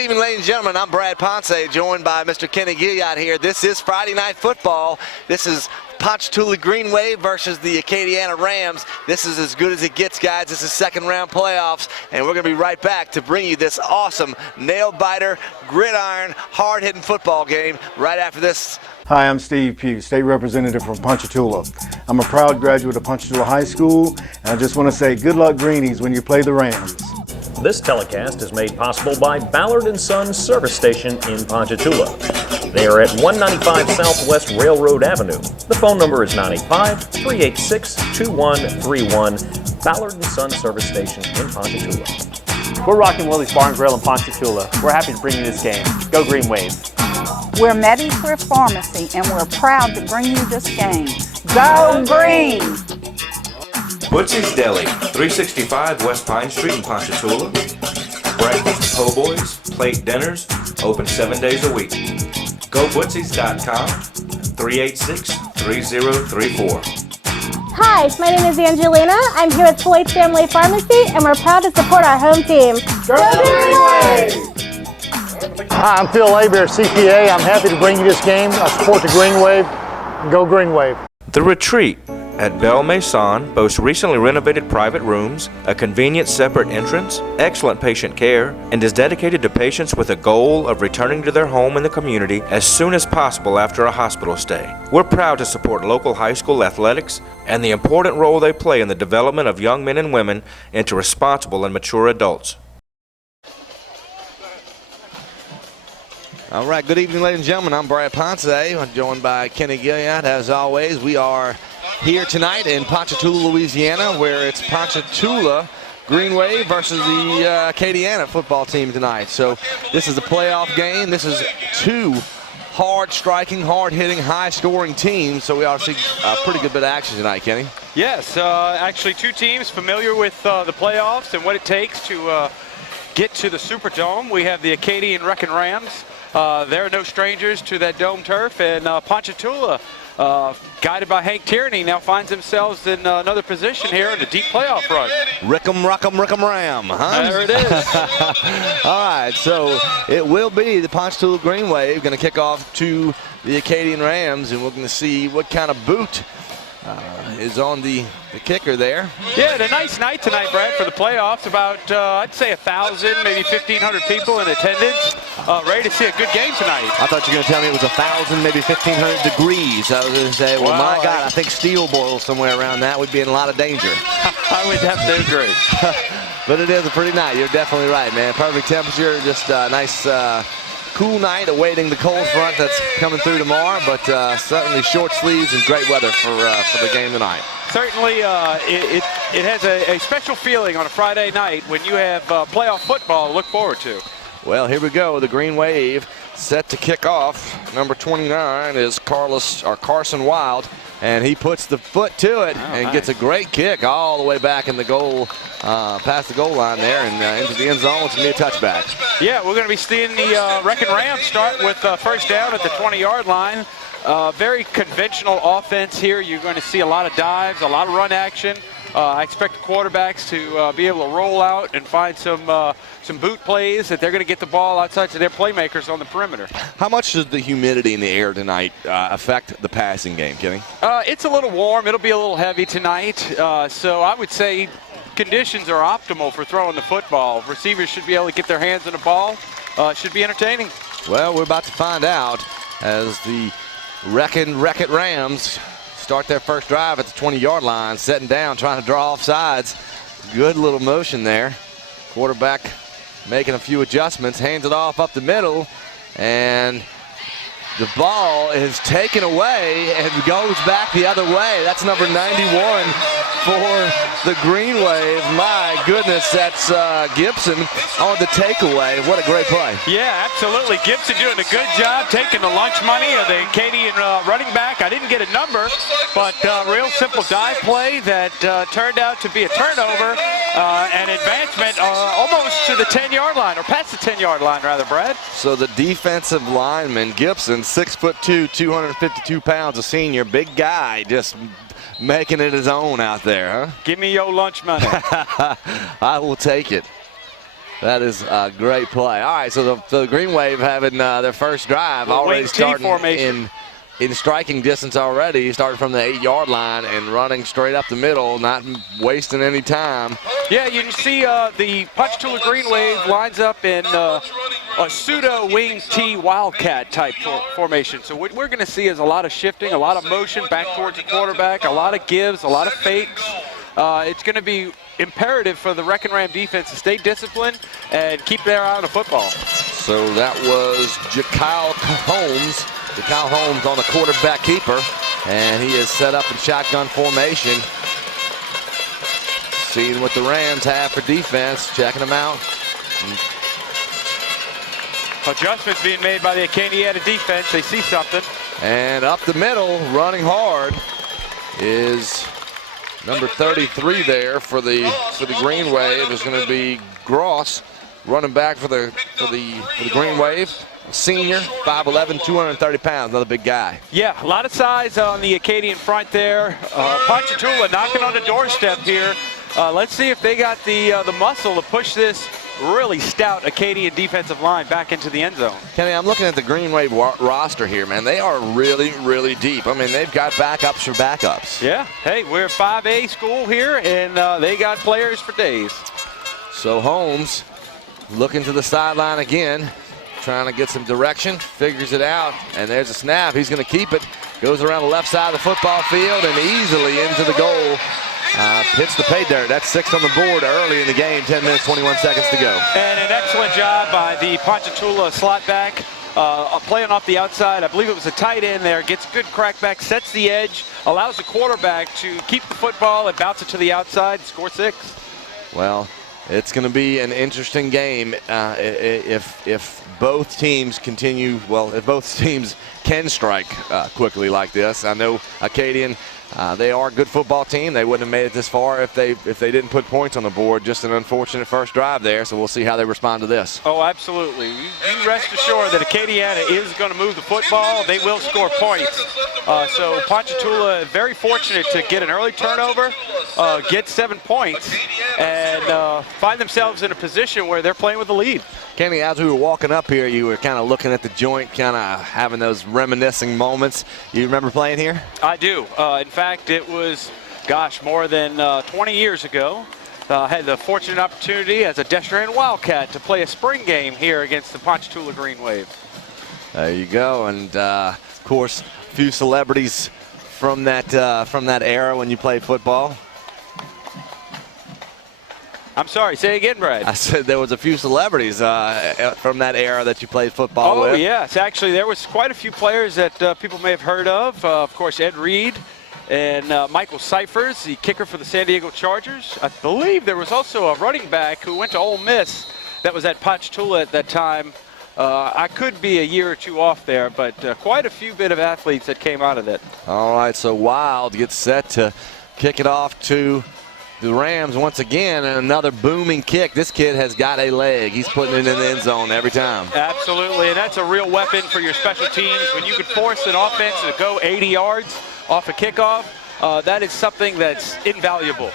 evening, ladies and gentlemen. I'm Brad Ponce, joined by Mr. Kenny Gilliott here. This is Friday Night Football. This is Ponchatoula Green Wave versus the Acadiana Rams. This is as good as it gets, guys. This is second round playoffs, and we're going to be right back to bring you this awesome nail-biter, gridiron, hard-hitting football game right after this. Hi, I'm Steve Pugh, State Representative from Ponchatoula. I'm a proud graduate of Ponchatoula High School, and I just want to say good luck, Greenies, when you play the Rams. This telecast is made possible by Ballard & Sons Service Station in Ponchatoula. They are at 195 Southwest Railroad Avenue. The phone number is 985-386-2131. Ballard & Sons Service Station in Ponchatoula. We're rocking WILLY'S Bar and Grill in Ponchatoula. We're happy to bring you this game. Go Green Wave. We're Medicare Pharmacy, and we're proud to bring you this game. Go Green! WILLY'S Deli, 365 West Pine Street in Ponchatoula. Breakfast, po' boys, plate dinners, open 7 days a week. Go WILLY'S.com, 386-3034. Hi, my name is Angelina. I'm here with Floyd's Family Pharmacy, and we're proud to support our home team. Go Green Wave! Hi, I'm Phil Abear, CPA. I'm happy to bring you this game. I support the Green Wave. Go Green Wave. The Retreat at Belle Maison boasts recently renovated private rooms, a convenient separate entrance, excellent patient care, and is dedicated to patients with a goal of returning to their home in the community as soon as possible after a hospital stay. We're proud to support local high school athletics and the important role they play in the development of young men and women into responsible and mature adults. All right, good evening, ladies and gentlemen. I'm Brad Ponce. I'm joined by Kenny Gilliott. As always, we are here tonight in Ponchatoula, Louisiana, where it's Ponchatoula Green Wave versus the Acadiana football team tonight. So this is a playoff game. This is two hard-striking, hard-hitting, high-scoring teams. So we ought to see a pretty good bit of action tonight, Kenny. Yes, actually two teams familiar with the playoffs and what it takes to get to the Superdome. We have the Acadian ROCKIN Rams. They're no strangers to that dome turf, and Ponchatoula, guided by Hank Tierney, now finds themselves in another position here in a deep playoff run. Rick'em, rock'em, rick'em, ram, huh? There it is. All right, so it will be the Ponchatoula Green Wave going to kick off to the Acadian Rams, and we're going to see what kind of boot is on the kicker there. Yeah, and a nice night tonight, Brad, for the playoffs. About, I'd say 1,000, maybe 1,500 people in attendance. Ready to see a good game tonight. I thought you were going to tell me it was 1,000, maybe 1,500 degrees. I was going to say, well, my God, I think steel boils somewhere around that. Would be in a lot of danger. I would have to agree. But it is a pretty night. You're definitely right, man. Perfect temperature, just a nice cool night awaiting the cold front that's coming through tomorrow, but certainly short sleeves and great weather for the game tonight. Certainly, it has a special feeling on a Friday night when you have playoff football to look forward to. Well, here we go. The Green Wave set to kick off. Number 29 is Carson Wild, and he puts the foot to it and gets a great kick all the way back in the goal, past the goal line there and into the end zone. It's going to be a touchback. Yeah, we're going to be seeing the ROCKIN Rams start with first down at the 20-yard line. Very conventional offense here. You're going to see a lot of dives, a lot of run action. I expect the quarterbacks to be able to roll out and find some boot plays that they're going to get the ball outside to their playmakers on the perimeter. How much does the humidity in the air tonight affect the passing game, Kenny? It's a little warm. It'll be a little heavy tonight. So I would say conditions are optimal for throwing the football. Receivers should be able to get their hands on the ball. It should be entertaining. Well, we're about to find out as the ROCKIN Rams start their first drive at the 20-yard line, setting down, trying to draw off sides. Good little motion there. Quarterback making a few adjustments, hands it off up the middle, and the ball is taken away and goes back the other way. That's number 91 for the Green Wave. My goodness, that's Gibson on the takeaway. What a great play. Yeah, absolutely. Gibson doing a good job taking the lunch money of the Acadian running back. I didn't get a number, but real simple dive play that turned out to be a turnover and advancement almost to the 10-yard line, or past the 10-yard line, rather, Brad. So the defensive lineman, Gibson, 6'2", 252 pounds, a senior, big guy, just making it his own out there, huh? Give me your lunch money. I will take it. That is a great play. All right, so the Green Wave having their first drive already starting in striking distance already, starting from the 8-yard line and running straight up the middle, not wasting any time. Yeah, you can see the Ponchatoula Green Wave lines up in a pseudo wing T Wildcat type formation. So what we're going to see is a lot of shifting, a lot of motion back towards the quarterback, a lot of gives, a lot of fakes. It's going to be imperative for the Wrecking Ram defense to stay disciplined and keep their eye on the football. So that was Jakyle Holmes. Jakyle Holmes on the quarterback keeper, and he is set up in shotgun formation. Seeing what the Rams have for defense, checking them out. Adjustments being made by the Acadiana defense. They see something. And up the middle, running hard, is number 33 there for the Green Wave. Is going to be Gross, running back for the Green Wave. Senior, 5'11", 230 pounds, another big guy. Yeah, a lot of size on the Acadian front there. Ponchatoula knocking on the doorstep here. Let's see if they got the muscle to push this really stout Acadian defensive line back into the end zone. Kenny, I'm looking at the Green Wave roster here, man. They are really, really deep. I mean, they've got backups for backups. Yeah, hey, we're a 5A school here, and they got players for days. So Holmes looking to the sideline again, trying to get some direction, figures it out, and there's a snap. He's going to keep it. Goes around the left side of the football field and easily into the goal. Hits the pay dirt. That's 6 on the board early in the game. 10 minutes, 21 seconds to go. And an excellent job by the Ponchatoula slot back. Playing off the outside. I believe it was a tight end there. Gets a good crackback, sets the edge, allows the quarterback to keep the football and bounce it to the outside, score 6. Well, it's going to be an interesting game if both teams continue, well, if both teams can strike quickly like this. I know Acadian, they are a good football team. They wouldn't have made it this far if they didn't put points on the board. Just an unfortunate first drive there, so we'll see how they respond to this. Oh, absolutely. You rest assured that Acadiana is going to move the football. They will score points. So Ponchatoula very fortunate to get an early turnover, get 7 points, and find themselves in a position where they're playing with the lead. Kenny, as we were walking up here, you were kind of looking at the joint, kind of having those reminiscing moments. You remember playing here? I do. In fact, it was, gosh, more than 20 years ago. I had the fortunate opportunity as a Destrain Wildcat to play a spring game here against the Ponchatoula Green Wave. There you go, and of course, a few celebrities from that era when you played football. I'm sorry, say again, Brad. I said there was a few celebrities from that era that you played football with. Oh, yes. Actually, there was quite a few players that people may have heard of. Of course, Ed Reed and Michael Cyphers, the kicker for the San Diego Chargers. I believe there was also a running back who went to Ole Miss that was at Ponchatoula at that time. I could be a year or two off there, but quite a few bit of athletes that came out of it. All right, so Wild gets set to kick it off to the Rams once again, and another booming kick. This kid has got a leg. He's putting it in the end zone every time. Absolutely, and that's a real weapon for your special teams. When you could force an offense to go 80 yards off a kickoff, that is something that's invaluable.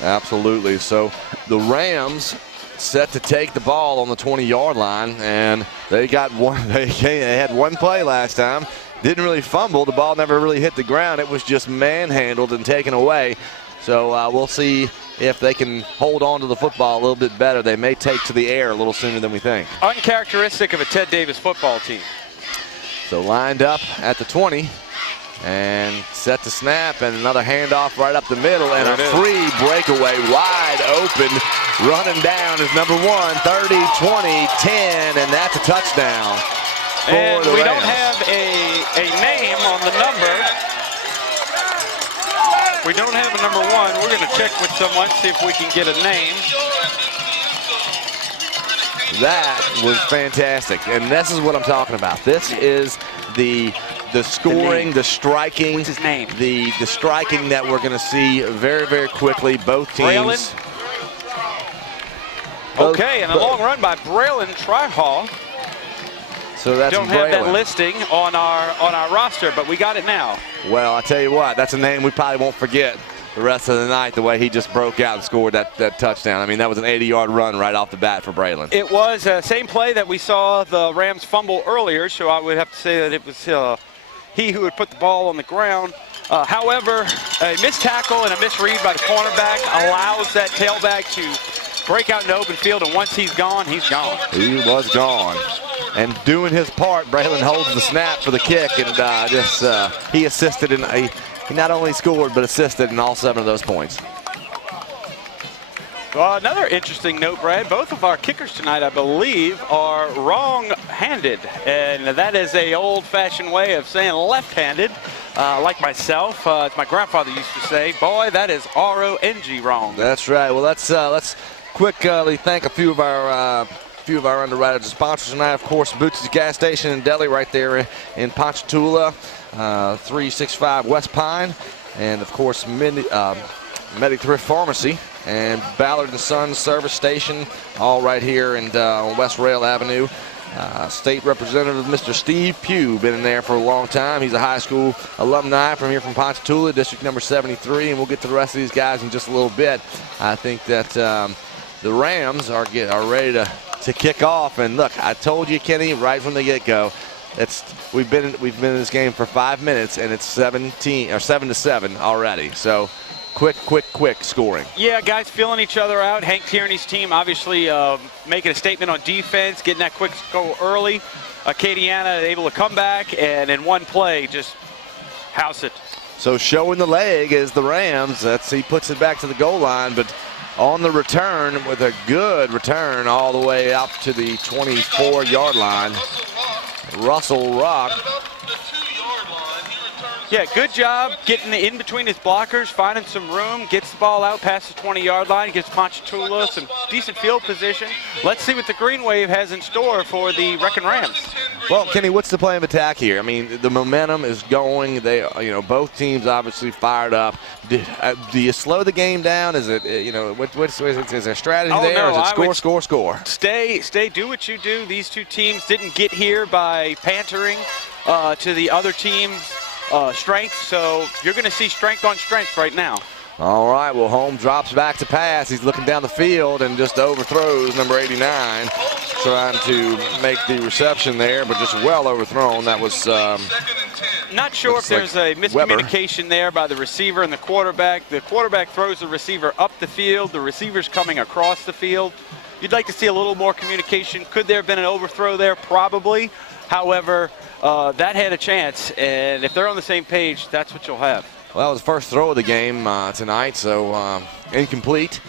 Absolutely. So the Rams set to take the ball on the 20-yard line, and they got one. They had one play last time. Didn't really fumble. The ball never really hit the ground. It was just manhandled and taken away. So we'll see if they can hold on to the football a little bit better. They may take to the air a little sooner than we think. Uncharacteristic of a Ted Davis football team. So lined up at the 20 and set to snap, and another handoff right up the middle, and a free breakaway wide open. Running down is number 1, 30, 20, 10, and that's a touchdown for and the we Rams. don't have a name on the number. We don't have a number 1. We're going to check with someone, see if we can get a name. That was fantastic, and this is what I'm talking about. This is the scoring, the striking. What's his name? The striking that we're going to see very, very quickly. Both teams. Okay, and a long run by Braylon Trihall. So that's don't have that listing on our roster, but we got it now. Well, I tell you what, that's a name we probably won't forget. the rest of the night the way he just broke out and scored that touchdown. I mean, that was an 80-yard run right off the bat for Braylon. It was same play that we saw the Rams fumble earlier, so I would have to say that it was he who would put the ball on the ground. However, a missed tackle and a misread by the cornerback allows that tailback to break out in the open field, and once he's gone, he's gone. He was gone. And doing his part, Braylon holds the snap for the kick, and he assisted in he not only scored but assisted in all 7 of those points. Well, another interesting note, Brad, both of our kickers tonight, I believe, are wrong-handed, and that is a old-fashioned way of saying left-handed, like myself. As my grandfather used to say, boy, that is R-O-N-G wrong. That's right. Well, let's quickly thank a few of our underwriters and sponsors tonight. Of course, Boots' Gas Station and Deli right there in Ponchatoula, 365 West Pine, and of course, Medi Thrift Pharmacy and Ballard and Sons Service Station, all right here on West Rail Avenue. State Representative Mr. Steve PUGH, been in there for a long time. He's a high school alumni from Ponchatoula, District number 73, and we'll get to the rest of these guys in just a little bit. I think that the Rams are ready to kick off, and look, I told you, Kenny, right from the get-go, we've been in this game for 5 minutes, and it's 7-7 already. So. Quick scoring. Yeah, guys feeling each other out. Hank Tierney's team obviously making a statement on defense, getting that quick score early. Acadiana able to come back and in one play just house it. So showing the leg is the Rams. He puts it back to the goal line, but on the return with a good return all the way up to the 24-yard line. Russell Rock. Yeah, good job getting in between his blockers, finding some room, gets the ball out past the 20-yard line, gives Ponchatoula some decent field position. Let's see what the Green Wave has in store for the Wrecking Rams. Well, Kenny, what's the plan of attack here? I mean, the momentum is going. Both teams obviously fired up. Do you slow the game down? Is it, is there a strategy there, or is it score? Stay, do what you do. These two teams didn't get here by pandering to the other team's strength, so you're going to see strength on strength right now. All right, well, Holmes drops back to pass. He's looking down the field and just overthrows number 89, trying to make the reception there, but just well overthrown. That was not sure if there's a miscommunication there by the receiver and the quarterback. The quarterback throws the receiver up the field. The receiver's coming across the field. You'd like to see a little more communication. Could there have been an overthrow there? Probably. However, that had a chance, and if they're on the same page, that's what you'll have. Well, it was the first throw of the game tonight, so incomplete.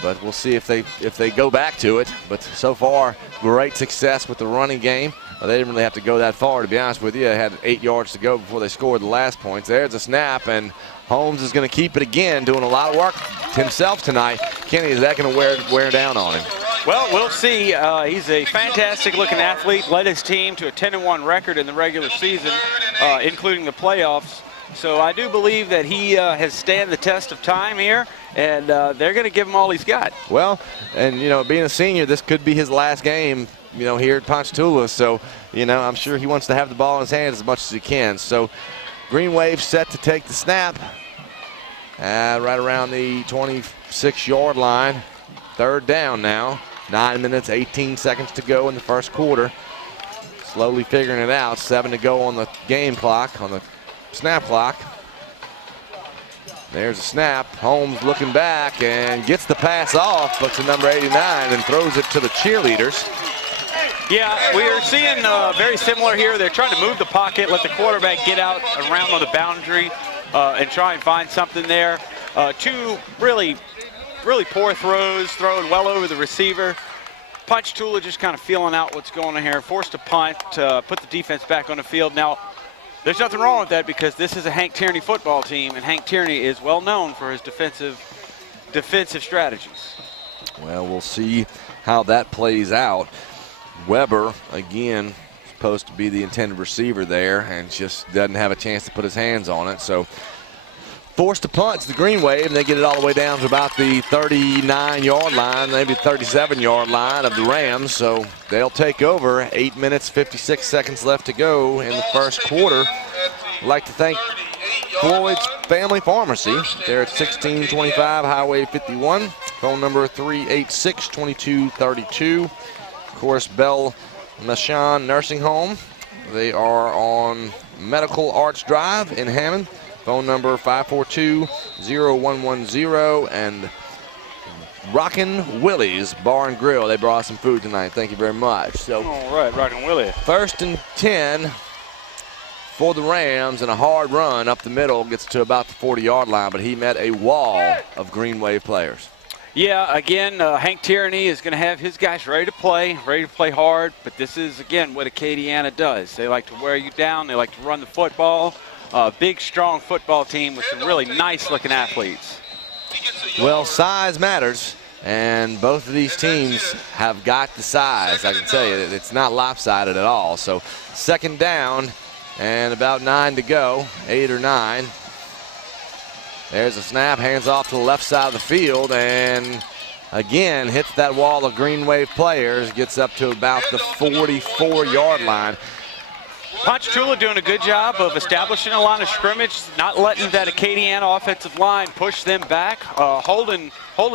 But we'll see if they go back to it. But so far, great success with the running game. Well, they didn't really have to go that far, to be honest with you. They had 8 yards to go before they scored the last points. There's a snap, and Holmes is going to keep it again, doing a lot of work himself tonight. Kenny, is that going to wear down on him? Well, we'll see. He's a fantastic-looking athlete, led his team to a 10-1 record in the regular season, including the playoffs. So I do believe that he has stand the test of time here, and they're going to give him all he's got. Well, and, being a senior, this could be his last game, here at Ponchatoula. So, I'm sure he wants to have the ball in his hands as much as he can. So Green Wave set to take the snap right around the 26-yard line. 3rd down now. 9 minutes, 18 seconds to go in the first quarter. Slowly figuring it out. 7 to go on the game clock, on the snap clock. There's a snap. Holmes looking back and gets the pass off, but to number 89 and throws it to the cheerleaders. Yeah, we are seeing very similar here. They're trying to move the pocket, let the quarterback get out around on the boundary and try and find something there. Two really poor throws, throwing well over the receiver. Ponchatoula just kind of feeling out what's going on here. Forced to punt, put the defense back on the field. Now, there's nothing wrong with that because this is a Hank Tierney football team, and Hank Tierney is well known for his defensive strategies. Well, we'll see how that plays out. Weber, again, supposed to be the intended receiver there and just doesn't have a chance to put his hands on it. So forced to punt to the Green Wave, and they get it all the way down to about the 39-yard line, maybe 37-yard line of the Rams. So they'll take over. 8 minutes, 56 seconds left to go in the first quarter. I'd like to thank Floyd's Family Pharmacy. They're at 1625 Highway 51. Phone number 386-2232. Of course, Belle Machon Nursing Home. They are on Medical Arts Drive in Hammond. Phone number 542-0110. And ROCKIN WILLY'S Bar and Grill. They brought some food tonight. Thank you very much. So, all right, ROCKIN Willie. 1st and 10 for the Rams, and a hard run up the middle. Gets to about the 40-yard line, but he met a wall of Green Wave players. Yeah, again, Hank Tierney is going to have his guys ready to play hard. But this is, again, what Acadiana does. They like to wear you down. They like to run the football. Big, strong football team with some really nice-looking athletes. Well, size matters, and both of these teams have got the size. I can tell you, it's not lopsided at all. So 2nd down and about 9 to go, 8 or 9. There's a snap, hands off to the left side of the field, and again hits that wall of Green Wave players, gets up to about the 44-yard line. Ponchatoula doing a good job of establishing a line of scrimmage, not letting that Acadiana offensive line push them back, holding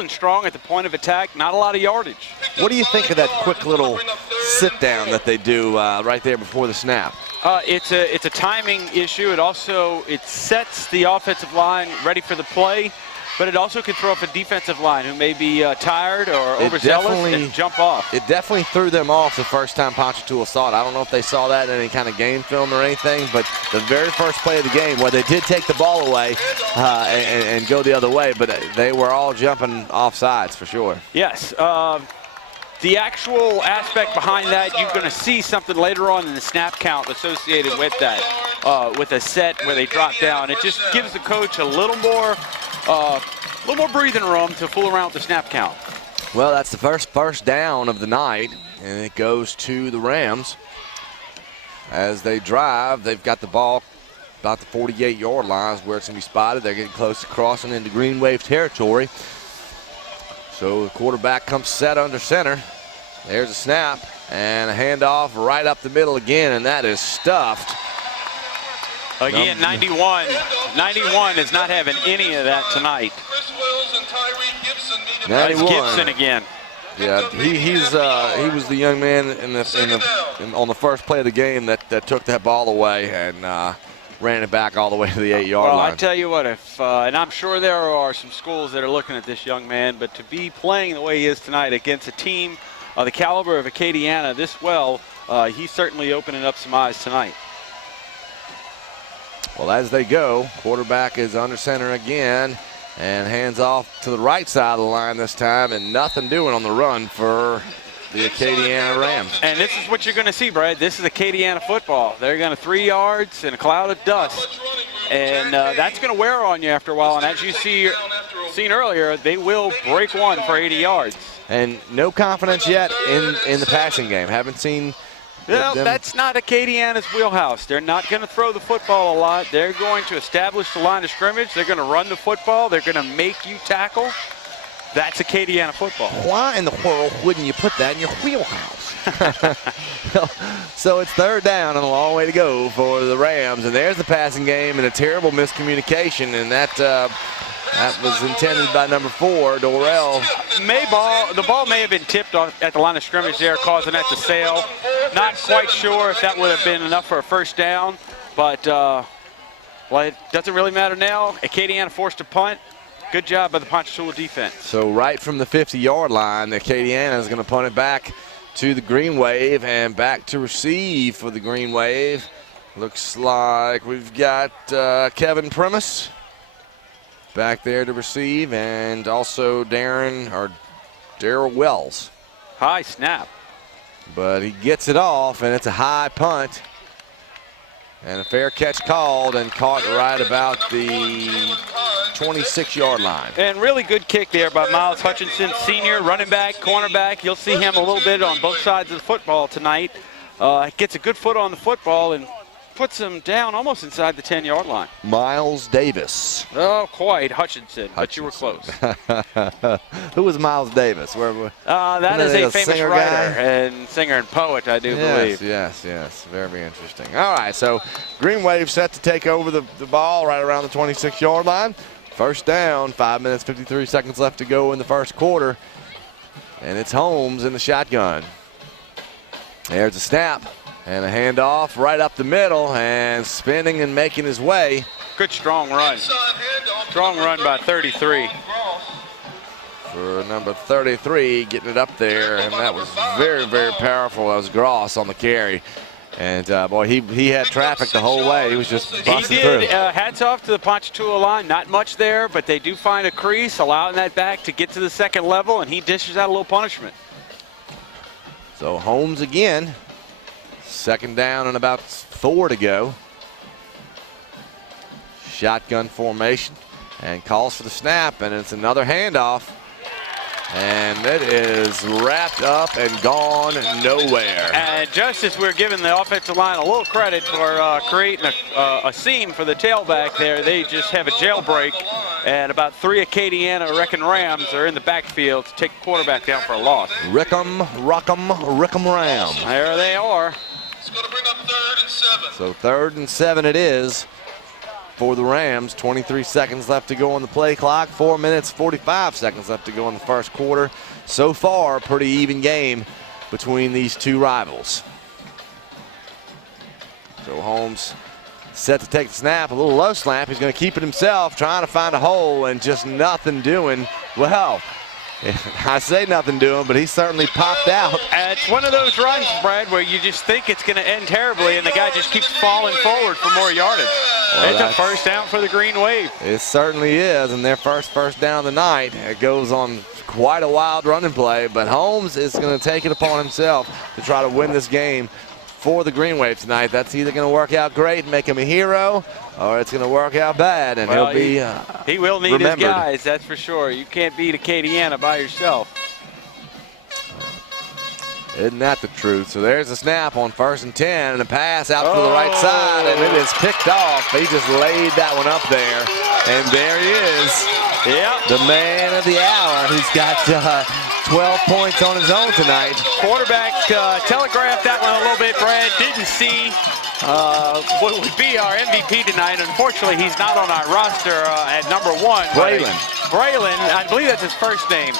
strong at the point of attack, not a lot of yardage. What do you think of that quick little sit down that they do right there before the snap? It's a timing issue. It sets the offensive line ready for the play, but it also can throw up a defensive line who may be tired or overzealous and jump off. It definitely threw them off the first time Ponchatoula saw it. I don't know if they saw that in any kind of game film or anything, but the very first play of the game where they did take the ball away and go the other way, but they were all jumping off sides for sure. Yes. The actual aspect behind that, you're going to see something later on in the snap count associated with that, with a set where they drop down. It just gives the coach a little more breathing room to fool around with the snap count. Well, that's the first down of the night, and it goes to the Rams. As they drive, they've got the ball about the 48-yard line where it's going to be spotted. They're getting close to crossing into Green Wave territory. So the quarterback comes set under center. There's a snap and a handoff right up the middle again, and that is stuffed. Again, 91 is not having any of that tonight. 91. Gibson again. Yeah, he was the young man on the first play of the game that took that ball away and ran it back all the way to the 8-yard line. Well, I tell you what, and I'm sure there are some schools that are looking at this young man, but to be playing the way he is tonight against a team the caliber of Acadiana this well, he's certainly opening up some eyes tonight. Well, as they go, quarterback is under center again and hands off to the right side of the line this time, and nothing doing on the run for the Acadiana Rams. And this is what you're going to see, Brad. This is Acadiana football. They're going to 3 yards in a cloud of dust, and that's going to wear on you after a while. And as you seen earlier, they will break one for 80 yards. And no confidence yet in the passing game. Haven't seen. Well, that's not Acadiana's wheelhouse. They're not going to throw the football a lot. They're going to establish the line of scrimmage. They're going to run the football. They're going to make you tackle. That's Acadiana football. Why in the world wouldn't you put that in your wheelhouse? So it's 3rd down and a long way to go for the Rams. And there's the passing game and a terrible miscommunication. And that was intended by number 4, Dorrell. The ball may have been tipped at the line of scrimmage there, causing that to sail. Not quite sure if that would have been enough for a 1st down. But, well, it doesn't really matter now. Acadiana forced a punt. Good job by the Ponchatoula defense. So right from the 50-yard line, the Acadiana is going to punt it back to the Green Wave, and back to receive for the Green Wave. Looks like we've got Kevin Primus back there to receive, and also Darryl Wells. High snap. But he gets it off, and it's a high punt. And a fair catch called and caught right about the 26-yard line. And really good kick there by Miles Hutchinson, senior, running back, cornerback. You'll see him a little bit on both sides of the football tonight. Gets a good foot on the football and puts them down almost inside the 10-yard line. Miles Davis. Oh, quite. Hutchinson, but you were close. Who was Miles Davis? That is a famous writer and singer and poet, I do believe. Yes. Very interesting. All right, so Green Wave set to take over the ball right around the 26-yard line. First down, 5 minutes, 53 seconds left to go in the first quarter. And it's Holmes in the shotgun. There's a snap and a handoff right up the middle and spinning and making his way. Good strong run. Strong run by 33. For number 33, getting it up there, and that was very, very powerful. That was Gross on the carry. And, boy, he had traffic the whole way. He was just busting through. He did. Hats off to the Ponchatoula line. Not much there, but they do find a crease, allowing that back to get to the second level, and he dishes out a little punishment. So Holmes again. Second down and about 4 to go. Shotgun formation and calls for the snap, and it's another handoff. And it is wrapped up and gone nowhere. And just as we're giving the offensive line a little credit for creating a seam for the tailback there, they just have a jailbreak. And about 3 Acadiana ROCKIN Rams are in the backfield to take the quarterback down for a loss. Rickham Ram. There they are. It's going to bring up 3rd and 7. So 3rd and 7 it is for the Rams. 23 seconds left to go on the play clock. 4 minutes, 45 seconds left to go in the first quarter. So far, pretty even game between these two rivals. So Holmes set to take the snap, a little low snap. He's going to keep it himself, trying to find a hole and just nothing doing. Well, I say nothing doing, but he certainly popped out. It's one of those runs, Brad, where you just think it's going to end terribly, and the guy just keeps falling forward for more yardage. Well, it's a first down for the Green Wave. It certainly is, and their first down of the night. It goes on quite a wild running play, but Holmes is going to take it upon himself to try to win this game for the Green Wave tonight. That's either going to work out great, make him a hero, or it's going to work out bad, and he'll be he will need remembered. his guys, that's for sure. You can't beat Acadiana by yourself. Isn't that the truth? So there's a snap on 1st and 10, and a pass out to the right side, and it is picked off. He just laid that one up there, and there he is. Yeah. The man of the hour. He's got 12 points on his own tonight. Quarterback telegraphed that one a little bit, Brad. Didn't see what would be our MVP tonight. Unfortunately, he's not on our roster at number 1. Braylon, I believe that's his first name.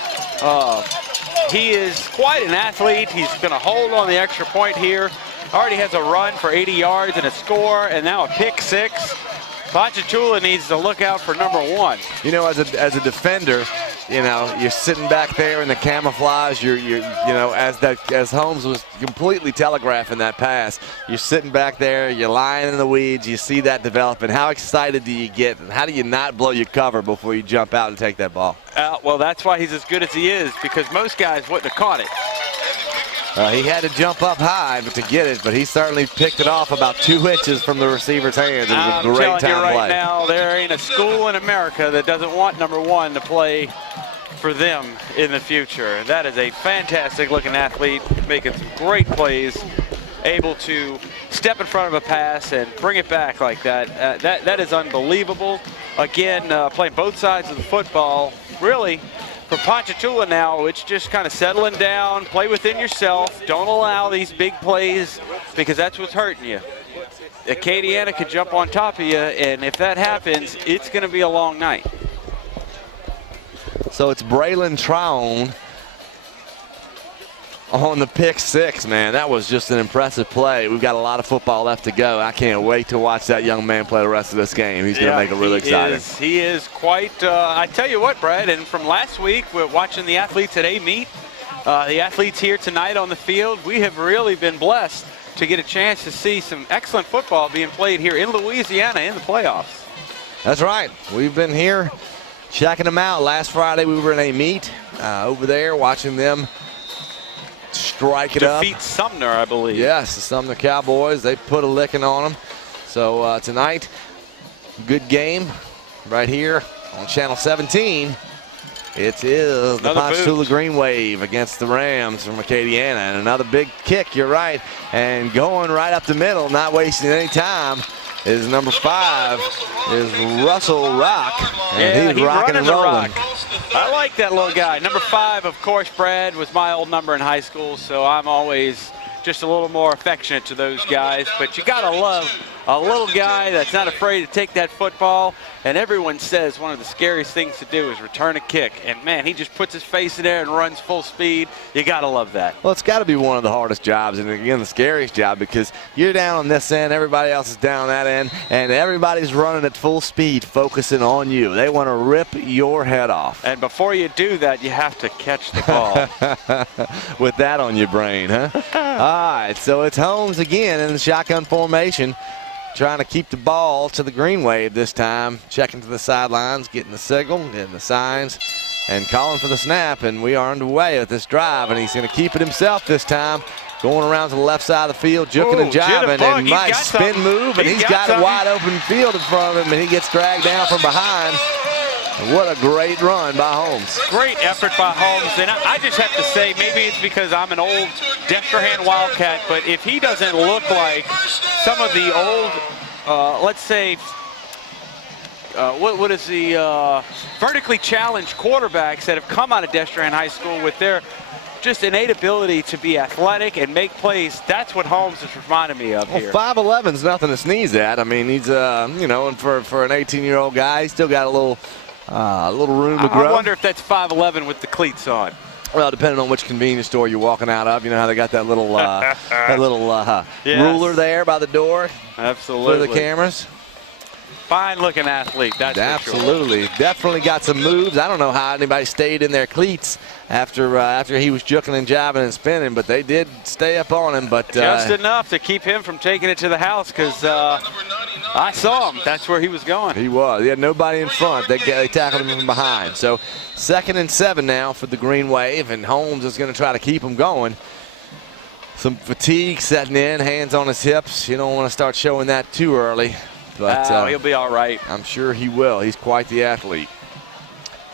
He is quite an athlete. He's going to hold on the extra point here. Already has a run for 80 yards and a score, and now a pick 6. Ponchatoula needs to look out for number 1. You know, as a defender, you know, you're sitting back there in the camouflage. You know, as Holmes was completely telegraphing that pass, you're sitting back there, you're lying in the weeds, you see that developing. How excited do you get? And how do you not blow your cover before you jump out and take that ball? Well, that's why he's as good as he is, because most guys wouldn't have caught it. He had to jump up high to get it, but he certainly picked it off about 2 inches from the receiver's hands. It was a great time I'm telling you right play. now, there ain't a school in America that doesn't want number 1 to play for them in the future. That is a fantastic looking athlete, making some great plays, able to step in front of a pass and bring it back like that. That is unbelievable. Again, playing both sides of the football, really. For Ponchatoula now, it's just kind of settling down, play within yourself. Don't allow these big plays, because that's what's hurting you. Acadiana could jump on top of you, and if that happens, it's going to be a long night. So it's Braylon Tryon on the pick 6, man. That was just an impressive play. We've got a lot of football left to go. I can't wait to watch that young man play the rest of this game. He's going to make it really exciting. He is quite, I tell you what, Brad, and from last week, we're watching the athletes at A-Meet, the athletes here tonight on the field. We have really been blessed to get a chance to see some excellent football being played here in Louisiana in the playoffs. That's right. We've been here checking them out. Last Friday, we were in A-Meet over there watching them strike it up. Defeat Sumner, I believe. Yes, the Sumner Cowboys. They put a licking on them. So tonight, good game right here on Channel 17. It is the Another Ponchatoula boot. Green Wave against the Rams from Acadiana. And another big kick, you're right. And going right up the middle, not wasting any time, is number 5, is Russell Rock. And he's rocking and rolling. I like that little guy. Number 5, of course, Brad, was my old number in high school, so I'm always just a little more affectionate to those guys. But you gotta love a little guy that's not afraid to take that football. And everyone says one of the scariest things to do is return a kick. And man, he just puts his face in there and runs full speed. You gotta love that. Well, it's got to be one of the hardest jobs, and again, the scariest job, because you're down on this end, everybody else is down on that end, and everybody's running at full speed, focusing on you. They want to rip your head off. And before you do that, you have to catch the ball. With that on your brain, huh? All right, so it's Holmes again in the shotgun formation, trying to keep the ball to the Green Wave this time. Checking to the sidelines, getting the signal, getting the signs, and calling for the snap. And we are underway with this drive, and he's going to keep it himself this time. Going around to the left side of the field, juking and jiving, and nice spin move, and he's got a wide open field in front of him, and he gets dragged down from behind. What a great run by Holmes. Great effort by Holmes. And I just have to say, maybe it's because I'm an old Dexter-hand Wildcat, but if he doesn't look like some of the old, let's say, what is the vertically challenged quarterbacks that have come out of Dexter-hand High School with their just innate ability to be athletic and make plays, that's what Holmes is reminding me of here. 5'11's nothing to sneeze at. I mean, he's, you know, and for an 18-year-old guy, he's still got a little room to grow. I wonder if that's 5'11 with the cleats on. Well, depending on which convenience store you're walking out of, you know how they got that little Yes. ruler there by the door. Absolutely. For the cameras. Fine-looking athlete, that's absolutely. For sure. Definitely got some moves. I don't know how anybody stayed in their cleats after he was juking and jiving and spinning, but they did stay up on him. But just enough to keep him from taking it to the house, because I saw him. That's where he was going. He was. He had nobody in front. They tackled him from behind. So 2nd and 7 now for the Green Wave, and Holmes is going to try to keep him going. Some fatigue setting in, hands on his hips. You don't want to start showing that too early. But he'll be all right. I'm sure he will. He's quite the athlete.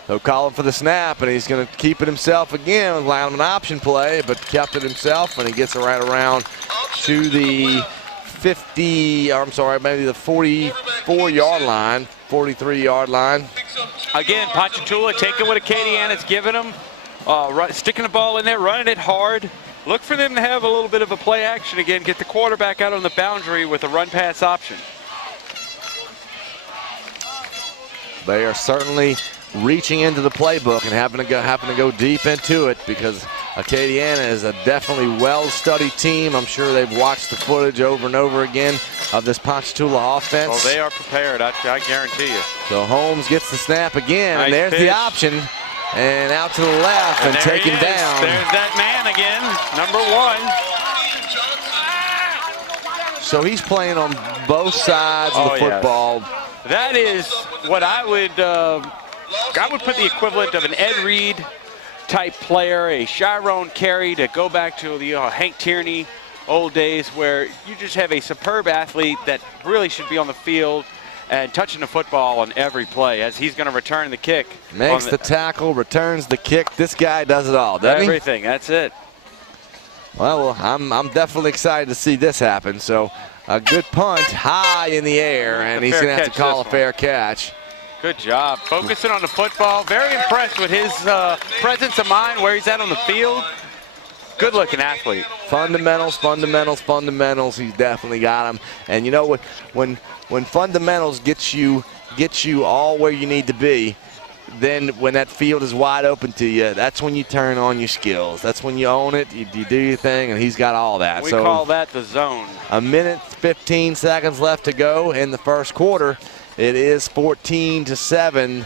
So calling for the snap, and he's going to keep it himself again, allowing him an option play, but kept it himself, and he gets right around to the 44-yard line, 43-yard line. Again, Ponchatoula taking what Acadiana's giving him, sticking the ball in there, running it hard. Look for them to have a little bit of a play action again, get the quarterback out on the boundary with a run-pass option. They are certainly reaching into the playbook and having to go deep into it, because Acadiana is a definitely well-studied team. I'm sure they've watched the footage over and over again of this Ponchatoula offense. Oh, they are prepared, I guarantee you. So Holmes gets the snap again, nice and there's pitch. the option. And out to the left and taken down. There's that man again, number 1. So he's playing on both sides of the football. Yes. That is what I would put the equivalent of an Ed Reed type player, a Chiron Carey, to go back to the Hank Tierney old days, where you just have a superb athlete that really should be on the field and touching the football on every play, as he's going to return the kick. Makes the tackle, returns the kick. This guy does it all, doesn't he? Everything, that's it. Well, I'm definitely excited to see this happen. So a good punt high in the air, and he's going to have to call a fair catch. Good job. Focusing on the football. Very impressed with his presence of mind, where he's at on the field. Good-looking athlete. Fundamentals. He's definitely got them. And you know what? When fundamentals get you all where you need to be, then when that field is wide open to you, that's when you turn on your skills. That's when you own it. You do your thing, and he's got all that. We call that the zone. 1:15 seconds left to go in the first quarter. It is 14-7.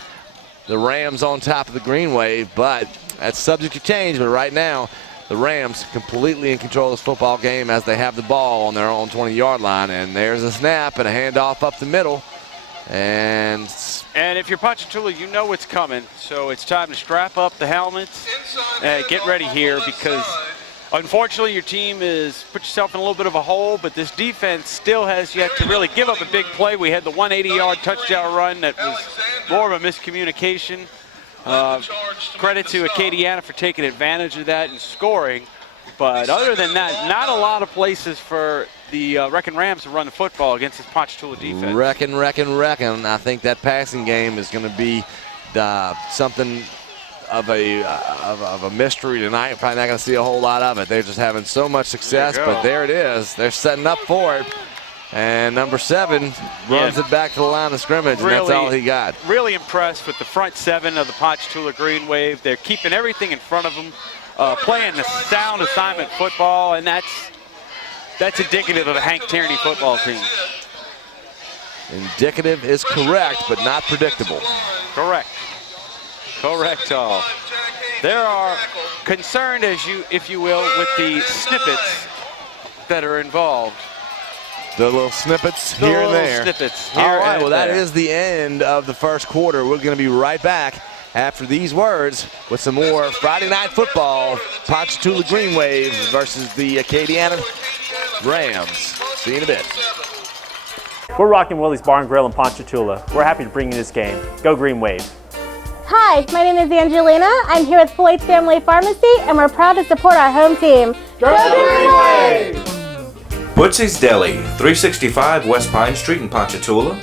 The Rams on top of the Green Wave, but that's subject to change. But right now, the Rams completely in control of this football game as they have the ball on their own 20-yard line. And there's a snap and a handoff up the middle. And if you're Ponchatoula, you know what's coming. So it's time to strap up the helmets and get ready here, because unfortunately your team is put yourself in a little bit of a hole, but this defense still has yet to really give up a big play. We had the 180-yard touchdown run that was more of a miscommunication. Credit to Acadiana for taking advantage of that and scoring. But other than that, not a lot of places for the Wrecking Rams to run the football against this Ponchatoula defense. Wrecking. I think that passing game is going to be something of a mystery tonight. Probably not going to see a whole lot of it. They're just having so much success, but there it is. They're setting up for it. And number 7 runs it back to the line of scrimmage, and that's all he got. Really impressed with the front 7 of the Ponchatoula Green Wave. They're keeping everything in front of them, playing the sound assignment football, and that's indicative of a Hank Tierney football team. Indicative is correct, but not predictable. Correct. All. There are concerned, if you will, with the snippets that are involved. The little snippets here and there. All right, well, that is the end of the first quarter. We're going to be right back after these words with some more Friday Night Football. Ponchatoula Green Wave versus the Acadiana Rams. See you in a bit. We're rocking WILLY'S Bar and Grill in Ponchatoula. We're happy to bring you this game. Go Green Wave. Hi, my name is Angelina. I'm here with Floyd's Family Pharmacy, and we're proud to support our home team. Go Green Wave! Butzy's Deli, 365 West Pine Street in Ponchatoula.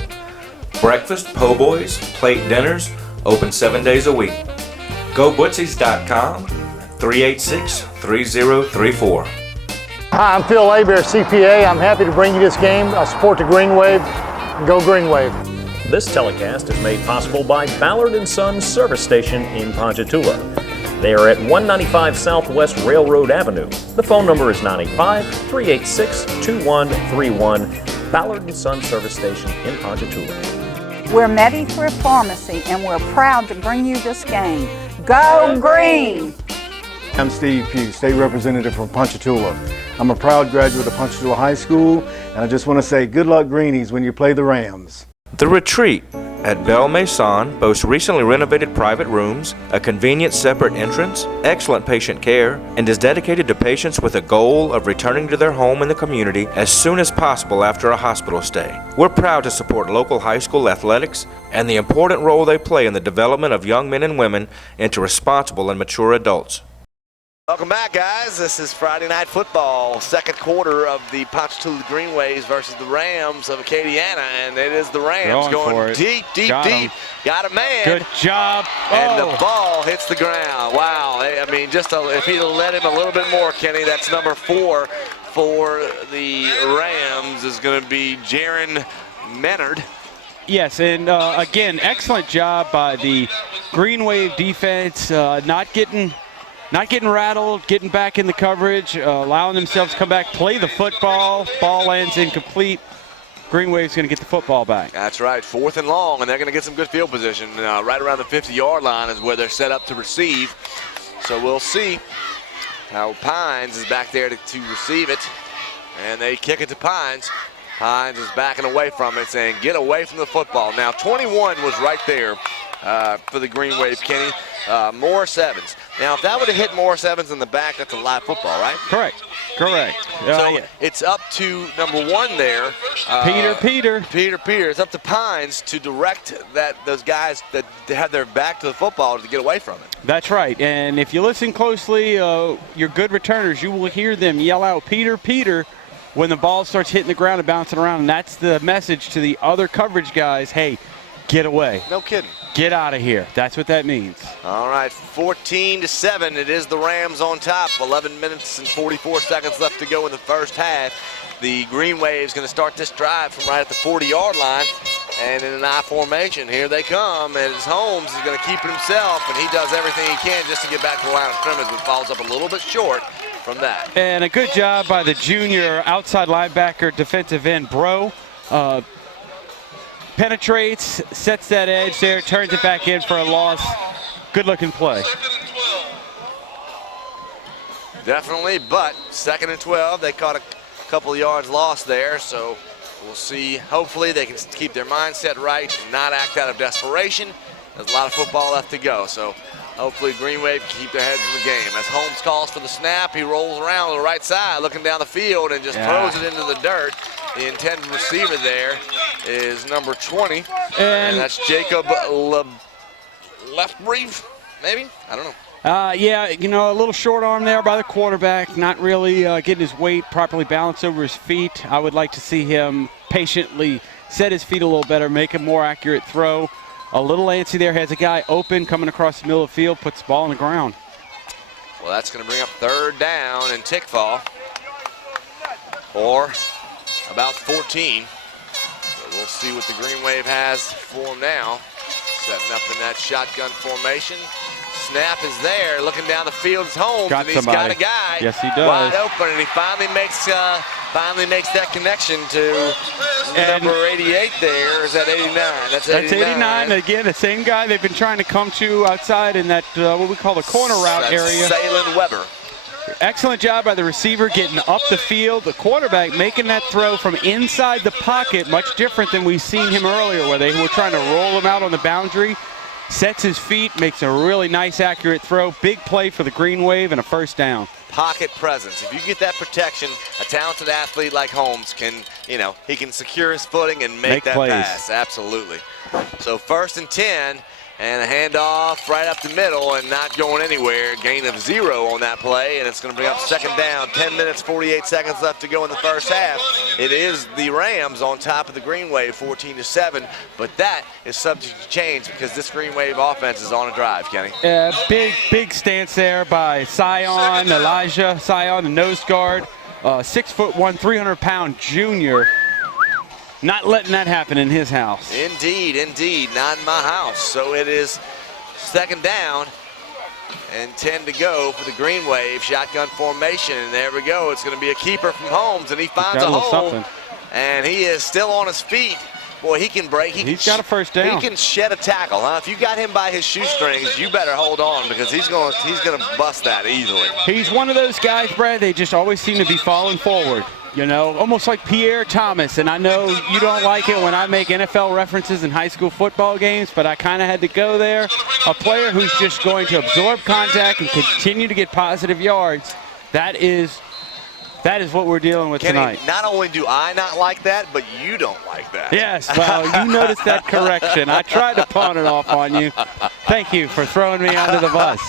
Breakfast, po' boys, plate dinners, open 7 days a week. GoButzys.com, 386-3034. Hi, I'm Phil Abear, CPA. I'm happy to bring you this game. I support the Green Wave. Go Green Wave. This telecast is made possible by Ballard & Sons Service Station in Ponchatoula. They are at 195 Southwest Railroad Avenue. The phone number is 985-386-2131. Ballard & Sons Service Station in Ponchatoula. We're Medi-Thrift Pharmacy, and we're proud to bring you this game. Go Green! I'm Steve Pugh, State Representative from Ponchatoula. I'm a proud graduate of Ponchatoula High School, and I just want to say good luck Greenies when you play the Rams. The Retreat at Belle Maison boasts recently renovated private rooms, a convenient separate entrance, excellent patient care, and is dedicated to patients with a goal of returning to their home in the community as soon as possible after a hospital stay. We're proud to support local high school athletics and the important role they play in the development of young men and women into responsible and mature adults. Welcome back, guys. This is Friday Night Football, second quarter of the Ponchatoula Green Waves versus the Rams of Acadiana, and it is the Rams going deep. Got a man. Good job. And the ball hits the ground. Wow. I mean, if he'd have let him a little bit more, Kenny, that's number 4 for the Rams is going to be Jaron Menard. Yes, and again, excellent job by the Green Wave defense, not getting rattled, getting back in the coverage, allowing themselves to come back, play the football. Ball lands incomplete. Green Wave's going to get the football back. That's right, 4th and long, and they're going to get some good field position. Right around the 50-yard line is where they're set up to receive. So we'll see how Pines is back there to receive it. And they kick it to Pines. Pines is backing away from it, saying, get away from the football. Now, 21 was right there for the Green Wave, Kenny. Morris Evans. Now, if that would have hit Morris Evans in the back, that's a live football, right? Correct. So it's up to number 1 there. Peter. It's up to Pines to direct those guys that have their back to the football to get away from it. That's right. And if you listen closely, your good returners, you will hear them yell out, Peter, when the ball starts hitting the ground and bouncing around. And that's the message to the other coverage guys, hey, get away. No kidding. Get out of here. That's what that means. All right, 14-7. It is the Rams on top. 11 minutes and 44 seconds left to go in the first half. The Green Wave is going to start this drive from right at the 40-yard line. And in an I formation, here they come. And it's Holmes is going to keep it himself, and he does everything he can just to get back to the line of scrimmage, but falls up a little bit short from that. And a good job by the junior outside linebacker, defensive end, Bro. Penetrates, sets that edge there, turns it back in for a loss. Good-looking play. Definitely, but 2nd and 12. They caught a couple of yards lost there, so we'll see. Hopefully they can keep their mindset right and not act out of desperation. There's a lot of football left to go, so hopefully Green Wave can keep their heads in the game. As Holmes calls for the snap, he rolls around to the right side, looking down the field, and just throws it into the dirt. The intended receiver there is number 20, and that's Jacob left brief, maybe? I don't know. Yeah, you know, a little short arm there by the quarterback, not really getting his weight properly balanced over his feet. I would like to see him patiently set his feet a little better, make a more accurate throw. A little antsy there, has a guy open coming across the middle of the field, puts the ball on the ground. Well, that's going to bring up 3rd down and Tickfall, or about 14. So we'll see what the Green Wave has for him now. Setting up in that shotgun formation. Snap is there, looking down the field. It's Holmes, and he's got a guy. Yes, he does. Wide open, and he finally makes that connection to number 88 there. Is that 89? That's 89. Again, the same guy they've been trying to come to outside in that, what we call the corner route area. Salem Weber. Excellent job by the receiver getting up the field. The quarterback making that throw from inside the pocket, much different than we've seen him earlier, where they were trying to roll him out on the boundary. Sets his feet, makes a really nice, accurate throw. Big play for the Green Wave and a 1st down. Pocket presence. If you get that protection, a talented athlete like Holmes can, you know, he can secure his footing and make that plays. pass. Absolutely. So 1st and 10, and a handoff right up the middle and not going anywhere. Gain of 0 on that play, and it's going to bring up 2nd down. 10 minutes, 48 seconds left to go in the first half. It is the Rams on top of the Green Wave, 14-7, but that is subject to change because this Green Wave offense is on a drive, Kenny. Big stance there by Elijah Sion, the nose guard. 6'1", 300-pound junior. Not letting that happen in his house. Indeed, not in my house. So it is 2nd down and 10 to go for the Green Wave. Shotgun formation, and there we go. It's going to be a keeper from Holmes, and he finds a hole, and he is still on his feet. Boy, he can break. He's got a 1st down. He can shed a tackle, huh? If you got him by his shoestrings, you better hold on because he's going to bust that easily. He's one of those guys, Brad, they just always seem to be falling forward. You know, almost like Pierre Thomas, and I know you don't like it when I make NFL references in high school football games, but I kind of had to go there. A player who's just going to absorb contact and continue to get positive yards. That is what we're dealing with tonight. Not only do I not like that, but you don't like that. Yes, well, you noticed that correction. I tried to pawn it off on you. Thank you for throwing me under the bus.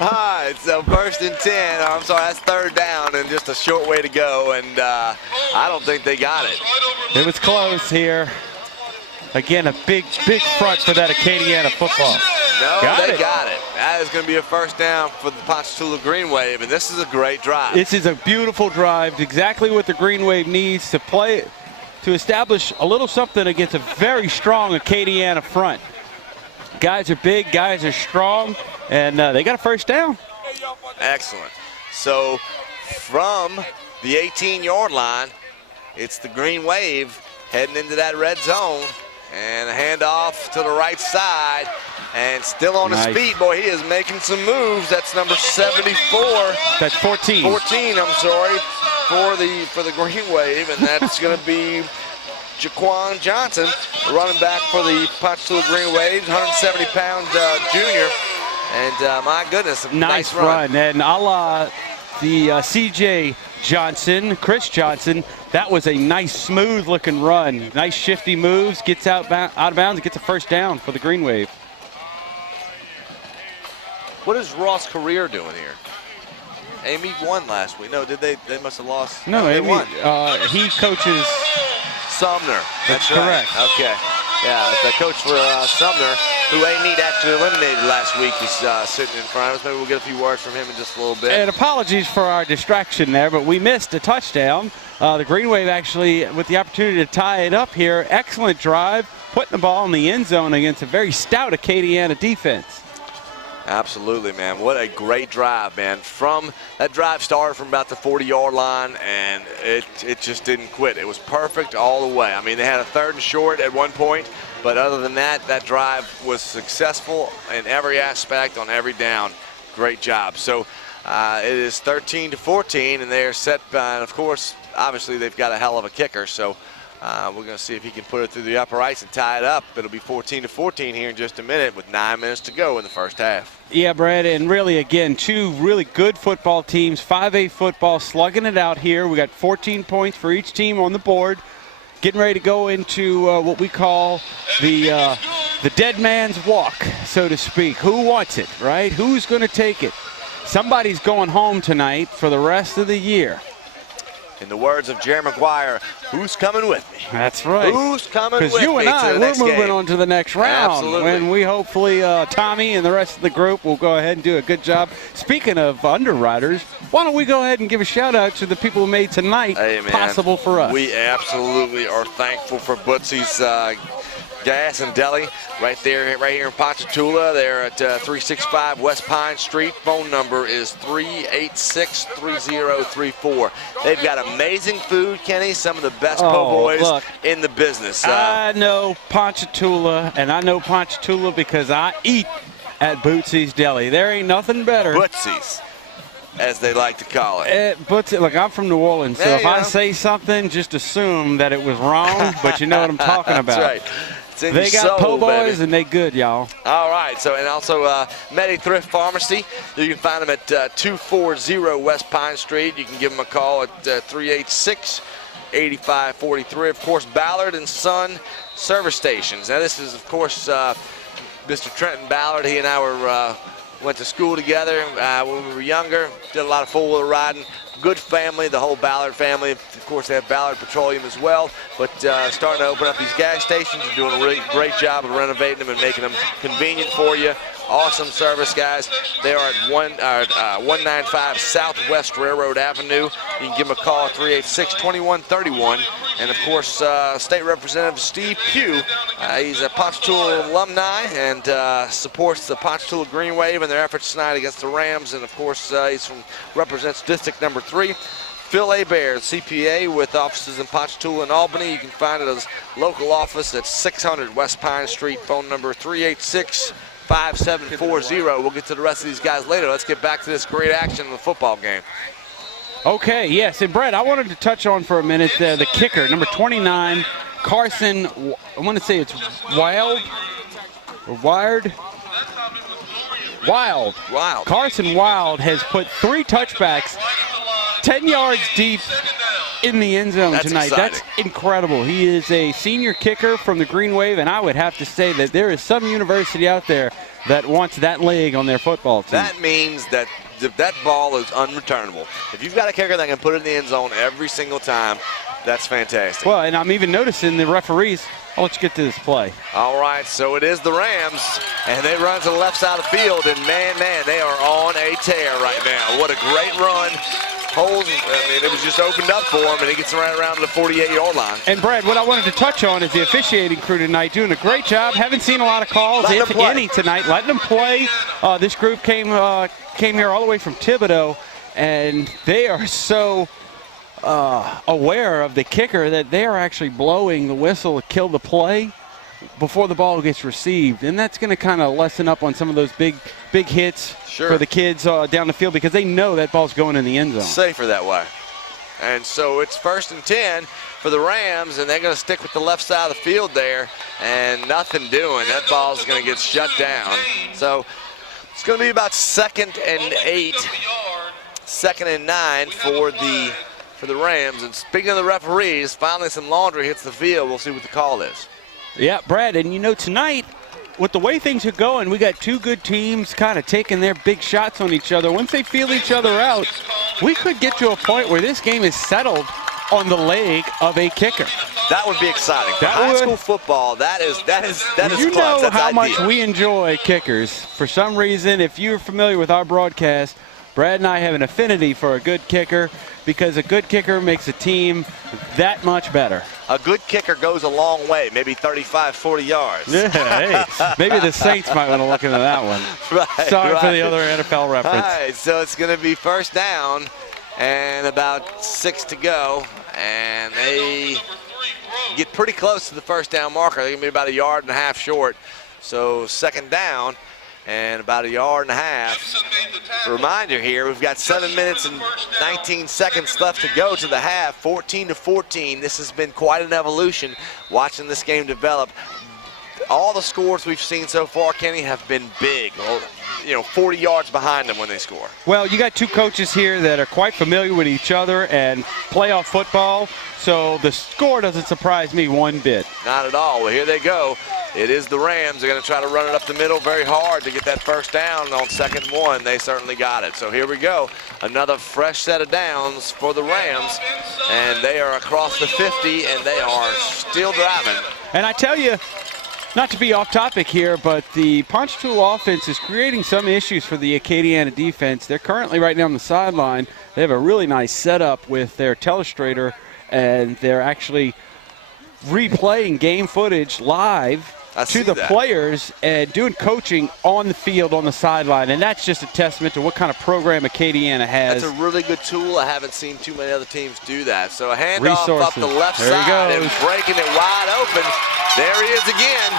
All right, so 1st and 10. I'm sorry, that's 3rd down and just a short way to go, and I don't think they got it. It was close here. Again, a big front for that Acadiana football. No, they got it. That is going to be a 1st down for the Ponchatoula Green Wave, and this is a great drive. This is a beautiful drive, exactly what the Green Wave needs to play, to establish a little something against a very strong Acadiana front. Guys are big, guys are strong, and they got a 1st down. Excellent. So from the 18-yard line, it's the Green Wave heading into that red zone, and a handoff to the right side. And still on his feet, boy, he is making some moves. That's number 74. That's 14. 14, I'm sorry, for the Green Wave, and that's going to be Jaquan Johnson, running back for the Ponchatoula Green Waves, 170-pound junior. And my goodness, a nice run. And a la the C.J. Johnson, Chris Johnson, that was a nice, smooth-looking run. Nice, shifty moves, gets out of bounds, and gets a 1st down for the Green Wave. What is Ross Career doing here? Amy won last week. No, did they? They must have lost. No, they Amy, won. He coaches Sumner. That's correct. Right. Okay. Yeah, the coach for Sumner, who Amy actually eliminated last week, is sitting in front of us. Maybe we'll get a few words from him in just a little bit. And apologies for our distraction there, but we missed a touchdown. The Green Wave actually, with the opportunity to tie it up here, excellent drive, putting the ball in the end zone against a very stout Acadiana defense. Absolutely, man. What a great drive, man. That drive started from about the 40-yard line, and it just didn't quit. It was perfect all the way. I mean, they had a 3rd and short at one point, but other than that, that drive was successful in every aspect on every down. Great job. So it is 13-14, and they are set by, and of course, obviously they've got a hell of a kicker, so we're going to see if he can put it through the uprights and tie it up. It'll be 14-14 here in just a minute with 9 minutes to go in the first half. Yeah, Brad, and really, again, 2 really good football teams, 5A football, slugging it out here. We got 14 points for each team on the board. Getting ready to go into what we call the the dead man's walk, so to speak. Who wants it, right? Who's going to take it? Somebody's going home tonight for the rest of the year. In the words of Jerry Maguire, who's coming with me? That's right. Who's coming with me? Because you and I, we're moving game? on to the next round. Absolutely. When we hopefully, Tommy and the rest of the group will go ahead and do a good job. Speaking of underwriters, why don't we go ahead and give a shout out to the people who made tonight possible for us. We absolutely are thankful for Bootsy's Gas and Deli right here in Ponchatoula. They're at 365 West Pine Street. Phone number is 386-3034. They've got amazing food, Kenny. Some of the best po' boys in the business. I know Ponchatoula, and I know Ponchatoula because I eat at Bootsy's Deli. There ain't nothing better. Bootsy's, as they like to call it. Look, I'm from New Orleans, so if I say something, just assume that it was wrong, but you know what I'm talking about. That's right. They got po' boys and they good, y'all. All right, so and also Medi Thrift Pharmacy. You can find them at 240 West Pine Street. You can give them a call at 386-8543. Of course, Ballard and Son Service Stations. Now this is, of course, Mr. Trenton Ballard. He and I went to school together when we were younger. Did a lot of four-wheeler riding. Good family, the whole Ballard family. Of course, they have Ballard Petroleum as well. But starting to open up these gas stations and doing a really great job of renovating them and making them convenient for you. Awesome service, guys. They are at 195 Southwest Railroad Avenue. You can give them a call at 386-2131. And, of course, State Representative Steve PUGH. He's a Ponchatoula alumni and supports the Ponchatoula Green Wave in their efforts tonight against the Rams. And, of course, he represents District Number 3. Phil Hebert, CPA, with offices in Ponchatoula and Albany. You can find it at his local office at 600 West Pine Street. Phone number 386-5740. We'll get to the rest of these guys later. Let's get back to this great action in the football game. Okay, yes, and Brett, I wanted to touch on for a minute the kicker, number 29, Carson. I want to say it's Wild. Carson Wild has put 3 touchbacks, 10 yards deep in the end zone tonight. Exciting. That's incredible. He is a senior kicker from the Green Wave, and I would have to say that there is some university out there that wants that leg on their football team. That means that that ball is unreturnable. If you've got a kicker that can put it in the end zone every single time, that's fantastic. Well, and I'm even noticing the referees. I'll let you get to this play. All right, so it is the Rams, and they run to the left side of the field, and man, they are on a tear right now. What a great run. Holes, it was just opened up for him, and he gets right around to the 48-yard line. And, Brad, what I wanted to touch on is the officiating crew tonight doing a great job. Haven't seen a lot of calls, if any, tonight. Letting them play. This group came here all the way from Thibodaux, and they are so aware of the kicker that they are actually blowing the whistle to kill the play before the ball gets received. And that's going to kind of lessen up on some of those big hits for the kids down the field because they know that ball's going in the end zone. Safer that way. And so it's 1st and 10 for the Rams, and they're going to stick with the left side of the field there, and nothing doing. That ball's going to get shut down. So it's going to be about 2nd and 8, 2nd and 9 for the Rams. And speaking of the referees, finally some laundry hits the field. We'll see what the call is. Yeah, Brad, and tonight, with the way things are going, we got 2 good teams kind of taking their big shots on each other. Once they feel each other out, we could get to a point where this game is settled on the leg of a kicker. That would be exciting. For high school football, that is You know That's how ideal. much we enjoy kickers. For some reason, if you're familiar with our broadcast, Brad and I have an affinity for a good kicker because a good kicker makes a team that much better. A good kicker goes a long way, maybe 35, 40 yards. Yeah, hey, maybe the Saints might want to look into that one. Sorry for the other NFL reference. All right, so it's going to be 1st down and about 6 to go, and they get pretty close to the 1st down marker. They're going to be about 1.5 yards short. So 2nd down and about 1.5 yards. A reminder here, we've got 7 minutes and 19 seconds left to go to the half, 14-14. This has been quite an evolution watching this game develop. All the scores we've seen so far, Kenny, have been big. 40 yards behind them when they score. Well, you got 2 coaches here that are quite familiar with each other and playoff football, so the score doesn't surprise me one bit. Not at all. Well, here they go. It is the Rams. They're going to try to run it up the middle very hard to get that first down on 2nd and 1. They certainly got it. So here we go. Another fresh set of downs for the Rams. And they are across the 50, and they are still driving. And I tell you, not to be off topic here, but the Ponchatoula offense is creating some issues for the Acadiana defense. They're currently right now on the sideline. They have a really nice setup with their telestrator, and they're actually replaying game footage live to the players and doing coaching on the field on the sideline, and that's just a testament to what kind of program Acadiana has. That's a really good tool. I haven't seen too many other teams do that. So a handoff up the left side and breaking it wide open. There he is again.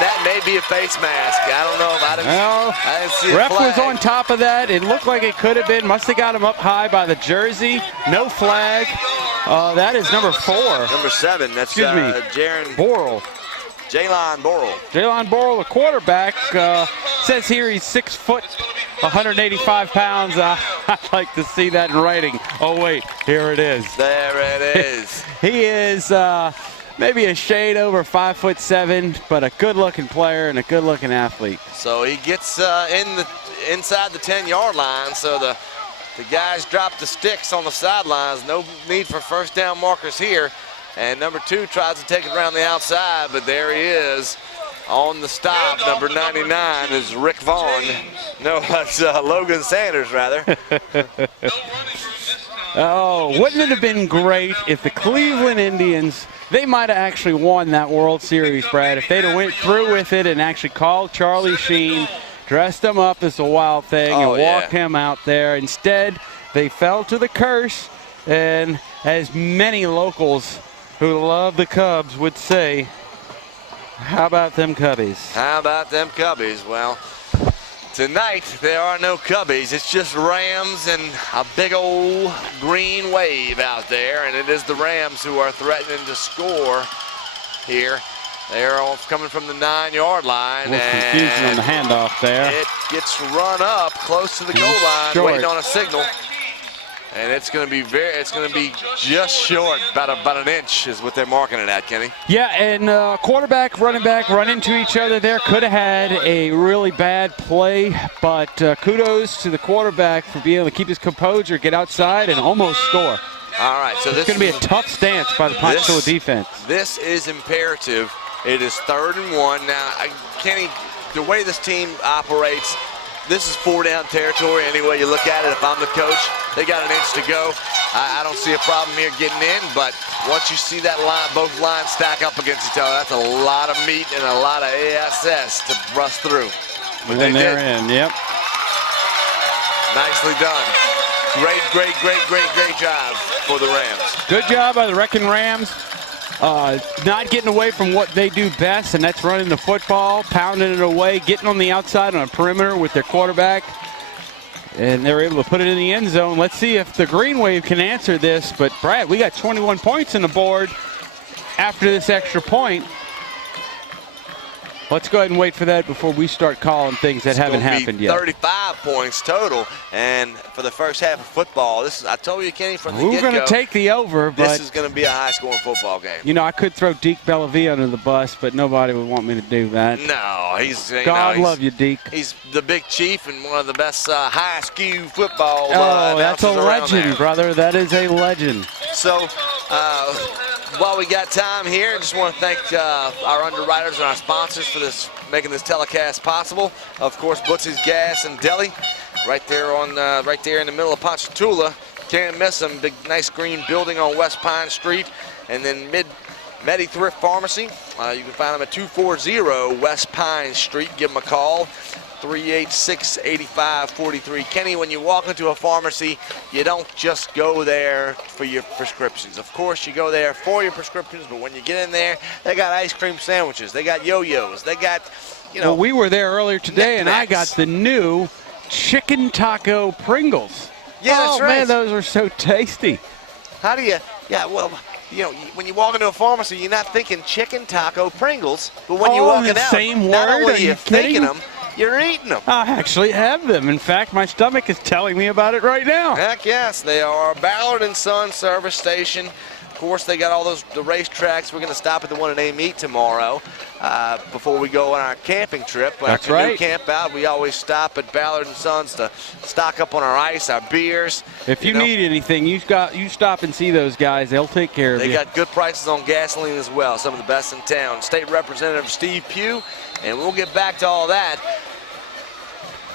That may be a face mask. I don't know if I didn't see a ref flag. was on top of that. It looked like it could have been. Must have got him up high by the jersey. No flag. That is number 4. Number 7. That's Jaron Borrell. Jalon Borrell. Jalon Borrell, the quarterback, says here he's 6 foot, 185 pounds. I'd like to see that in writing. Oh, wait, here it is. There it is. He is maybe a shade over 5'7", but a good-looking player and a good-looking athlete. So he gets inside the 10-yard line, so the guys drop the sticks on the sidelines. No need for first down markers here. And number 2 tries to take it around the outside, but there he is on the stop. Number 99 is Rick Vaughn. No, that's Logan Sanders, rather. Wouldn't it have been great if the Cleveland Indians, they might have actually won that World Series, Brad, if they'd have went through with it and actually called Charlie Sheen, dressed him up as a Wild Thing, and walked him out there. Instead, they fell to the curse, and as many locals who love the Cubs would say, how about them Cubbies? How about them Cubbies? Well, tonight there are no Cubbies. It's just Rams and a big old green wave out there, and it is the Rams who are threatening to score here. They're all coming from the 9-yard line. A little confusion on the handoff there. It gets run up close to the goal line, waiting on a signal. And it's going to be just short, about an inch is what they're marking it at, Kenny. Yeah, and quarterback, running back run into each other there. Could have had a really bad play, but kudos to the quarterback for being able to keep his composure, get outside, and almost score. All right, so it's going to be a tough stance by the Ponchatoula defense. This is imperative. It is 3rd and 1. Now, Kenny, the way this team operates, this is 4-down territory any way you look at it. If I'm the coach, they got an inch to go. I don't see a problem here getting in, but once you see that line, both lines stack up against each other, that's a lot of meat and a lot of ASS to bust through. But then they're in, yep. Nicely done. Great job for the Rams. Good job by the Wrecking Rams. Not getting away from what they do best, and that's running the football, pounding it away, getting on the outside on a perimeter with their quarterback. And they're able to put it in the end zone. Let's see if the Green Wave can answer this. But, Brad, we got 21 points on the board after this extra point. Let's go ahead and wait for that before we start calling things that haven't happened yet. 35 points total, and for the first half of football, I told you, Kenny, from the get-go, we're going to take the over, but this is going to be a high-scoring football game. You know, I could throw Deke Bellavia under the bus, but nobody would want me to do that. No, God love you, Deke. He's the big chief and one of the best high-skew football. That's a legend, brother. That is a legend. So, while we got time here, I just want to thank our underwriters and our sponsors for making this telecast possible. Of course, Butch's Gas and Deli, right there in the middle of Ponchatoula. Can't miss them. Big, nice green building on West Pine Street, and then Medi Thrift Pharmacy. You can find them at 240 West Pine Street. Give them a call. 386-8543. Kenny, when you walk into a pharmacy, you don't just go there for your prescriptions. Of course, you go there for your prescriptions, but when you get in there, they got ice cream sandwiches. They got yo-yos. They got, Well, we were there earlier today, and I got the new chicken taco Pringles. Yeah, that's right. Man, those are so tasty. How do you, when you walk into a pharmacy, you're not thinking chicken taco Pringles, but when you're walking out, not only are you thinking them, you're eating them. I actually have them. In fact, my stomach is telling me about it right now. Heck yes, they are Ballard & Son service station. course, they got all the racetracks. We're going to stop at the one at Amite tomorrow before we go on our camping trip. That's our canoe right. camp out, we always stop at Ballard and Sons to stock up on our ice, our beers. If you need anything, you stop and see those guys. They'll take care of you. They got good prices on gasoline as well, some of the best in town. State Representative Steve Pugh, and we'll get back to all that.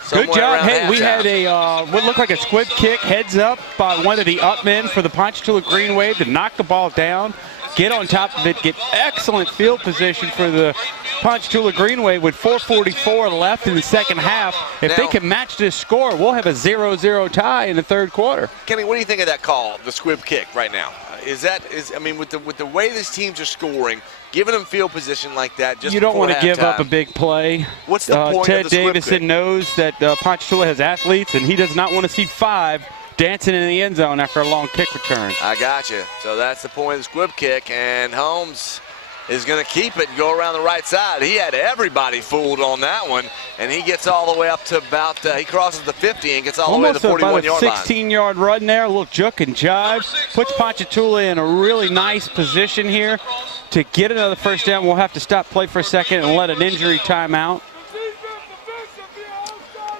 Good job. Hey, we had a what looked like a squib kick heads up by one of the up men for the Ponchatoula Green Wave to knock the ball down, get on top of it, get excellent field position for the Ponchatoula Green Wave with 4:44 left in the second half. If they can match this score, we'll have a 0-0 tie in the third quarter. Kenny, what do you think of that call, the squib kick right now? I mean, with the way these teams are scoring, giving them field position like that, just you don't want to give up a halftime. big play. What's the point Ted of the squib Davison kick? knows that Ponchatoula has athletes, and he does not want to see 5 dancing in the end zone after a long kick return. I got you. So that's the point of the squib kick, and Holmes is going to keep it and go around the right side. He had everybody fooled on that one, and he gets all the way up to about, he crosses the 50 and gets all the way to the 41-yard line. 16-yard run there, a little juke and jive. Puts Ponchatoula in a really nice position here to get another first down. We'll have to stop play for a second and let an injury timeout.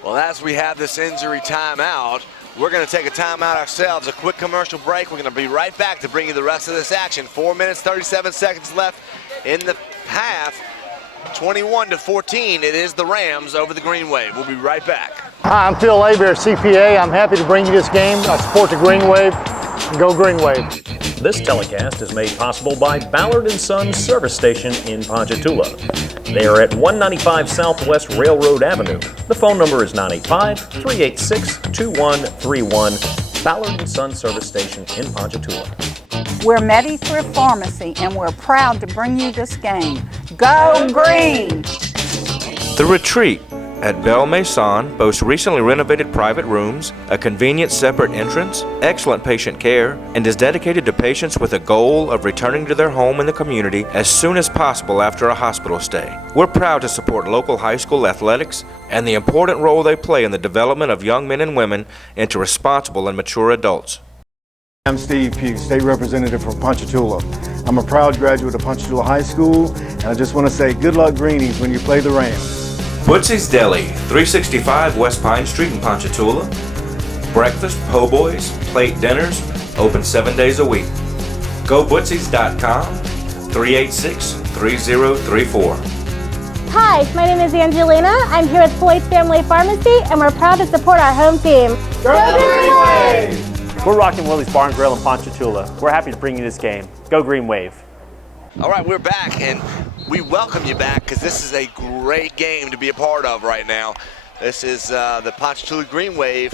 Well, as we have this injury timeout, we're going to take a timeout ourselves, a quick commercial break. We're going to be right back to bring you the rest of this action. 4 minutes, 37 seconds left in the half. 21-14, it is the Rams over the Green Wave. We'll be right back. Hi, I'm Phil Abear, CPA. I'm happy to bring you this game. I support the Green Wave. Go Green Wave. This telecast is made possible by Ballard & Sons Service Station in Ponchatoula. They are at 195 Southwest Railroad Avenue. The phone number is 985-386-2131. Ballard & Sons Service Station in Ponchatoula. We're Medi-Thrift Pharmacy, and we're proud to bring you this game. Go Green! The Retreat at Belle Maison boasts recently renovated private rooms, a convenient separate entrance, excellent patient care, and is dedicated to patients with a goal of returning to their home in the community as soon as possible after a hospital stay. We're proud to support local high school athletics and the important role they play in the development of young men and women into responsible and mature adults. I'm Steve Pugh, State Representative from Ponchatoula. I'm a proud graduate of Ponchatoula High School, and I just want to say good luck Greenies when you play the Rams. WILLY'S Deli, 365 West Pine Street in Ponchatoula. Breakfast, po' boys, plate dinners, open 7 days a week. Go WILLY'S.com, 386-3034. Hi, my name is Angelina. I'm here with FLOYD'S Family Pharmacy, and we're proud to support our home team. Go Green Wave! We're rocking Willie's Bar and Grill in Ponchatoula. We're happy to bring you this game. Go Green Wave. All right, we're back, and we welcome you back because this is a great game to be a part of right now. This is the Ponchatoula Green Wave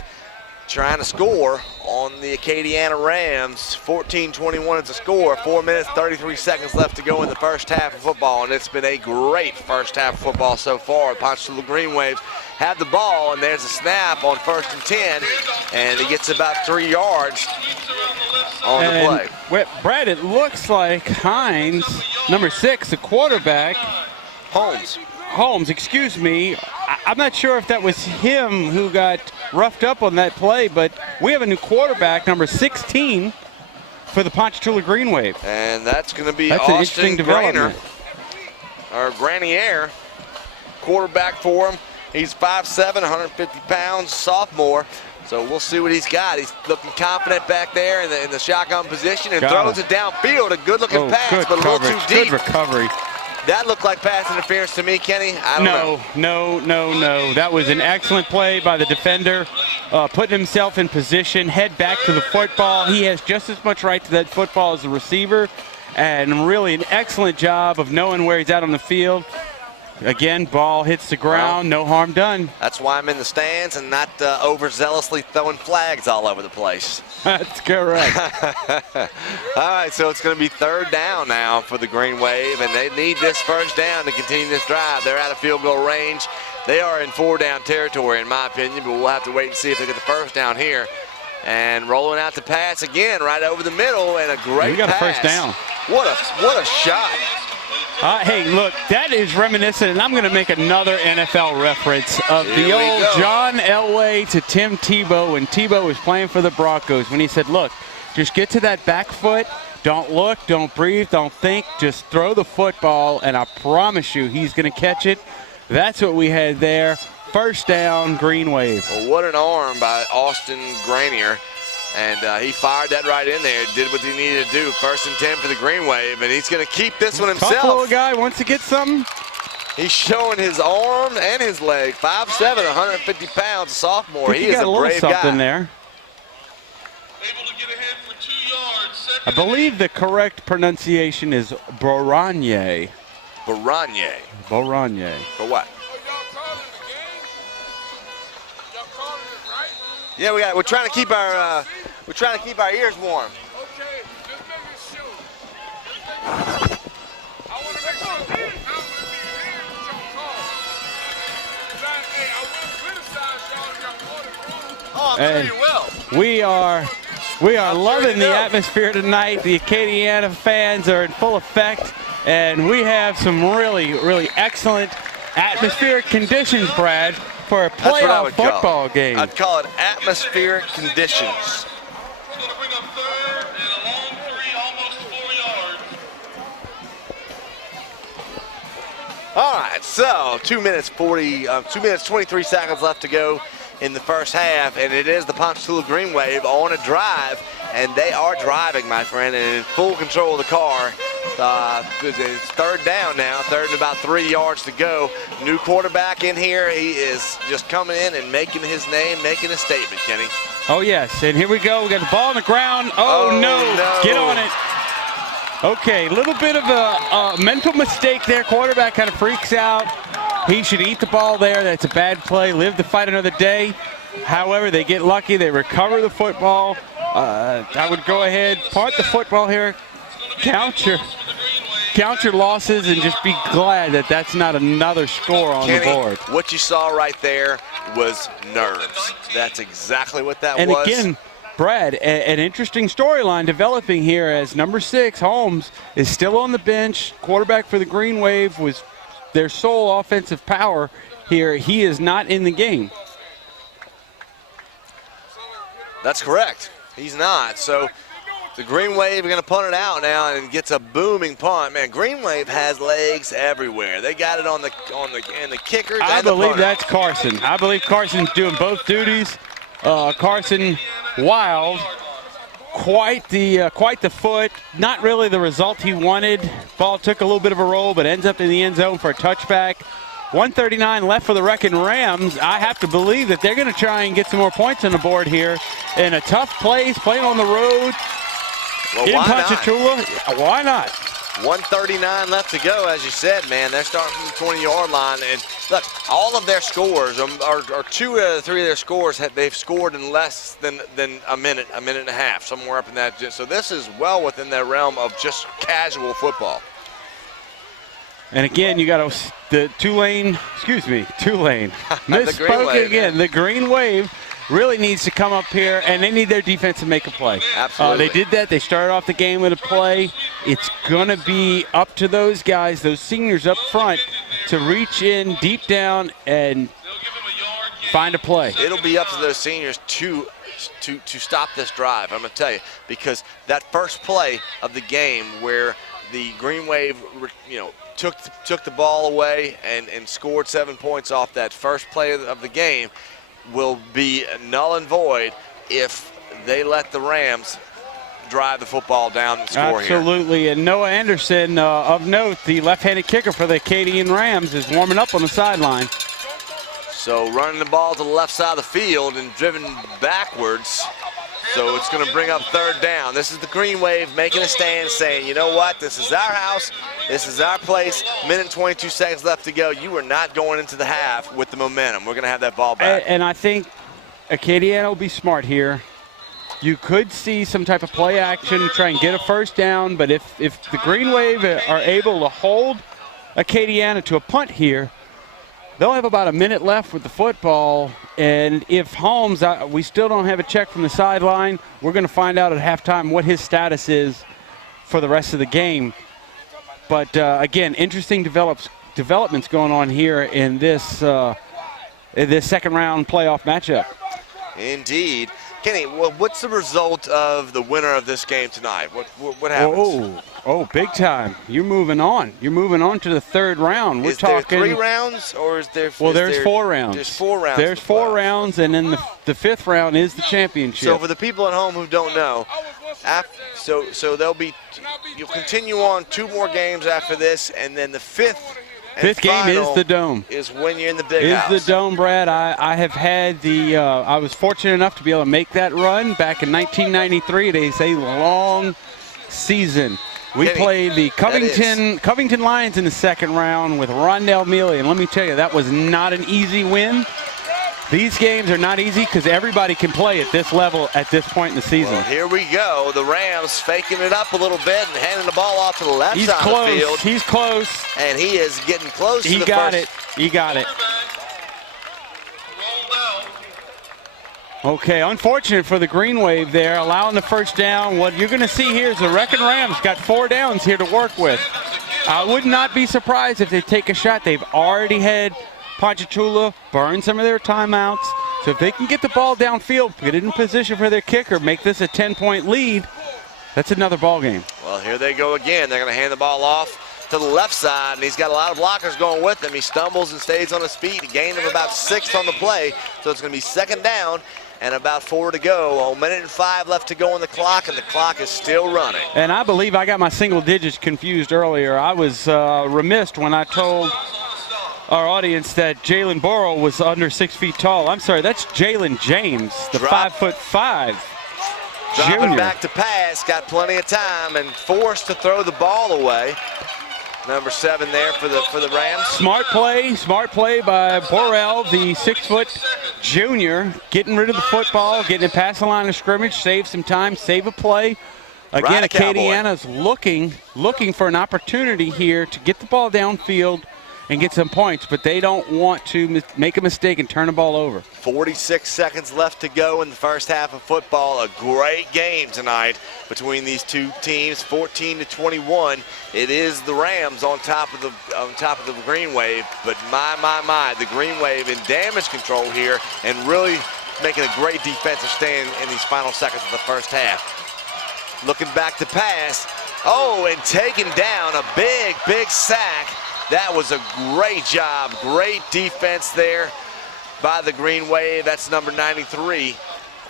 trying to score on the Acadiana Rams. 14-21 is the score. 4 minutes, 33 seconds left to go in the first half of football, and it's been a great first half of football so far. The Ponchatoula Green Waves have the ball, and there's a snap on 1st and 10, and he gets about 3 yards on the play. Brad, it looks like Hines, number 6, the quarterback. Holmes, excuse me. I'm not sure if that was him who got roughed up on that play, but we have a new quarterback, number 16, for the Ponchatoula Green Wave. And that's going to be Austin an interesting development. Or Granier, quarterback for him. He's 5'7", 150 pounds, sophomore. So we'll see what he's got. He's looking confident back there in the shotgun position and throws it downfield. A good-looking pass, but a little too deep. Good recovery. That looked like pass interference to me, Kenny. I don't know. No. That was an excellent play by the defender, putting himself in position, head back to the football. He has just as much right to that football as the receiver, and really an excellent job of knowing where he's at on the field. Again, ball hits the ground, no harm done. That's why I'm in the stands and not overzealously throwing flags all over the place. That's correct. All right, so it's going to be 3rd down now for the Green Wave, and they need this first down to continue this drive. They're out of field goal range. They are in 4-down territory, in my opinion, but we'll have to wait and see if they get the first down here. And rolling out the pass again, right over the middle, and a great We got pass. a first down. What a shot. Hey, look, that is reminiscent, and I'm going to make another NFL reference of the old John Elway to Tim Tebow when Tebow was playing for the Broncos, when he said, look, just get to that back foot, Don't look, don't breathe, don't think. Just throw the football, and I promise you he's going to catch it. That's what we had there. First down, Green Wave. Well, what an arm by Austin Granier. And he fired that right in there, did what he needed to do. 1st and 10 for the Green Wave, and he's going to keep this one himself. Tough little guy wants to get something. He's showing his arm and his leg. 5'7", 150 pounds, a sophomore. He is a brave guy. There. I believe the correct pronunciation is Barone. Barone. Barone. For what? Yeah, we're trying to keep our ears warm. Okay, just make it shoot. I want to make sure I'm going to be here with your call. Hey, I wouldn't criticize y'all if y'all called it wrong. Oh, We are loving the atmosphere tonight. The Acadiana fans are in full effect, and we have some really, really excellent atmospheric conditions, Brad, for a playoff football game. I'd call it atmospheric conditions. He's going to bring up 3rd and a long 3, almost 4 yards. All right, so 2 minutes 23 seconds left to go in the first half, and it is the Ponchatoula Green Wave on a drive, and they are driving, my friend, and in full control of the car. It's 3rd down now, 3rd and about 3 yards to go. New quarterback in here. He is just coming in and making his name, making a statement, Kenny. Oh, yes, and here we go. We got the ball on the ground. Oh, no. Get on it. Okay, a little bit of a mental mistake there. Quarterback kind of freaks out. He should eat the ball there. That's a bad play. Live to fight another day. However, they get lucky. They recover the football. I would go ahead, punt the football here. Count your losses and just be glad that that's not another score on Kenny, the board. What you saw right there was nerves. That's exactly what that was. And again, Brad, an interesting storyline developing here as number 6, Holmes, is still on the bench. Quarterback for the Green Wave was their sole offensive power here. He is not in the game. That's correct. He's not. So the Green Wave are going to punt it out now and gets a booming punt. Man, Green Wave has legs everywhere. They got it on the kickers. I believe that's Carson. I believe Carson's doing both duties. Carson Wild, quite the foot. Not really the result he wanted. Ball took a little bit of a roll, but ends up in the end zone for a touchback. 1:39 left for the ROCKIN Rams. I have to believe that they're going to try and get some more points on the board here. In a tough place, playing on the road in Ponchatoula. Why not? 1:39 left to go, as you said, man. They're starting from the 20-yard line. And look, all of their scores, or 2 out of 3 of their scores, they've scored in less than a minute and a half, somewhere up in that. So this is well within their realm of just casual football. And again, you got Tulane. Misspoke again. The Green Wave really needs to come up here, and they need their defense to make a play. Absolutely. They did that. They started off the game with a play. It's going to be up to those guys, those seniors up front, to reach in deep down and find a play. It'll be up to those seniors to stop this drive, I'm going to tell you, because that first play of the game where the Green Wave, took the ball away and scored 7 points off that first play of the game will be null and void if they let the Rams drive the football down and score here. Absolutely, and Noah Anderson, of note, the left-handed kicker for the Acadian Rams, is warming up on the sideline. So running the ball to the left side of the field and driven backwards. So it's going to bring up 3rd down. This is the Green Wave making a stand, saying, you know what, this is our house, this is our place. Minute and 22 seconds left to go. You are not going into the half with the momentum. We're going to have that ball back. And I think Acadiana will be smart here. You could see some type of play action to try and get a first down, but if the Green Wave are able to hold Acadiana to a punt here, they'll have about a minute left with the football. And if Holmes, we still don't have a check from the sideline. We're going to find out at halftime what his status is for the rest of the game. But again, interesting developments going on here in this second round playoff matchup. Indeed. Kenny, what's the result of the winner of this game tonight? What happens? Oh, big time. You're moving on. You're moving on to the third round. Is there 3 rounds, or is there? Well, there's 4 rounds. There's 4 rounds. There's 4 rounds, and then the 5th round is the championship. So for the people at home who don't know, so they'll be. You'll continue on 2 more games after this, and then the 5th. Fifth game is the Dome. Is when you're in the big house. Is the Dome, Brad. I have had the, I was fortunate enough to be able to make that run back in 1993. It is a long season. We played the Covington Lions in the 2nd round with Rondell Mealy, and let me tell you, that was not an easy win. These games are not easy because everybody can play at this level at this point in the season. Well, here we go. The Rams faking it up a little bit and handing the ball off to the left side of the field. He's close. And he is getting close to the first. He got it. He got it. Okay, unfortunate for the Green Wave there, allowing the first down. What you're going to see here is the Wrecking Rams got 4 downs here to work with. I would not be surprised if they take a shot. They've already had Ponchatoula burn some of their timeouts. So if they can get the ball downfield, get it in position for their kicker, make this a 10-point lead, that's another ball game. Well, here they go again. They're going to hand the ball off to the left side, and he's got a lot of blockers going with him. He stumbles and stays on his feet. A gain of about 6 on the play, so it's going to be 2nd down and about 4 to go. A minute and 5 left to go on the clock, and the clock is still running. And I believe I got my single digits confused earlier. I was remiss when I told our audience that Jalen Burrow was under 6 feet tall. I'm sorry, that's Jalen James, the 5'5" Dropping junior. back to pass, got plenty of time, and forced to throw the ball away. Number 7 there for the Rams. Smart play by Burrell, the 6-foot junior, getting rid of the football, getting it past the line of scrimmage, save some time, save a play. Again, Acadiana's looking for an opportunity here to get the ball downfield and get some points, but they don't want to make a mistake and turn the ball over. 46 seconds left to go in the first half of football. A great game tonight between these 2 teams, 14-21. It is the Rams on top of the Green Wave, but my, the Green Wave in damage control here and really making a great defensive stand in these final seconds of the first half. Looking back to pass. Oh, and taken down, a big sack. That was a great job, great defense there by the Green Wave. That's number 93.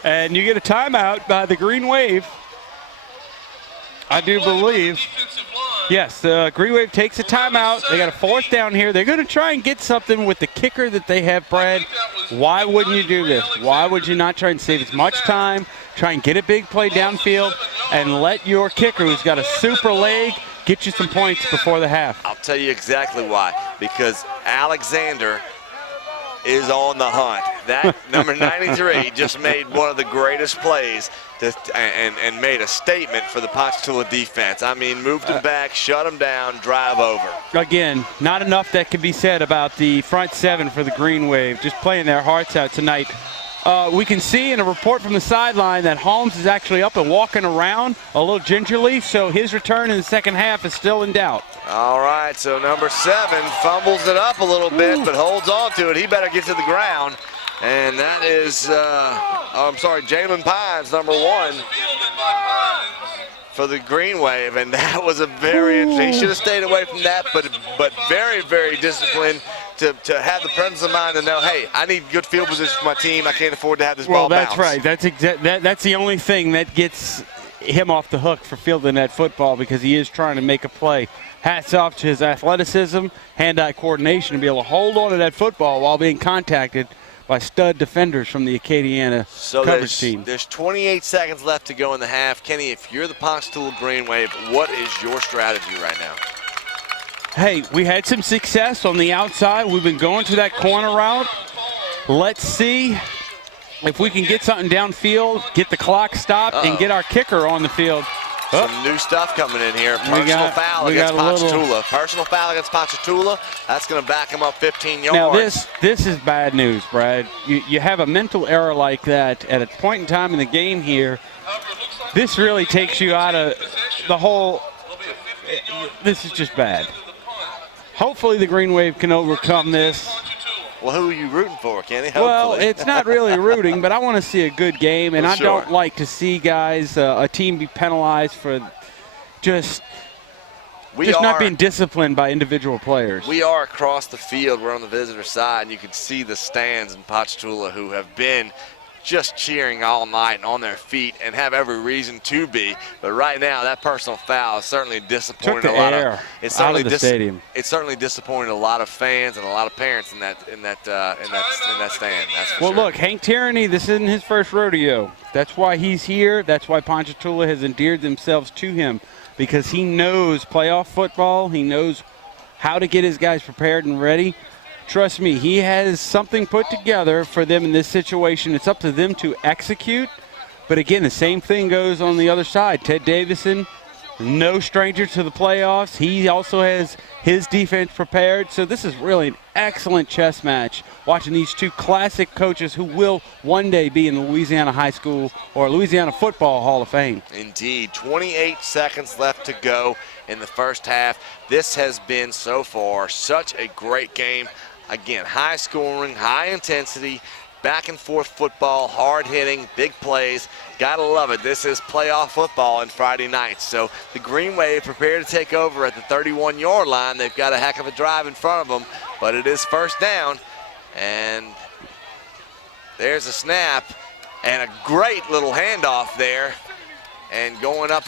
And you get a timeout by the Green Wave. I do believe. Yes, the Green Wave takes a timeout. They got a 4th down here. They're going to try and get something with the kicker that they have, Brad. Why wouldn't you do this? Why would you not try and save as much time, try and get a big play downfield, and let your kicker, who's got a super leg, get you some points before the half? I'll tell you exactly why. Because Alexander is on the hunt. That number 93 just made one of the greatest plays and made a statement for the Ponchatoula defense. I mean, moved him back, shut him down, drive over. Again, not enough that can be said about the front 7 for the Green Wave, just playing their hearts out tonight. We can see in a report from the sideline that Holmes is actually up and walking around a little gingerly, so his return in the second half is still in doubt. All right, so number 7 fumbles it up a little bit, but holds on to it. He better get to the ground. And that is, Jalen Pines, number 1 for the Green Wave. And that was a very interesting. He should have stayed away from that, but very, very disciplined to have the presence of mind to know, hey, I need good field position for my team. I can't afford to have this ball bounce. Well, that's right. That's the only thing that gets him off the hook for fielding that football, because he is trying to make a play. Hats off to his athleticism, hand-eye coordination to be able to hold on to that football while being contacted by stud defenders from the Acadiana coverage team. There's 28 seconds left to go in the half. Kenny, if you're the Ponchatoula Green Wave, what is your strategy right now? Hey, we had some success on the outside. We've been going to that corner route. Let's see if we can get something downfield, get the clock stopped, and get our kicker on the field. Some new stuff coming in here. Personal foul against Ponchatoula. Personal foul against Ponchatoula. That's going to back him up 15 yards. Now, this is bad news, Brad. You have a mental error like that at a point in time in the game here. This really takes you out of the whole – this is just bad. Hopefully the Green Wave can overcome this Well, who are you rooting for, Kenny? Well, Hopefully. it's not really rooting, but I want to see a good game, and Well, I sure. don't like to see guys, a team be penalized for just not being disciplined by individual players. We are across the field. We're on the visitor side, and you can see the stands in Ponchatoula who have been just cheering all night and on their feet and have every reason to be. But right now, that personal foul is certainly disappointing Took the a lot air of. It's out certainly of the stadium. It's certainly disappointed a lot of fans and a lot of parents in that stand. That's for Well, sure. look, Hank Tierney, this isn't his first rodeo. That's why he's here. That's why Ponchatoula has endeared themselves to him, because he knows playoff football. He knows how to get his guys prepared and ready. Trust me, he has something put together for them in this situation. It's up to them to execute. But again, the same thing goes on the other side. Ted Davison, no stranger to the playoffs. He also has his defense prepared. So this is really an excellent chess match, watching these two classic coaches who will one day be in the Louisiana High School or Louisiana Football Hall of Fame. Indeed. 28 seconds left to go in the first half. This has been so far such a great game. Again, high scoring, high intensity, back and forth football, hard hitting, big plays. Gotta love it. This is playoff football on Friday nights. So the Green Wave prepare to take over at the 31-yard line. They've got a heck of a drive in front of them, but it is first down. And there's a snap and a great little handoff there. And going up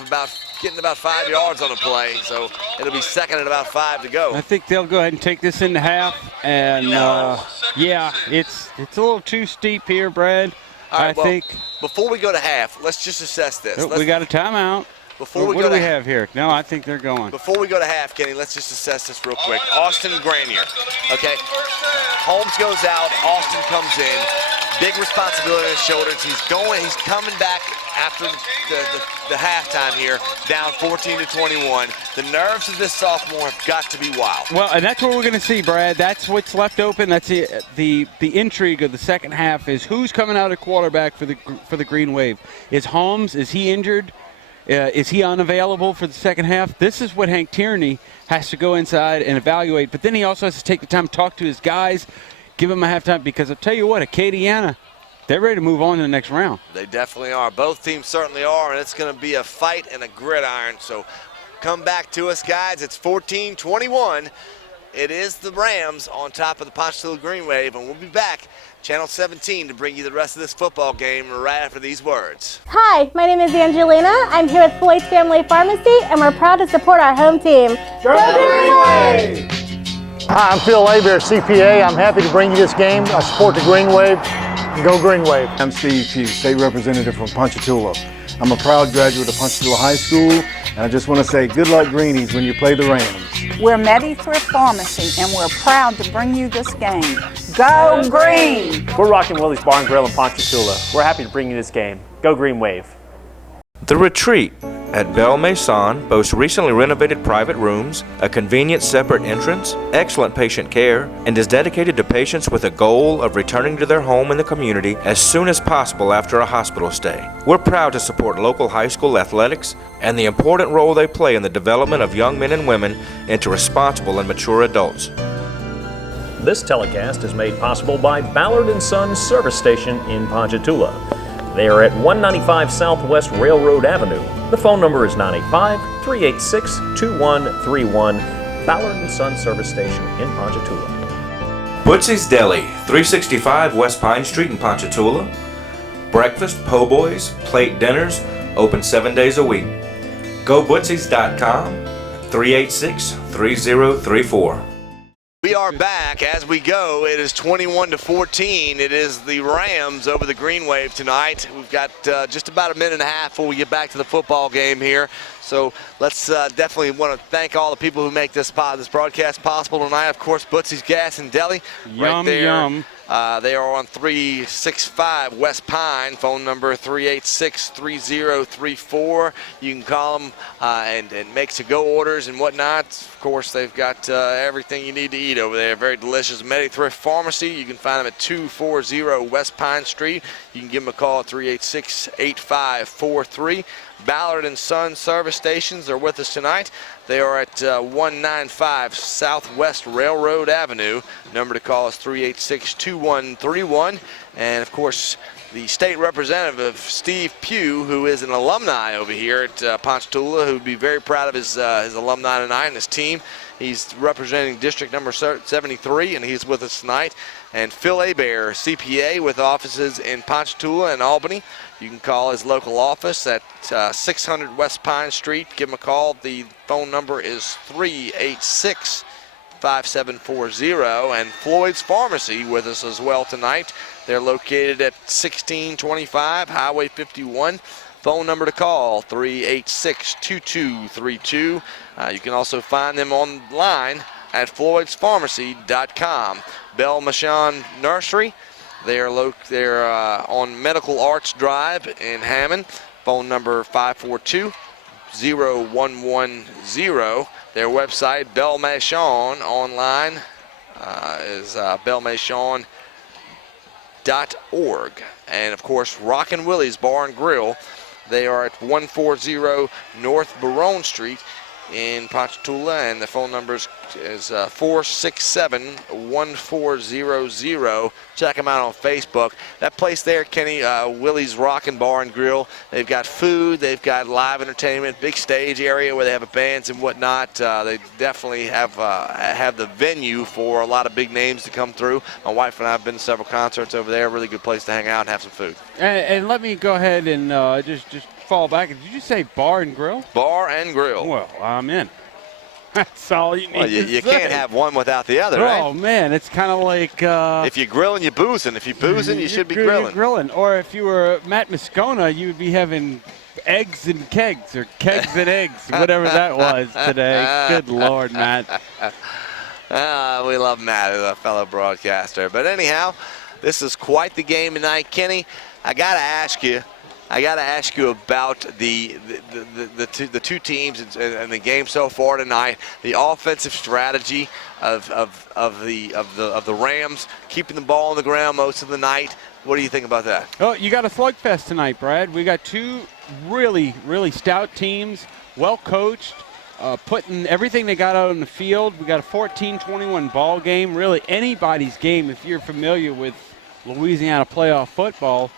getting about 5 yards on the play. So it'll be second and about 5 to go. I think they'll go ahead and take this into half. And yeah, it's a little too steep here, Brad. All right, I think. Before we go to half, let's just assess this. We got a timeout. What do we have here? No, I think they're going. Before we go to half, Kenny, let's just assess this real quick. Austin Granier, okay? Holmes goes out, Austin comes in. Big responsibility on his shoulders. He's coming back after the halftime here, down 14-21. The nerves of this sophomore have got to be wild. Well, and that's what we're going to see, Brad. That's what's left open. That's the intrigue of the second half is who's coming out at quarterback for the Green Wave. Is Holmes? Is he injured? Is he unavailable for the second half? This is what Hank Tierney has to go inside and evaluate. But then he also has to take the time to talk to his guys, give them a halftime, because I'll tell you what, Acadiana, they're ready to move on to the next round. They definitely are. Both teams certainly are, and it's going to be a fight and a gridiron. So come back to us, guys. It's 14-21. It is the Rams on top of the Ponchatoula Green Wave, and we'll be back, Channel 17, to bring you the rest of this football game right after these words. Hi, my name is Angelina. I'm here with Floyd's Family Pharmacy, and we're proud to support our home team. Go Green Wave! Hi, I'm Phil Abear, CPA. I'm happy to bring you this game. I support the Green Wave. Go Green Wave. I'm Steve Pugh, State Representative from Ponchatoula. I'm a proud graduate of Ponchatoula High School, and I just want to say good luck Greenies when you play the Rams. We're Medi-Thrift Pharmacy, and we're proud to bring you this game. Go Green! We're rocking WILLY'S Bar and Grill in Ponchatoula. We're happy to bring you this game. Go Green Wave. The Retreat at Belle Maison boasts recently renovated private rooms, a convenient separate entrance, excellent patient care, and is dedicated to patients with a goal of returning to their home in the community as soon as possible after a hospital stay. We're proud to support local high school athletics and the important role they play in the development of young men and women into responsible and mature adults. This telecast is made possible by Ballard & Sons Service Station in Ponchatoula. They are at 195 Southwest Railroad Avenue. The phone number is 985-386-2131. Ballard & Sons Service Station in Ponchatoula. Butzy's Deli, 365 West Pine Street in Ponchatoula. Breakfast, po' boys, plate dinners, open 7 days a week. GoButzys.com, 386-3034. We are back as we go. It is 21-14. It is the Rams over the Green Wave tonight. We've got just about a minute and a half before we get back to the football game here. So let's definitely want to thank all the people who make this broadcast possible tonight. Of course, Butzy's Gas and Deli. Yum, right there. yum. They are on 365 West Pine, phone number 386-3034. You can call them and make to-go orders and whatnot. Of course, they've got everything you need to eat over there. Very delicious. Medi-Thrift Pharmacy. You can find them at 240 West Pine Street. You can give them a call at 386-8543. Ballard & Sons Service service stations are with us tonight. They are at 195 Southwest Railroad Avenue. Number to call is 386-2131. And, of course, the state representative, Steve PUGH, who is an alumni over here at Ponchatoula, who would be very proud of his alumni tonight and his team. He's representing district number 73, and he's with us tonight. And Phil Hebert, CPA, with offices in Ponchatoula and Albany. You can call his local office at 600 West Pine Street. Give him a call. The phone number is 386-5740. And Floyd's Pharmacy with us as well tonight. They're located at 1625 Highway 51. Phone number to call, 386-2232. You can also find them online at FLOYD'Spharmacy.com. Belle Machon Nursery, they're on Medical Arts Drive in Hammond. Phone number 542-0110. Their website, Belle Machon, online is bellemachon.org. And, of course, ROCKIN WILLY'S Bar and Grill. They are at 140 North Barone Street in Ponchatoula, and the phone number is 467-1400. Check them out on Facebook. That place there, Kenny, Willie's Rockin' Bar and Grill, they've got food, they've got live entertainment, big stage area where they have bands and whatnot. They definitely have the venue for a lot of big names to come through. My wife and I have been to several concerts over there. Really good place to hang out and have some food. And let me go ahead and just fall back. Did you say bar and grill? Bar and grill. Well, I'm in. That's all you need. Well, you can't have one without the other, right? Oh, man, it's kind of like... if you're grilling, you're boozing. If you're boozing, you should be grilling. Or if you were Matt Moscona, you would be having eggs and kegs, or kegs and eggs, whatever that was today. Good Lord, Matt. We love Matt as a fellow broadcaster. But anyhow, this is quite the game tonight. Kenny, I got to ask you about the two teams and the game so far tonight. The offensive strategy of the Rams, keeping the ball on the ground most of the night. What do you think about that? Oh, you got a slugfest tonight, Brad. We got two really, really stout teams, well coached, putting everything they got out on the field. We got a 14-21 ball game. Really anybody's game if you're familiar with Louisiana playoff football.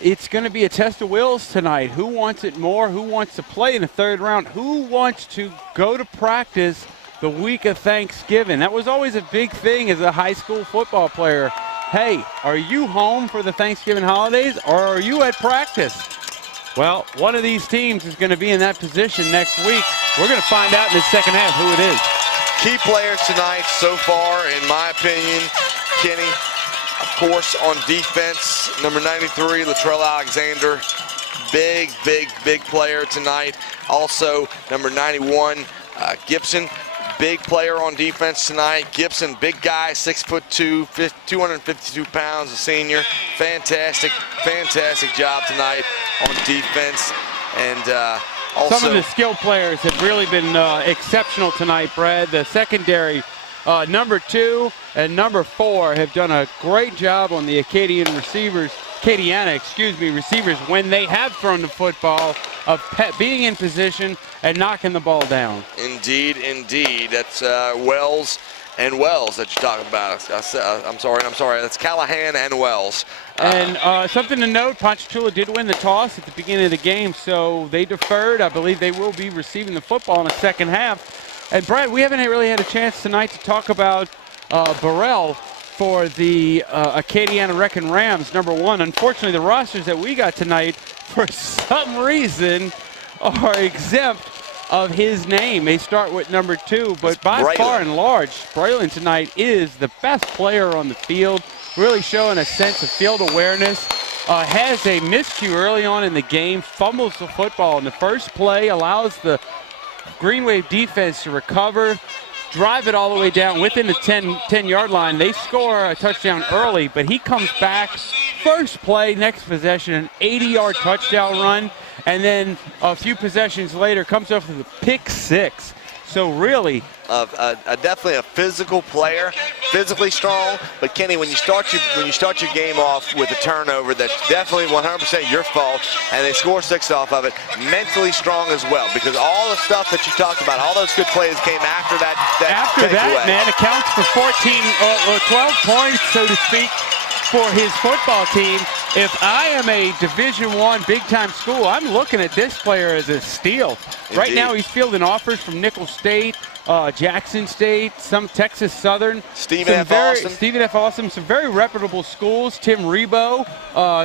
It's going to be a test of wills tonight. Who wants it more? Who wants to play in the third round? Who wants to go to practice the week of Thanksgiving? That was always a big thing as a high school football player. Hey, are you home for the Thanksgiving holidays or are you at practice? Well, one of these teams is going to be in that position next week. We're going to find out in the second half who it is. Key players tonight so far, in my opinion, Kenny. Of course, on defense, number 93, Latrell Alexander, big player tonight. Also, number 91, Gibson, big player on defense tonight. Gibson, big guy, 6'2", 252 pounds, a senior. Fantastic job tonight on defense. And also, some of the skill players have really been exceptional tonight, Brad. The secondary, number 2 and number 4 have done a great job on the Acadiana receivers when they have thrown the football, of being in position and knocking the ball down. Indeed. That's Wells and Wells that you're talking about. I'm sorry. That's Callahan and Wells. And something to note, Ponchatoula did win the toss at the beginning of the game, so they deferred. I believe they will be receiving the football in the second half. And, Brad, we haven't really had a chance tonight to talk about Burrell for the Acadiana Wrecking Rams, number 1. Unfortunately, the rosters that we got tonight, for some reason, are exempt of his name. They start with number 2, but by far and large, Braylon tonight is the best player on the field, really showing a sense of field awareness. Has a miscue early on in the game, fumbles the football in the first play, allows the Green Wave defense to recover, drive it all the way down within the 10-yard line. They score a touchdown early, but he comes back. First play, next possession, an 80-yard touchdown run, and then a few possessions later comes up with a pick 6. So really, definitely a physical player. physically strong, but Kenny, when you start your game off with a turnover that's definitely 100% your fault, and they score 6 off of it, mentally strong as well, because all the stuff that you talked about, all those good plays came after that. After that, man, accounts for 12 points, so to speak, for his football team. If I am a Division I big-time school, I'm looking at this player as a steal. Indeed. Right now, he's fielding offers from Nicholls State, Jackson State, some Texas Southern. Stephen F. Austin, some very reputable schools. Tim Rebo,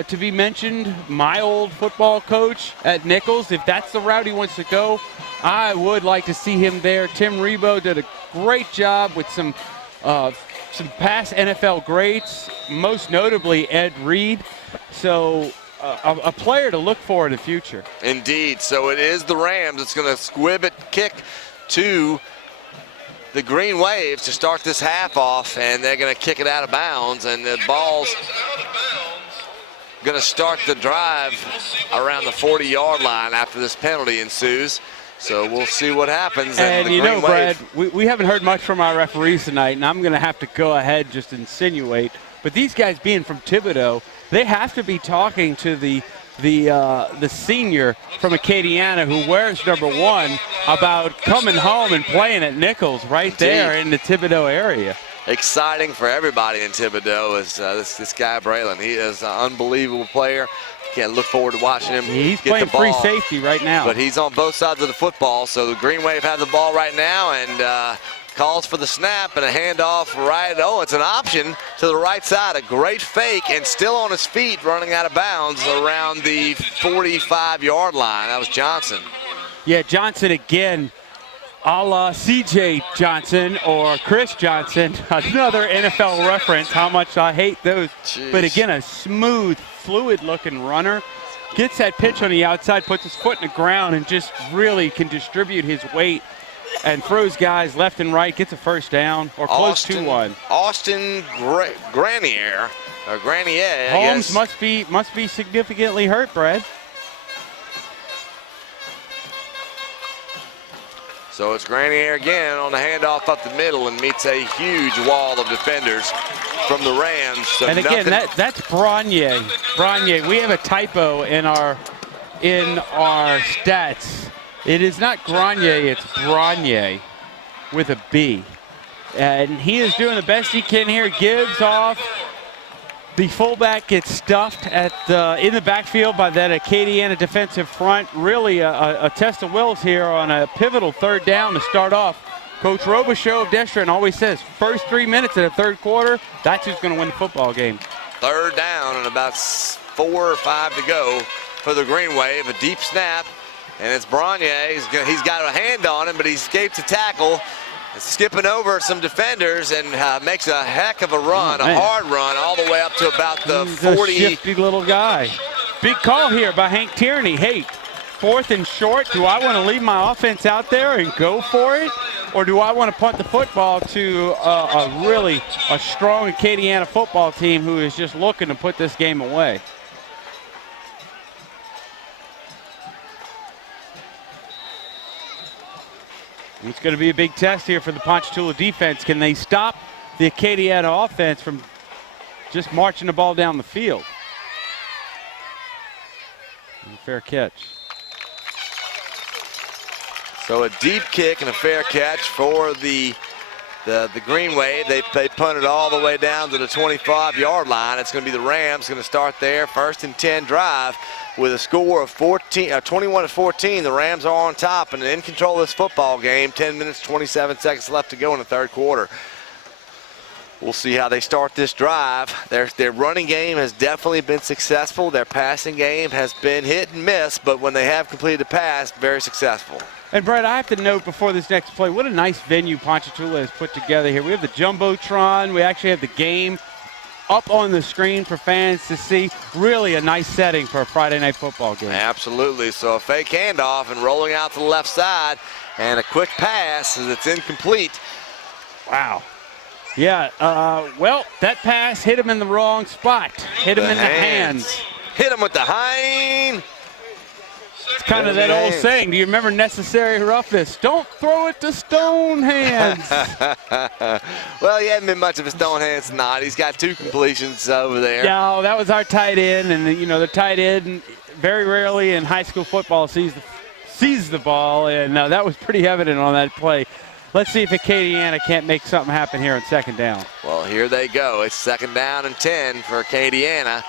to be mentioned, my old football coach at Nicholls. If that's the route he wants to go, I would like to see him there. Tim Rebo did a great job with some past NFL greats, most notably Ed Reed. So a player to look for in the future. Indeed. So it is the Rams. It's going to squib it, kick to the Green Waves to start this half off, and they're going to kick it out of bounds, and the ball's going to start the drive around the 40-yard line after this penalty ensues. So we'll see what happens. And you know, Brad, we haven't heard much from our referees tonight, and I'm going to have to go ahead and just insinuate. But these guys being from Thibodaux, they have to be talking to the senior from Acadiana who wears number 1 about coming home and playing at Nicholls right there in the Thibodaux area. Exciting for everybody in Thibodaux is this guy Braylon. He is an unbelievable player. Can't look forward to watching him. He's get playing the ball, free safety right now. But he's on both sides of the football. So the Green Wave has the ball right now and calls for the snap and a handoff right. Oh, it's an option to the right side. A great fake and still on his feet running out of bounds around the 45-yard line. That was Johnson. Yeah, Johnson again, a la C.J. Johnson or Chris Johnson. Another NFL reference, how much I hate those. Jeez. But again, a smooth, fluid-looking runner. Gets that pitch on the outside, puts his foot in the ground, and just really can distribute his weight and throws guys left and right, gets a first down or close to one. Austin Granier, or Granier, I Holmes guess. must be significantly hurt, Brad. So it's Granier again on the handoff up the middle and meets a huge wall of defenders from the Rams. So and again, that's Branier. Branier, we have a typo in our stats. It is not Granier, it's Branier with a B. And he is doing the best he can here. Gives off. The fullback gets stuffed in the backfield by that Acadiana defensive front. Really a test of wills here on a pivotal 3rd down to start off. Coach Robichaux of Destrin always says first 3 minutes of the 3rd quarter, that's who's going to win the football game. 3rd down and about 4 or 5 to go for the Green Wave. A deep snap. And it's Branier. He's got a hand on him, but he escapes a tackle. Skipping over some defenders and makes a heck of a run, a hard run, all the way up to about the 40. A shifty little guy. Big call here by Hank Tierney. Hey, 4th and short. Do I want to leave my offense out there and go for it? Or do I want to punt the football to a really strong Acadiana football team who is just looking to put this game away? It's going to be a big test here for the Ponchatoula defense. Can they stop the Acadiana offense from just marching the ball down the field? And a fair catch. So a deep kick and a fair catch for the Green Wave. They punted all the way down to the 25-yard line. It's going to be the Rams going to start their 1st and 10 drive. With a score of 21-14, the Rams are on top and in control of this football game. 10 minutes, 27 seconds left to go in the 3rd quarter. We'll see how they start this drive. Their running game has definitely been successful. Their passing game has been hit and miss, but when they have completed a pass, very successful. And, Brad, I have to note before this next play, what a nice venue Ponchatoula has put together here. We have the Jumbotron. We actually have the game up on the screen for fans to see. Really a nice setting for a Friday night football game. Absolutely. So a fake handoff and rolling out to the left side and a quick pass as it's incomplete. Wow. Yeah, well, that pass hit him in the wrong spot. Hit him in the hands. Hit him with the hind. kind of that old saying. Do you remember necessary roughness? Don't throw it to stone hands. Well, he hasn't been much of a stone hands tonight. He's got 2 completions over there. No, that was our tight end, and you know the tight end very rarely in high school football sees the ball, and that was pretty evident on that play. Let's see if Acadiana can't make something happen here on 2nd down. Well, here they go. It's 2nd down and 10 for Acadiana.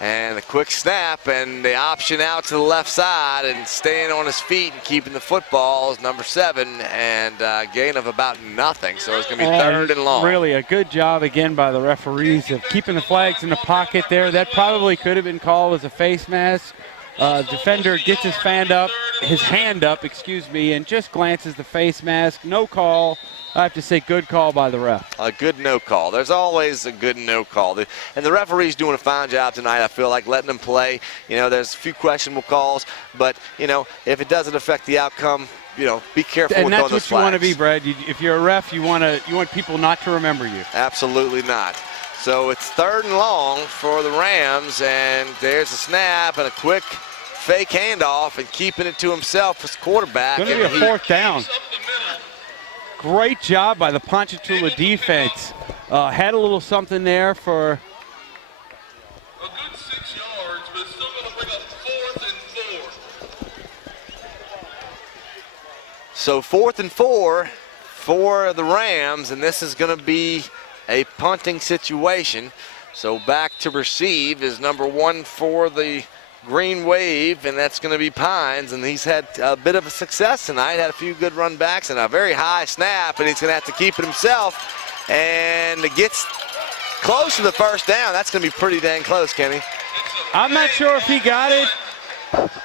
And a quick snap and the option out to the left side and staying on his feet and keeping the football is number 7 and gain of about nothing. So it's going to be 3rd and long. Really a good job again by the referees of keeping the flags in the pocket there. That probably could have been called as a face mask. Defender gets his hand up, and just glances the face mask. No call. I have to say, good call by the ref. A good no call. There's always a good no call. And the referee's doing a fine job tonight, I feel like, letting them play. You know, there's a few questionable calls, but, you know, if it doesn't affect the outcome, you know, be careful with throwing those flags. And that's what you want to be, Brad. If you're a ref, you want people not to remember you. Absolutely not. So it's 3rd and long for the Rams, and there's a snap and a quick fake handoff and keeping it to himself as quarterback. It's going to be a 4th down. Great job by the Ponchatoula defense. Had a little something there for. A good 6 yards, but it's still going to bring up 4th and 4. So 4th and 4 for the Rams, and this is going to be a punting situation. So back to receive is number 1 for the Green Wave, and that's going to be Pines, and he's had a bit of a success tonight. Had a few good run backs and a very high snap, and he's going to have to keep it himself. And it gets close to the 1st down. That's going to be pretty dang close, Kenny. I'm not sure if he got it.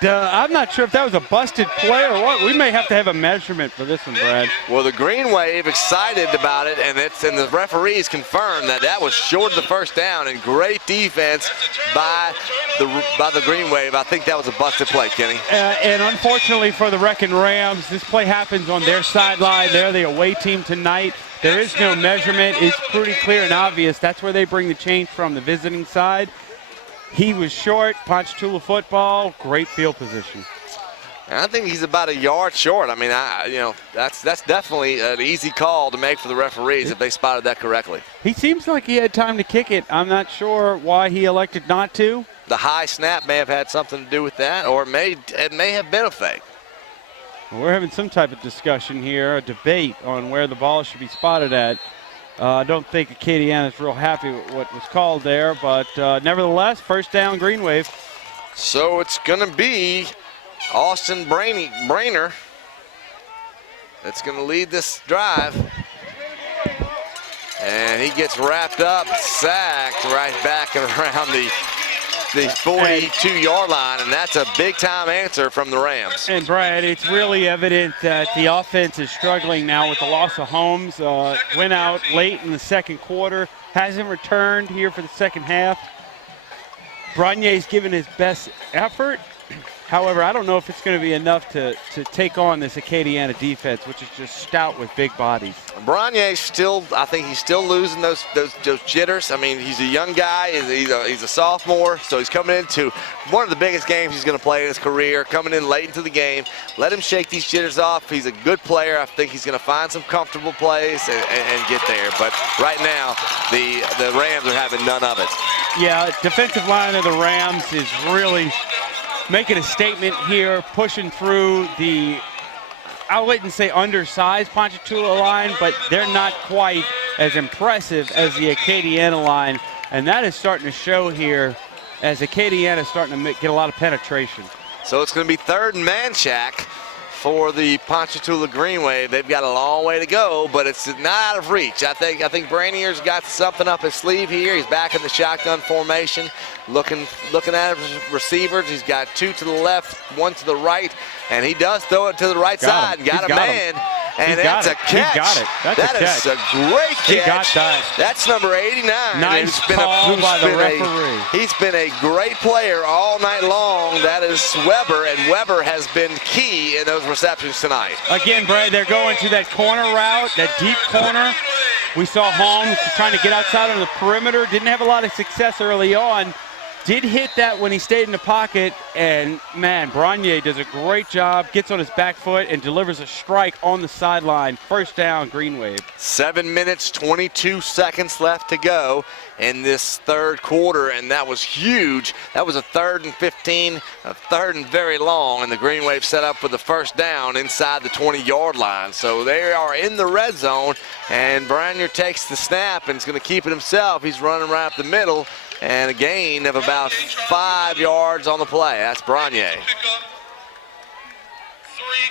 I'm not sure if that was a busted play or what. We may have to have a measurement for this one, Brad. Well, the Green Wave excited about it, and the referees confirmed that was short of the 1st down, and great defense by the Green Wave. I think that was a busted play, Kenny. And unfortunately for the ROCKIN Rams, this play happens on their sideline. They're the away team tonight. There is no measurement. It's pretty clear and obvious. That's where they bring the change from, the visiting side. He was short. Ponchatoula football, great field position. And I think he's about a yard short. I mean, that's definitely an easy call to make for the referees if they spotted that correctly. He seems like he had time to kick it. I'm not sure why he elected not to. The high snap may have had something to do with that, or it may have been a fake. Well, we're having some type of discussion here, a debate on where the ball should be spotted at. I don't think Acadiana is real happy with what was called there, but nevertheless, 1st down, Green Wave. So it's going to be Austin Brainer that's going to lead this drive. And he gets wrapped up, sacked right back around the 42-yard line, and that's a big-time answer from the Rams. And, Brad, it's really evident that the offense is struggling now with the loss of Holmes. Went out late in the 2nd quarter, hasn't returned here for the 2nd half. Bronier's given his best effort. However, I don't know if it's going to be enough to take on this Acadiana defense, which is just stout with big bodies. Bronier's I think he's still losing those jitters. I mean, he's a young guy. He's a sophomore, so he's coming into one of the biggest games he's going to play in his career, coming in late into the game. Let him shake these jitters off. He's a good player. I think he's going to find some comfortable plays and get there. But right now, the Rams are having none of it. Yeah, defensive line of the Rams is really making a statement here, pushing through the, I wouldn't say undersized Ponchatoula line, but they're not quite as impressive as the Acadiana line, and that is starting to show here as Acadiana is starting to get a lot of penetration. So it's going to be 3rd and Manchac for the Ponchatoula Green Wave. They've got a long way to go, but it's not out of reach. I think Branier's got something up his sleeve here. He's back in the shotgun formation, looking at his receivers. He's got 2 to the left, 1 to the right, and he does throw it to the right side and got a man. And that's a catch. He got it. That's a great catch. He got that. That's number 89. Nice call by the referee. He's been a great player all night long. That is Weber, and Weber has been key in those receptions tonight. Again, Brad, they're going to that corner route, that deep corner. We saw Holmes trying to get outside on the perimeter. Didn't have a lot of success early on. did hit that when he stayed in the pocket, and man, BARONE does a great job, gets on his back foot and delivers a strike on the sideline. First down, Green Wave. 7 minutes, 22 seconds left to go in this third quarter, and that was huge. That was a 3rd and 15, a 3rd and very long, and the Green Wave set up with the first down inside the 20-yard line. So they are in the red zone, and BARONE takes the snap and is going to keep it himself. He's running right up the middle, and a gain of about 5 yards on the play. That's BARONE. 3,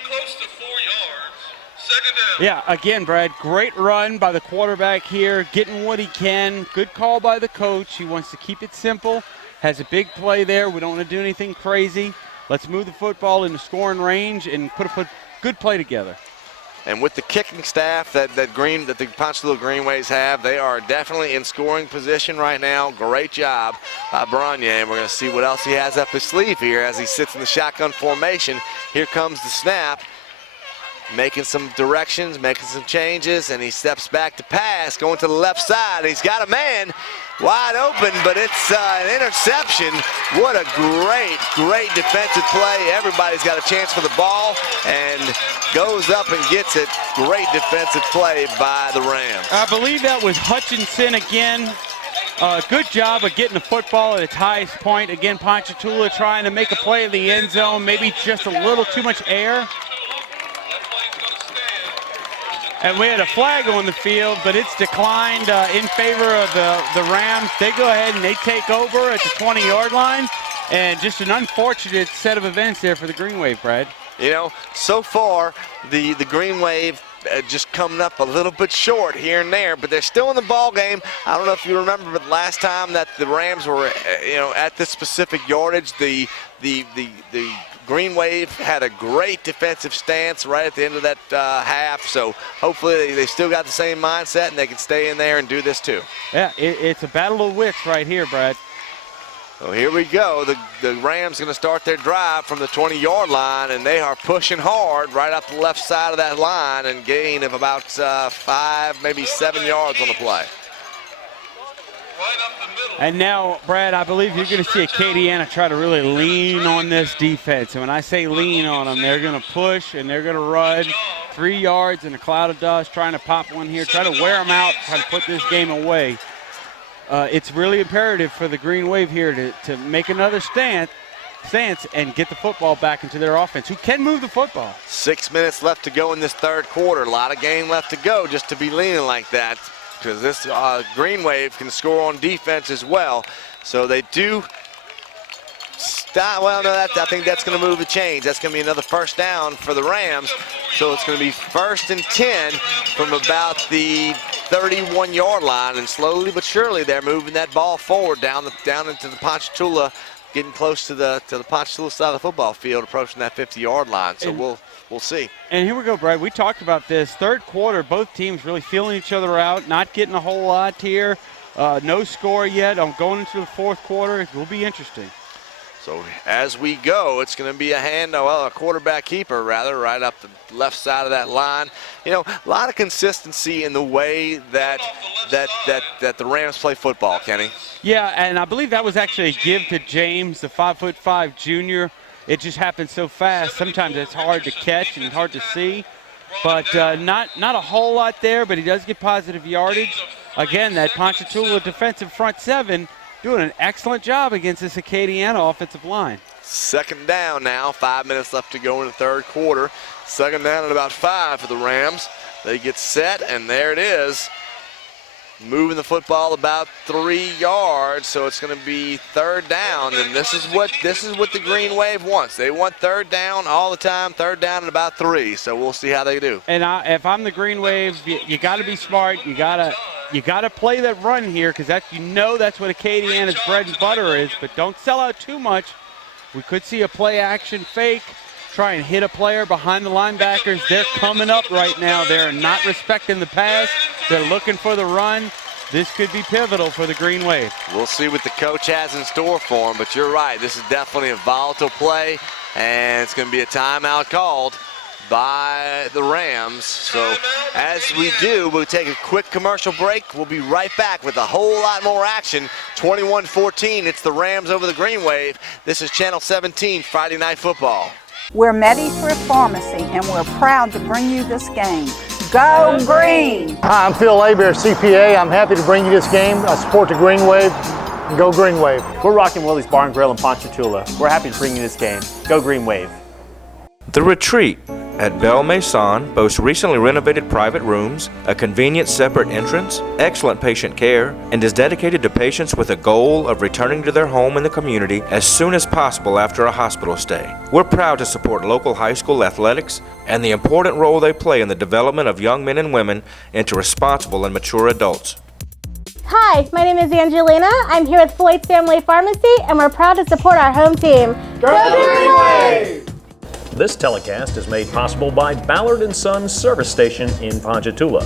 close to 4 yards. Second down. Yeah, again, Brad, great run by the quarterback here, getting what he can. Good call by the coach. He wants to keep it simple. Has a big play there. We don't want to do anything crazy. Let's move the football into scoring range and put a good play together. And with the kicking staff that the Ponchatoula Green Waves have, they are definitely in scoring position right now. Great job by BARONE, and we're going to see what else he has up his sleeve here as he sits in the shotgun formation. Here comes the snap, making some directions, making some changes, and he steps back to pass, going to the left side. He's got a man wide open, but it's an interception. What a great defensive play. Everybody's got a chance for the ball and goes up and gets it. Great defensive play by the Rams. I believe that was Hutchinson again. Good job of getting the football at its highest point. Again, Ponchatoula trying to make a play in the end zone, maybe just a little too much air. And we had a flag on the field, but it's declined in favor of the Rams. They go ahead and they take over at the 20-yard line. And just an unfortunate set of events there for the Green Wave, Brad. You know, so far, the Green Wave just coming up a little bit short here and there, but they're still in the ball game. I don't know if you remember, but last time that the Rams were, at this specific yardage, the Green Wave had a great defensive stance right at the end of that half, so hopefully they still got the same mindset and they can stay in there and do this too. Yeah, it's a battle of wits right here, Brad. So here we go. The Rams going to start their drive from the 20-yard line, and they are pushing hard right up the left side of that line and gain of about 5, maybe 7 yards on the play. And now, Brad, I believe you're going to see Acadiana try to really lean on this defense. And when I say lean on them, they're going to push and they're going to run 3 yards in a cloud of dust, trying to pop one here, try to wear them out, try to put this game away. It's really imperative for the Green Wave here to make another stance and get the football back into their offense, who can move the football. 6 minutes left to go in this third quarter. A lot of game left to go just to be leaning like that, because this Green Wave can score on defense as well. So they do stop. Well, no, I think that's going to move the chains. That's going to be another first down for the Rams. So it's going to be 1st and 10 from about the 31-yard line, and slowly but surely they're moving that ball forward down into the Ponchatoula, getting close to the Ponchatoula side of the football field, approaching that 50-yard line. So we'll see. And here we go, Brad. We talked about this. Third quarter, both teams really feeling each other out, not getting a whole lot here. No score yet. I'm going into the fourth quarter. It will be interesting. So as we go, it's going to be a quarterback keeper, rather, right up the left side of that line. You know, a lot of consistency in the way that the Rams play football, Kenny. Yeah, and I believe that was actually a give to James, the 5'5" junior. It just happened so fast. Sometimes it's hard to catch and hard to see. But not a whole lot there, but he does get positive yardage. Again, that Ponchatoula defensive front seven doing an excellent job against this Acadiana offensive line. Second down now, 5 minutes left to go in the third quarter. Second down at about 5 for the Rams. They get set, and there it is. Moving the football about 3 yards, so it's going to be third down, and this is what the Green Wave wants. They want third down all the time, third down at about 3, so we'll see how they do. And if I'm the Green Wave, you got to be smart. You got to play that run here, because that's what Acadiana's bread and butter is, but don't sell out too much. We could see a play action fake, try and hit a player behind the linebackers. They're coming up right now. They're not respecting the pass. They're looking for the run. This could be pivotal for the Green Wave. We'll see what the coach has in store for him, but you're right. This is definitely a volatile play, and it's going to be a timeout called by the Rams. So as we do, we'll take a quick commercial break. We'll be right back with a whole lot more action. 21-14, it's the Rams over the Green Wave. This is Channel 17 Friday Night Football. We're Medi-Thrift Pharmacy, and we're proud to bring you this game. Go Green! Hi, I'm Phil Labear, CPA. I'm happy to bring you this game. I support the Green Wave. Go Green Wave. We're rocking Willie's Bar and Grill in Ponchatoula. We're happy to bring you this game. Go Green Wave. The Retreat at Belle Maison boasts recently renovated private rooms, a convenient separate entrance, excellent patient care, and is dedicated to patients with a goal of returning to their home in the community as soon as possible after a hospital stay. We're proud to support local high school athletics and the important role they play in the development of young men and women into responsible and mature adults. Hi, my name is Angelina. I'm here with FLOYD'S Family Pharmacy, and we're proud to support our home team. Go Green Wave! This telecast is made possible by Ballard & Sons Service Station in Ponchatoula.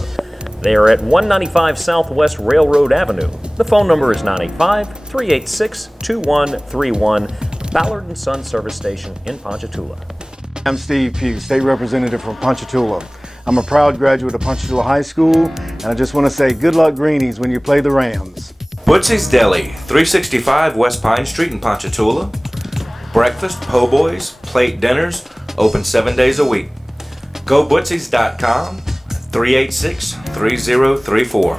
They are at 195 Southwest Railroad Avenue. The phone number is 985-386-2131. Ballard & Sons Service Station in Ponchatoula. I'm Steve PUGH, State Representative from Ponchatoula. I'm a proud graduate of Ponchatoula High School, and I just want to say good luck Greenies when you play the Rams. Butzy's Deli, 365 West Pine Street in Ponchatoula. Breakfast, po' boys, plate dinners, open 7 days a week. GoButzys.com, 386-3034.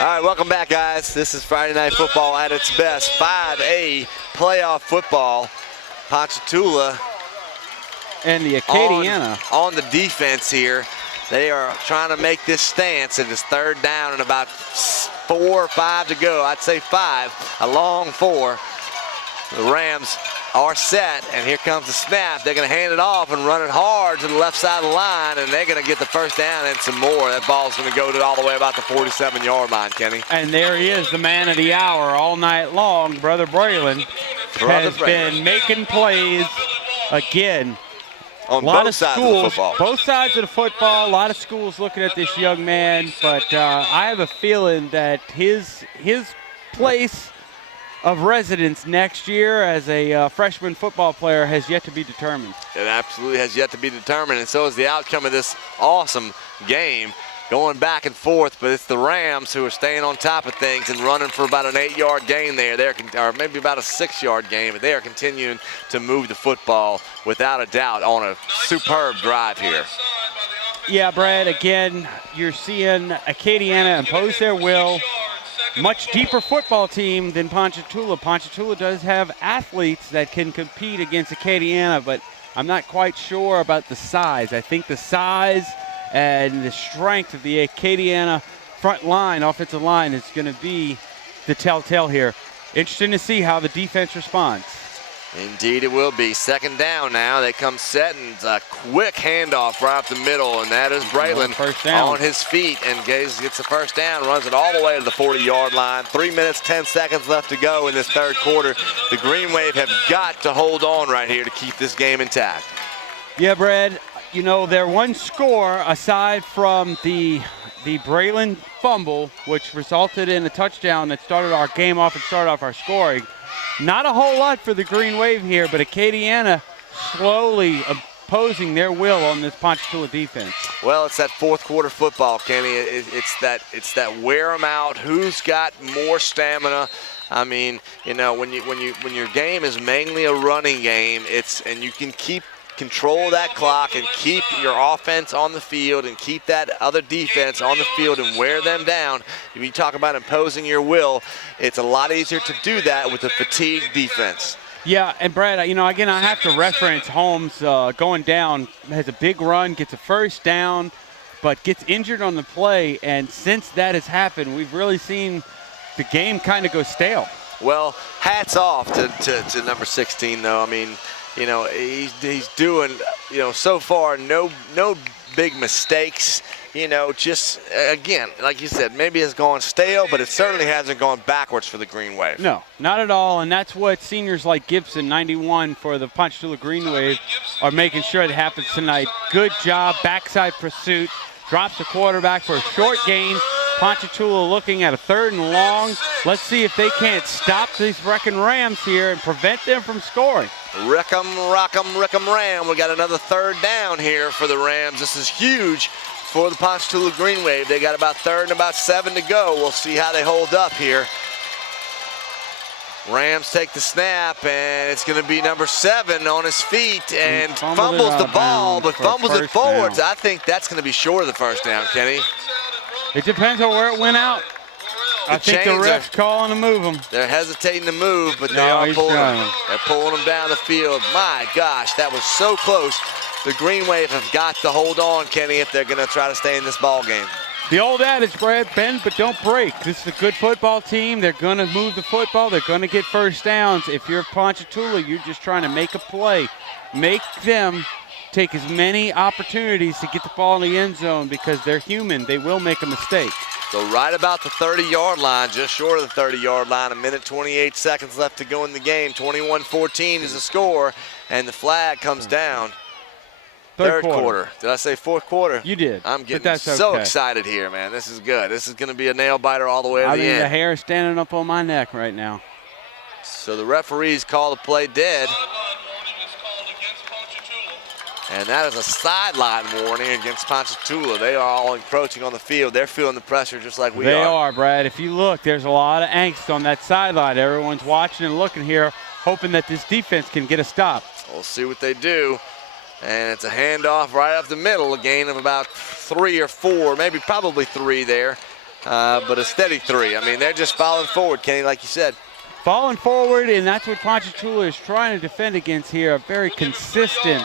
All right, welcome back, guys. This is Friday Night Football at its best. 5A playoff football. Ponchatoula and the Acadiana on the defense here. They are trying to make this stance. It is third down and about 4 or 5 to go. I'd say 5, a long 4. The Rams are set, and here comes the snap. They're going to hand it off and run it hard to the left side of the line, and they're going to get the first down and some more. That ball's going to go all the way about the 47-yard line, Kenny. And there he is, the man of the hour all night long. Brother Braylon has been making plays again. On both sides of the football. Both sides of the football. A lot of schools looking at this young man, but I have a feeling that his place of residence next year as a freshman football player has yet to be determined. It absolutely has yet to be determined, and so is the outcome of this awesome game. Going back and forth, but it's the Rams who are staying on top of things and running for about an 8-yard gain there. Or maybe about a 6-yard gain, but they are continuing to move the football without a doubt on a superb drive here. Yeah, Brad, again, you're seeing Acadiana impose their will. Much deeper football team than Ponchatoula. Ponchatoula does have athletes that can compete against Acadiana, but I'm not quite sure about the size. I think the size and the strength of the Acadiana front line, offensive line, is going to be the telltale here. Interesting to see how the defense responds. Indeed it will be. Second down now. They come set, and a quick handoff right up the middle, and that is Braylon on his feet, and gets the first down, runs it all the way to the 40-yard line. 3 minutes, 10 seconds left to go in this third quarter. The Green Wave have got to hold on right here to keep this game intact. Yeah, Brad, you know, their one score, aside from the Braylon fumble, which resulted in a touchdown that started our game off and started off our scoring, not a whole lot for the Green Wave here, but Acadiana slowly imposing their will on this Ponchatoula defense. Well, it's that fourth quarter football, Kenny. It's that wear them out. Who's got more stamina? I mean, you know, when your game is mainly a running game, and you can control that clock and keep your offense on the field and keep that other defense on the field and wear them down. If you talk about imposing your will, it's a lot easier to do that with a fatigued defense. Yeah, and Brad, you know, again, I have to reference Holmes going down, has a big run, gets a first down, but gets injured on the play, and since that has happened, we've really seen the game kind of go stale. Well, hats off to number 16, though. I mean, you know, he's doing, you know, so far no big mistakes. You know, just, again, like you said, maybe it's gone stale, but it certainly hasn't gone backwards for the Green Wave. No, not at all, and that's what seniors like Gibson, 91, for the Ponchatoula Green Wave are making sure that happens tonight. Good job, backside pursuit, drops the quarterback for a short gain. Ponchatoula looking at a 3rd and long. Let's see if they can't stop these wrecking Rams here and prevent them from scoring. Rick'em Ram. We got another third down here for the Rams. This is huge for the Ponchatoula Green Wave. They got about third and about 7 to go. We'll see how they hold up here. Rams take the snap, and it's going to be number 7 on his feet and fumbles the ball, but fumbles it forwards. I think that's going to be short of the first down, Kenny. It depends on where it went out. I think the ref's calling to move them. They're hesitating to move, but they are pulling them. They're pulling them down the field. My gosh, that was so close. The Green Wave have got to hold on, Kenny, if they're going to try to stay in this ball game. The old adage, Brad, bend but don't break. This is a good football team. They're going to move the football. They're going to get first downs. If you're Ponchatoula, you're just trying to make a play. Make them take as many opportunities to get the ball in the end zone because they're human. They will make a mistake. So right about the 30-yard line, just short of the 30-yard line, 1:28 seconds left to go in the game. 21-14 is the score, and the flag comes down. Third quarter. Did I say fourth quarter? You did. I'm getting so excited here, man. This is good. This is going to be a nail-biter all the way to the end. I mean, the hair is standing up on my neck right now. So the referees call the play dead. And that is a sideline warning against Ponchatoula. They are all encroaching on the field. They're feeling the pressure just like we are. They are, Brad. If you look, there's a lot of angst on that sideline. Everyone's watching and looking here, hoping that this defense can get a stop. We'll see what they do. And it's a handoff right up the middle, a gain of about 3 or 4, maybe probably 3 there, but a steady 3. I mean, they're just falling forward, Kenny, like you said. Falling forward, and that's what Ponchatoula is trying to defend against here, a very consistent,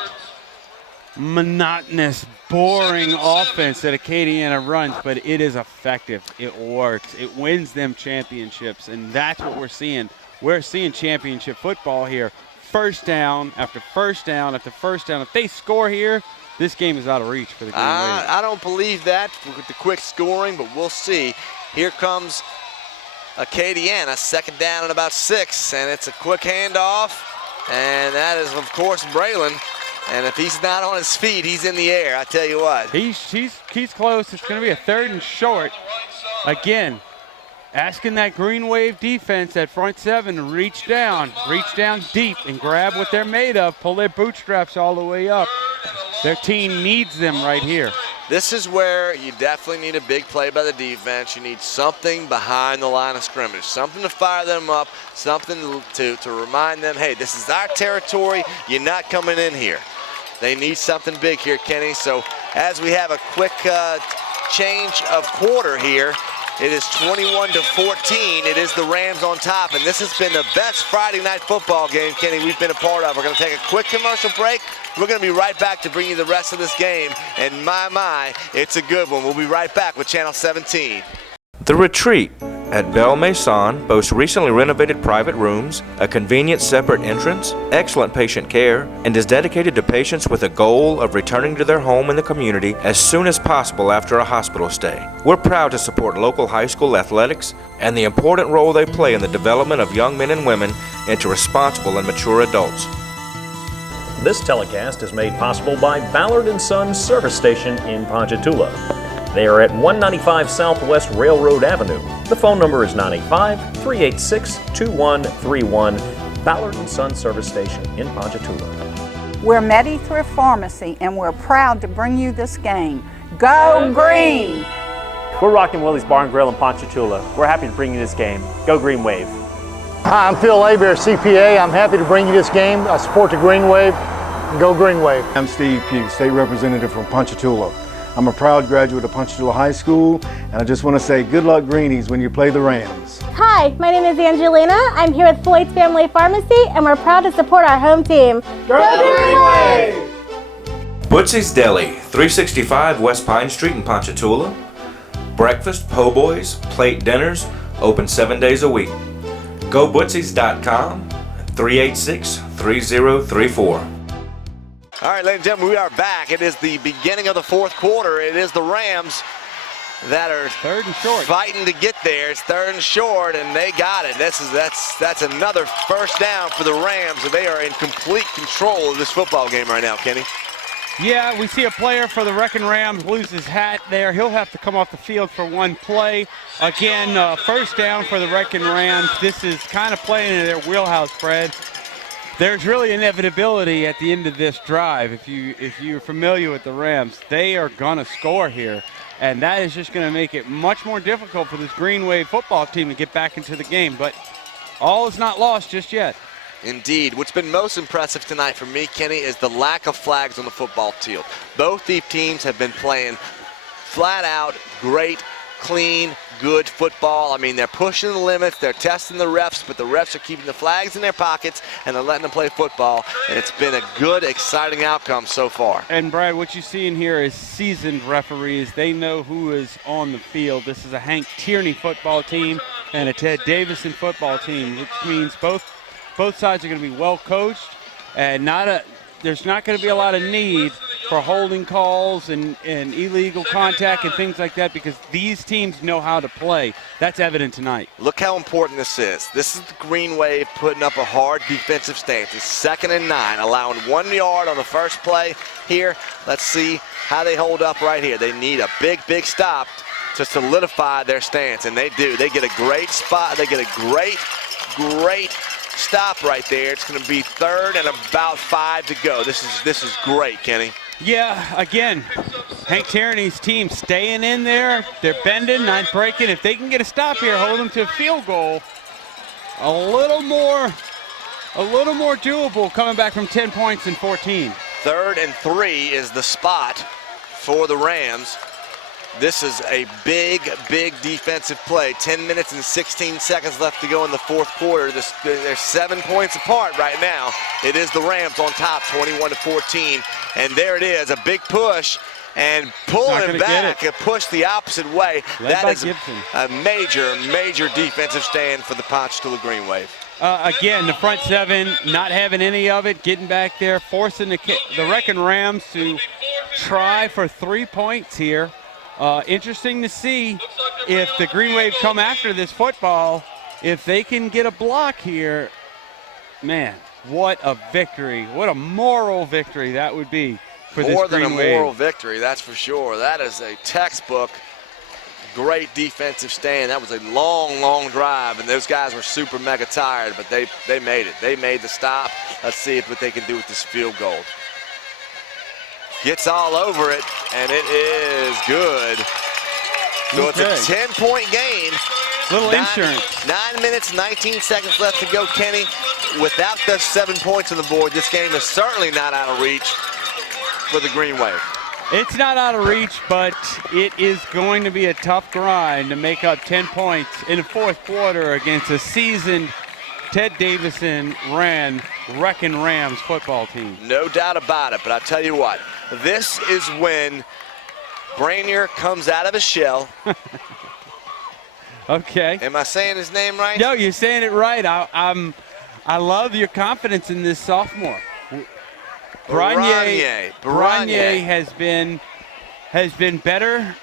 monotonous, boring offense that Acadiana runs, but it is effective. It works. It wins them championships, and that's what we're seeing. We're seeing championship football here. First down after first down after first down. If they score here, this game is out of reach for the Green Wave. I don't believe that with the quick scoring, but we'll see. Here comes Acadiana, second down and about 6, and it's a quick handoff, and that is, of course, Braylon. And if he's not on his feet, he's in the air, I tell you what. He's close. It's going to be a 3rd and short. Again, asking that Green Wave defense, that front 7, to reach down deep and grab what they're made of, pull their bootstraps all the way up. Their team needs them right here. This is where you definitely need a big play by the defense. You need something behind the line of scrimmage, something to fire them up, something to remind them, hey, this is our territory. You're not coming in here. They need something big here, Kenny. So as we have a quick change of quarter here, it is 21-14. It is the Rams on top, and this has been the best Friday night football game, Kenny, we've been a part of. We're going to take a quick commercial break. We're going to be right back to bring you the rest of this game, and my, it's a good one. We'll be right back with Channel 17. The Retreat at Belle Maison boasts recently renovated private rooms, a convenient separate entrance, excellent patient care, and is dedicated to patients with a goal of returning to their home in the community as soon as possible after a hospital stay. We're proud to support local high school athletics and the important role they play in the development of young men and women into responsible and mature adults. This telecast is made possible by Ballard & Sons Service Station in Ponchatoula. They are at 195 Southwest Railroad Avenue. The phone number is 985-386-2131. Ballard & Sons Service Station in Ponchatoula. We're Medi-Thrift Pharmacy, and we're proud to bring you this game. Go Green! We're rocking Willie's Bar and Grill in Ponchatoula. We're happy to bring you this game. Go Green Wave. Hi, I'm Phil Abear, CPA. I'm happy to bring you this game. I support the Green Wave. Go Green Wave. I'm Steve Pugh, State Representative from Ponchatoula. I'm a proud graduate of Ponchatoula High School, and I just want to say good luck Greenies when you play the Rams. Hi, my name is Angelina. I'm here with Floyd's Family Pharmacy, and we're proud to support our home team. Go Green Wave! Bootsy's Deli, 365 West Pine Street in Ponchatoula. Breakfast, po' boys, plate dinners, open 7 days a week. GoBootsies.com, 386-3034. All right, ladies and gentlemen, we are back. It is the beginning of the fourth quarter. It is the Rams that are 3rd and short, fighting to get there. It's 3rd and short, and they got it. That's another first down for the Rams, and they are in complete control of this football game right now, Kenny. Yeah, we see a player for the Wrecking Rams lose his hat there. He'll have to come off the field for one play. Again, first down for the Wrecking Rams. This is kind of playing in their wheelhouse, Fred. There's really inevitability at the end of this drive. If you're familiar with the Rams, they are gonna score here, and that is just gonna make it much more difficult for this Green Wave football team to get back into the game. But all is not lost just yet. Indeed. What's been most impressive tonight for me, Kenny, is the lack of flags on the football field. Both these teams have been playing flat out great, clean, good football. I mean, they're pushing the limits, they're testing the refs, but the refs are keeping the flags in their pockets and they're letting them play football, and it's been a good, exciting outcome so far. And Brad, what you see in here is seasoned referees. They know who is on the field. This is a Hank Tierney football team and a Ted Davison football team, which means both sides are going to be well coached, and there's not going to be a lot of need for holding calls and illegal contact and things like that, because these teams know how to play. That's evident tonight. Look how important this is. This is the Green Wave putting up a hard defensive stance. It's 2nd and 9, allowing 1 yard on the first play here. Let's see how they hold up right here. They need a big, big stop to solidify their stance, and they do. They get a great spot. They get a great stop right there. It's going to be 3rd and about 5 to go. This is great, Kenny. Yeah, again, Hank Tierney's team staying in there. They're bending, not breaking. If they can get a stop here, hold them to a field goal, a little more doable coming back from 10 points in 14. 3rd and 3 is the spot for the Rams. This is a big, big defensive play. 10 minutes and 16 seconds left to go in the 4th quarter. They're 7 points apart right now. It is the Rams on top, 21-14. And there it is, a big push, and pulling back and push the opposite way. That is a major, major defensive stand for the Ponchatoula Green Wave. Again, the front 7 not having any of it, getting back there, forcing the ROCKIN Rams to try for 3 points here. Interesting to see if the Green Wave come after this football. If they can get a block here, man, what a victory. What a moral victory that would be for this Green Wave. More than a moral victory, that's for sure. That is a textbook great defensive stand. That was a long, long drive, and those guys were super mega tired, but they made it. They made the stop. Let's see what they can do with this field goal. Gets all over it, and it is good. So it's a 10-point game. Little insurance. 9 minutes, 19 seconds left to go, Kenny. Without those 7 points on the board, this game is certainly not out of reach for the Green Wave. It's not out of reach, but it is going to be a tough grind to make up 10 points in the 4th quarter against a seasoned Ted Davison ran ROCKIN Rams football team. No doubt about it, but I'll tell you what, this is when Brainier comes out of his shell. Okay. Am I saying his name right? No, you're saying it right. I love your confidence in this sophomore. Barone has been better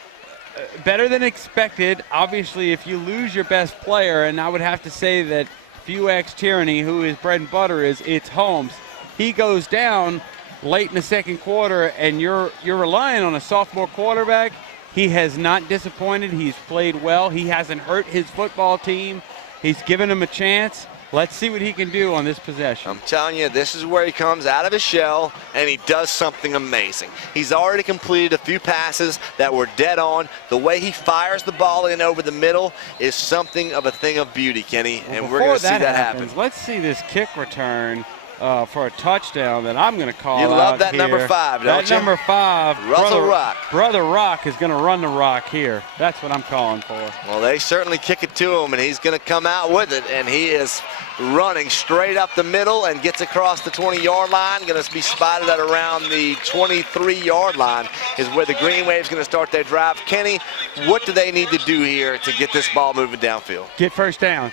than expected. Obviously, if you lose your best player, and I would have to say that PUGH Tierney, who his bread and butter is, it's Holmes. He goes down late in the 2nd quarter, and you're relying on a sophomore quarterback. He has not disappointed. He's played well. He hasn't hurt his football team. He's given him a chance. Let's see what he can do on this possession. I'm telling you, this is where he comes out of his shell and he does something amazing. He's already completed a few passes that were dead on. The way he fires the ball in over the middle is something of a thing of beauty, Kenny, and we're going to see that happen. Let's see this kick return for a touchdown that I'm going to call out. You love that here. number 5, don't you? That number 5, Russell Rock. Brother Rock is going to run the rock here. That's what I'm calling for. Well, they certainly kick it to him, and he's going to come out with it, and he is running straight up the middle and gets across the 20-yard line. Going to be spotted at around the 23-yard line is where the Green Wave's going to start their drive. Kenny, what do they need to do here to get this ball moving downfield? Get first downs.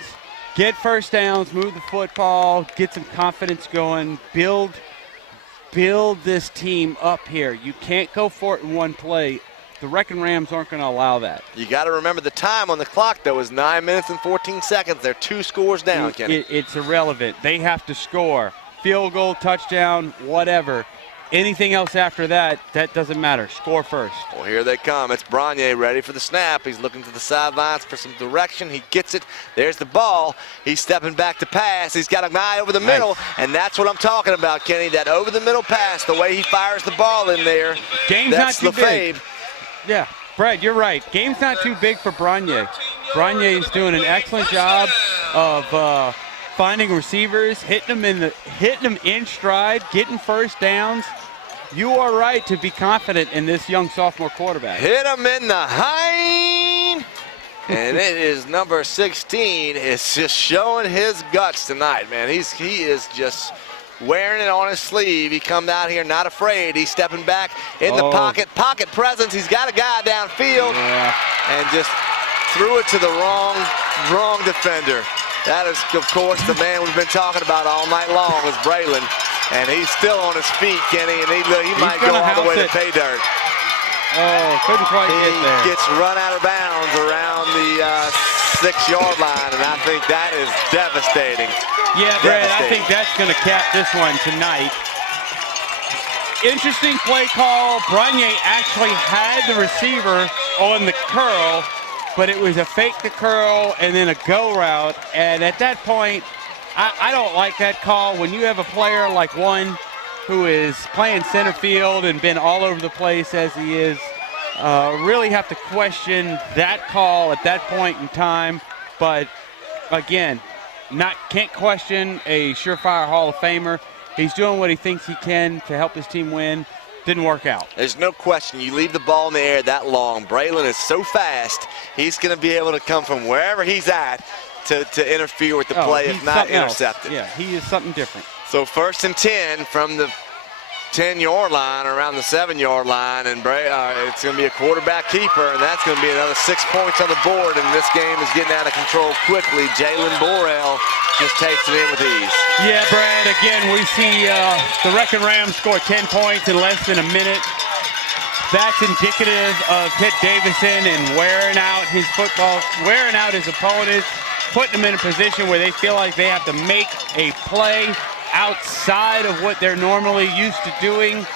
Get first downs, move the football, get some confidence going, build this team up here. You can't go for it in one play. The ROCKIN Rams aren't going to allow that. You got to remember the time on the clock, though, is 9 minutes and 14 seconds. They're 2 scores down, Kenny. It's irrelevant. They have to score. Field goal, touchdown, whatever. Anything else after that, that doesn't matter. Score first. Well, here they come. It's BARONE ready for the snap. He's looking to the sidelines for some direction. He gets it. There's the ball. He's stepping back to pass. He's got a guy over the middle, and that's what I'm talking about, Kenny. That over-the-middle pass, the way he fires the ball in there. Game's that's not too big. LaFave. Yeah, Brad, you're right. Game's not too big for BARONE. BARONE is doing an excellent job of finding receivers, hitting them in stride, getting first downs. You are right to be confident in this young sophomore quarterback. Hit him in the hind. And it is number 16. It's just showing his guts tonight, man. He is just wearing it on his sleeve. He comes out here not afraid. He's stepping back in the pocket presence. He's got a guy downfield and just threw it to the wrong defender. That is, of course, the man we've been talking about all night long is Braylon. And he's still on his feet, Kenny, and he might go all the way to pay dirt. Oh, couldn't quite get there. He gets run out of bounds around the 6-yard line, and I think that is devastating. Yeah, Brad, I think that's going to cap this one tonight. Interesting play call. BARONE actually had the receiver on the curl, but it was a fake the curl and then a go route. And at that point, I don't like that call. When you have a player like one who is playing center field and been all over the place as he is, really have to question that call at that point in time. But again, can't question a surefire Hall of Famer. He's doing what he thinks he can to help his team win. Didn't work out. There's no question. You leave the ball in the air that long. Braylon is so fast, he's going to be able to come from wherever he's at to interfere with the play, if not intercepted. Yeah, he is something different. So 1st and 10 from the 10-yard line, around the 7-yard line, and it's going to be a quarterback keeper, and that's going to be another 6 points on the board, and this game is getting out of control quickly. Jalen Borrell just takes it in with ease. Yeah, Brad, again, we see the Wrecking Rams score 10 points in less than a minute. That's indicative of Ted Davison and wearing out his opponents, putting them in a position where they feel like they have to make a play outside of what they're normally used to doing.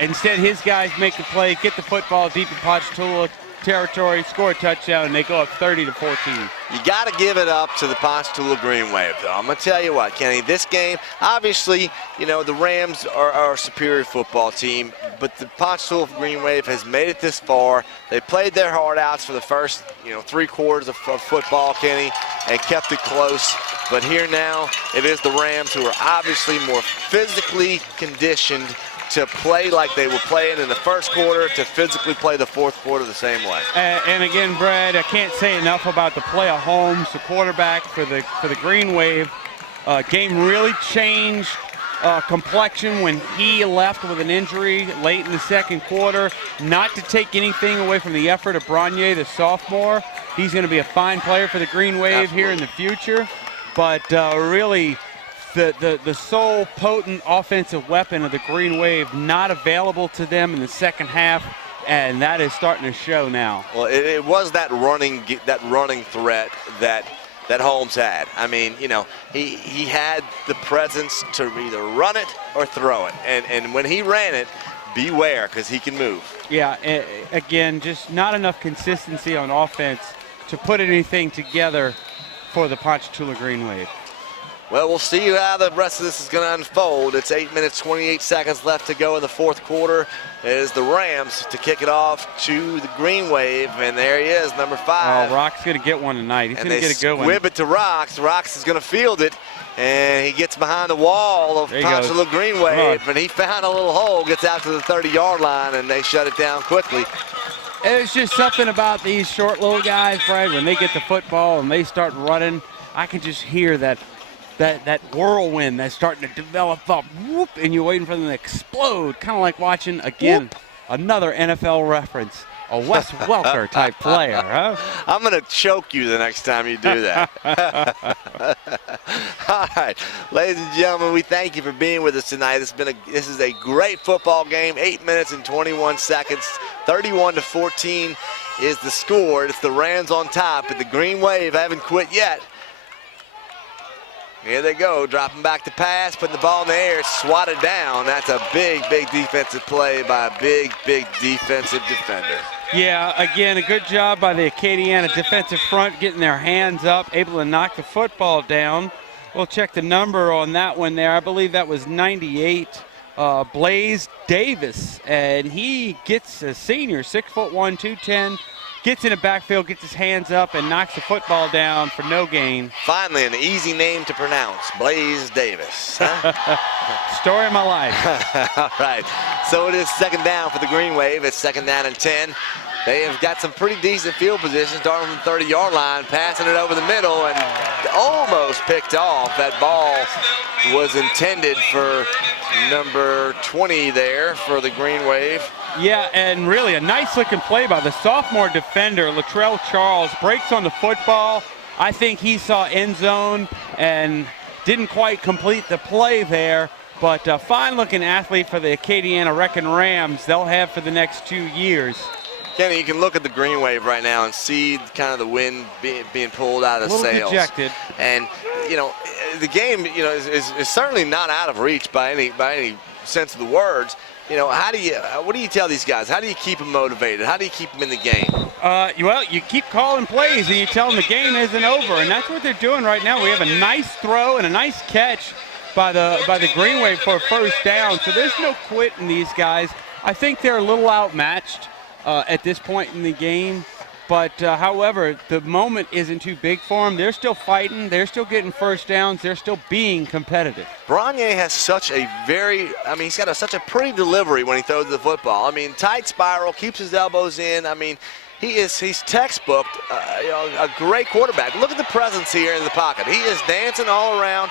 Instead, his guys make the play, get the football deep in Ponchatoula territory, score a touchdown, and they go up 30-14. You got to give it up to the Ponchatoula Green Wave, though. I'm going to tell you what, Kenny, this game, obviously, you know, the Rams are a superior football team, but the Ponchatoula Green Wave has made it this far. They played their heart outs for the first, 3 quarters of football, Kenny, and kept it close. But here now, it is the Rams who are obviously more physically conditioned to play like they were playing in the first quarter, to physically play the fourth quarter the same way. And again, Brad, I can't say enough about the play of Holmes, the quarterback for the Green Wave. Game really changed complexion when he left with an injury late in the second quarter. Not to take anything away from the effort of BARONE, the sophomore. He's going to be a fine player for the Green Wave here in the future. But really, the sole potent offensive weapon of the Green Wave not available to them in the second half, and that is starting to show now. Well, it was that running threat that Holmes had. I mean, he had the presence to either run it or throw it, and when he ran it, beware, because he can move. Yeah, again, just not enough consistency on offense to put anything together for the Ponchatoula Green Wave. Well, we'll see how the rest of this is going to unfold. It's 8 minutes, 28 seconds left to go in the fourth quarter. It is the Rams to kick it off to the Green Wave, and there he is, number 5. Oh, Rock's going to get one tonight. He's going to get a good one. Squib it to Rocks. Rocks is going to field it, and he gets behind the wall of Ponchatoula Green Wave, and he found a little hole, gets out to the 30-yard line, and they shut it down quickly. It's just something about these short little guys, Brad, when they get the football and they start running, I can just hear that whirlwind that's starting to develop up, whoop, and you're waiting for them to explode, kind of like watching, again, another NFL reference, a Wes Welker type player, huh? I'm going to choke you the next time you do that. All right, ladies and gentlemen, we thank you for being with us tonight. This is a great football game, 8 minutes and 21 seconds, 31-14 is the score. It's the Rams on top, but the Green Wave haven't quit yet. Here they go, dropping back to pass, putting the ball in the air, swatted down. That's a big, big defensive play by a big, big defensive defender. Yeah, again, a good job by the Acadiana defensive front, getting their hands up, able to knock the football down. We'll check the number on that one there. I believe that was 98, Blaze Davis. And he gets a senior, 6'1", 210. Gets in the backfield, gets his hands up, and knocks the football down for no gain. Finally, an easy name to pronounce, Blaze Davis. Huh? Story of my life. All right, so it is second down for the Green Wave. It's second down and 10. They have got some pretty decent field position, starting from the 30-yard line, passing it over the middle, and almost picked off. That ball was intended for number 20 there for the Green Wave. Yeah, and really a nice-looking play by the sophomore defender, Latrell Charles. Breaks on the football. I think he saw end zone and didn't quite complete the play there, but a fine-looking athlete for the Acadiana Wrecking Rams they'll have for the next 2 years. Kenny, you can look at the Green Wave right now and see kind of the wind being pulled out of the sails. A little dejected. And, you know, the game, you know, is certainly not out of reach by any sense of the words. You know, what do you tell these guys? How do you keep them motivated? How do you keep them in the game? Well, you keep calling plays and you tell them the game isn't over, and that's what they're doing right now. We have a nice throw and a nice catch by the Green Wave for a first down, so there's no quit in these guys. I think they're a little outmatched at this point in the game. But, however, the moment isn't too big for them. They're still fighting. They're still getting first downs. They're still being competitive. Barone has such a he's got such a pretty delivery when he throws the football. I mean, tight spiral, keeps his elbows in. I mean, he's textbook, a great quarterback. Look at the presence here in the pocket. He is dancing all around,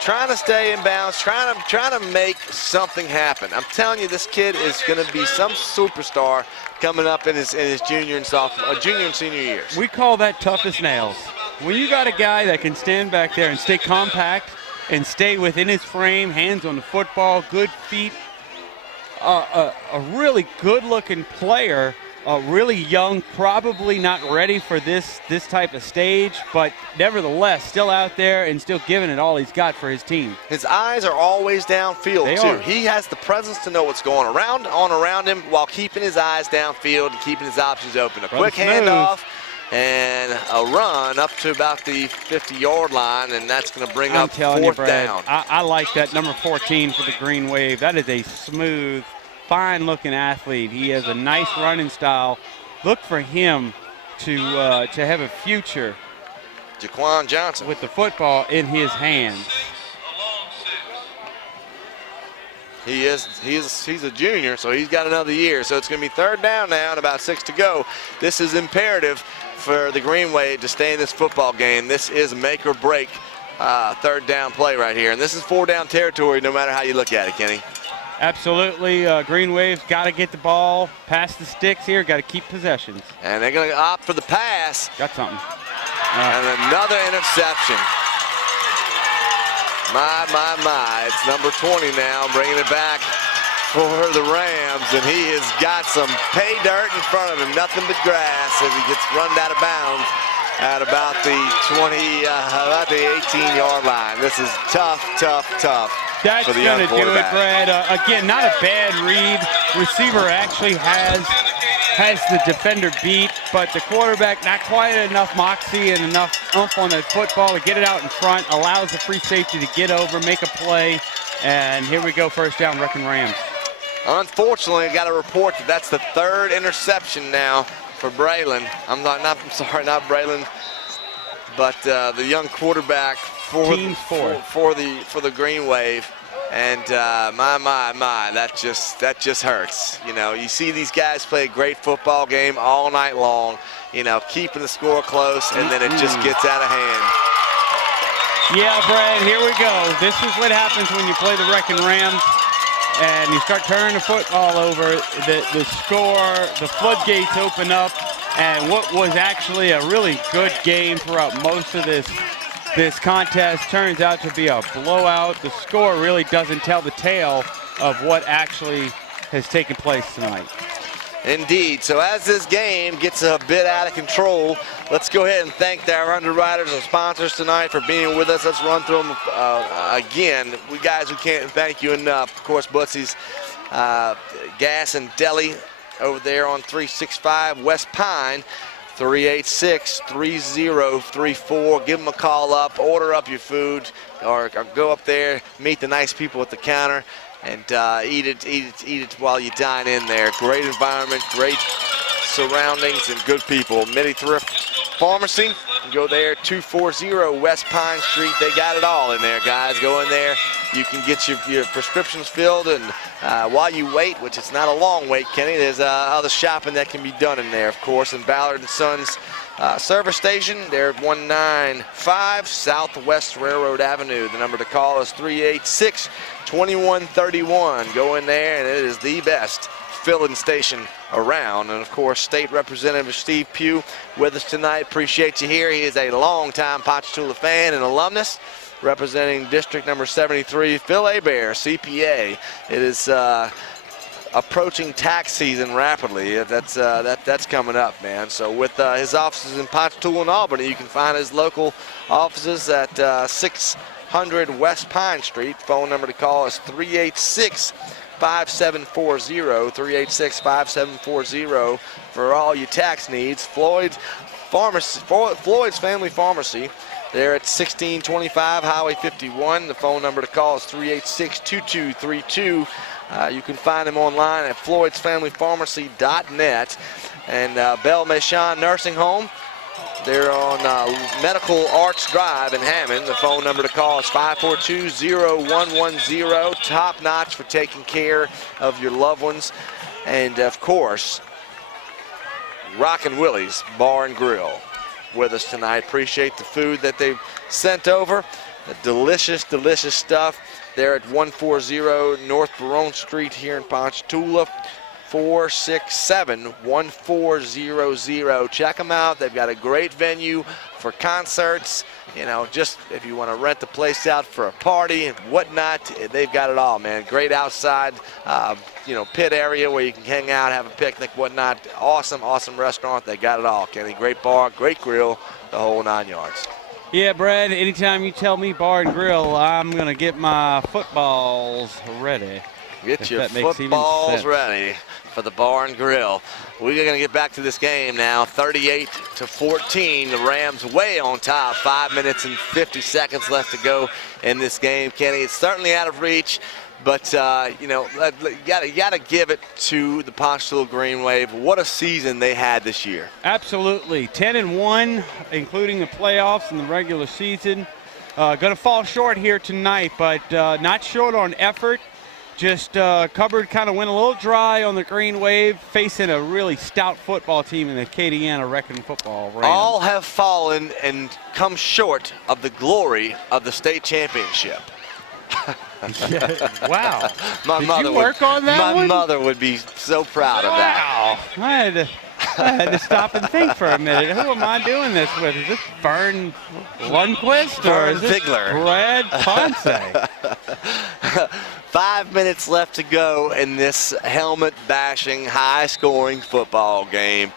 trying to stay in bounds, trying to make something happen. I'm telling you, this kid is going to be some superstar coming up in his junior and senior years. We call that tough as nails. When you got a guy that can stand back there and stay compact and stay within his frame, hands on the football, good feet, a really good-looking player, really young, probably not ready for this type of stage, but nevertheless still out there and still giving it all he's got for his team. His eyes are always downfield too. He has the presence to know what's going around him while keeping his eyes downfield and keeping his options open. A quick handoff and a run up to about the 50-yard line, and that's going to bring up fourth down. I like that number 14 for the Green Wave. That is a smooth, fine-looking athlete. He has a nice running style. Look for him to have a future. Jaquan Johnson with the football in his hands. He's a junior, so he's got another year. So it's going to be third down now and about 6 to go. This is imperative for the Green Wave to stay in this football game. This is make or break third down play right here, and this is 4-down territory no matter how you look at it, Kenny. Absolutely. Green Wave's got to get the ball past the sticks here, got to keep possessions. And they're going to opt for the pass. Got something. And another interception. My. It's number 20 now, bringing it back for the Rams, and he has got some pay dirt in front of him, nothing but grass as he gets run out of bounds at about the 18-yard line. This is tough. That's going to do it, Brad. Again, not a bad read. Receiver actually has the defender beat, but the quarterback not quite enough moxie and enough oomph on the football to get it out in front, allows the free safety to get over, make a play, and here we go, first down, Wrecking Rams. Unfortunately, I got to report that that's the third interception now for Braylon. Not Braylon, but the young quarterback for the Green Wave. And that just hurts. You know, you see these guys play a great football game all night long, you know, keeping the score close, and then it just gets out of hand. Yeah, Brad, here we go. This is what happens when you play the Wrecking Rams and you start turning the football over. The score, the floodgates open up, and what was actually a really good game throughout most of this contest turns out to be a blowout. The score really doesn't tell the tale of what actually has taken place tonight. Indeed. So as this game gets a bit out of control, let's go ahead and thank our underwriters and sponsors tonight for being with us. Let's run through them again. We can't thank you enough. Of course, Butsy's Gas and Deli over there on 365 West Pine. 386-3034. Give them a call up, order up your food, or go up there, meet the nice people at the counter, and eat it while you dine in there. Great environment, great surroundings, and good people. Midi Thrift Pharmacy, go there, 240 West Pine Street. They got it all in there, guys. Go in there. You can get your prescriptions filled, and while you wait, which it's not a long wait, Kenny, there's other shopping that can be done in there, of course. And Ballard & Sons service station, they're at 195 Southwest Railroad Avenue. The number to call is 386-2131. Go in there, and it is the best filling station around. And of course, State Representative Steve PUGH with us tonight. Appreciate you here. He is a longtime Ponchatoula fan and alumnus, representing District number 73, Phil Hebert, CPA. It is approaching tax season rapidly. That's coming up, man. So with his offices in Ponchatoula and Albany, you can find his local offices at 600 West Pine Street. Phone number to call is 386-5740, 386-5740 for all your tax needs. Floyd's Family Pharmacy. They're at 1625 Highway 51. The phone number to call is 386-2232. You can find them online at floydsfamilypharmacy.net. And Belle Méchant Nursing Home, they're on Medical Arts Drive in Hammond. The phone number to call is 542-0110. Top notch for taking care of your loved ones. And of course, Rockin' Willie's Bar and Grill with us tonight. Appreciate the food that they've sent over. The delicious, delicious stuff. They're at 140 North Barone Street here in Ponchatoula. 467-1400. Check them out. They've got a great venue for concerts. You know, just if you want to rent the place out for a party and whatnot, they've got it all, man. Great outside, pit area where you can hang out, have a picnic, whatnot. Awesome, awesome restaurant. They got it all, Kenny. Great bar, great grill, the whole 9 yards. Yeah, Brad, anytime you tell me bar and grill, I'm going to get my footballs ready. Get your footballs ready for the Bar and Grill. We're going to get back to this game now. 38-14. The Rams way on top. 5 minutes and 50 seconds left to go in this game. Kenny, it's certainly out of reach, but you got to give it to the Ponchatoula Green Wave. What a season they had this year. Absolutely. 10-1, including the playoffs and the regular season. Going to fall short here tonight, but not short on effort. Just cupboard kind of went a little dry on the Green Wave, facing a really stout football team in the Acadiana ROCKIN football Rams. All have fallen and come short of the glory of the state championship. Wow. My mother would be so proud of that. Wow. I had to stop and think for a minute. Who am I doing this with? Is this Vern Lundquist or is this Brad Ponce? 5 minutes left to go in this helmet-bashing, high-scoring football game.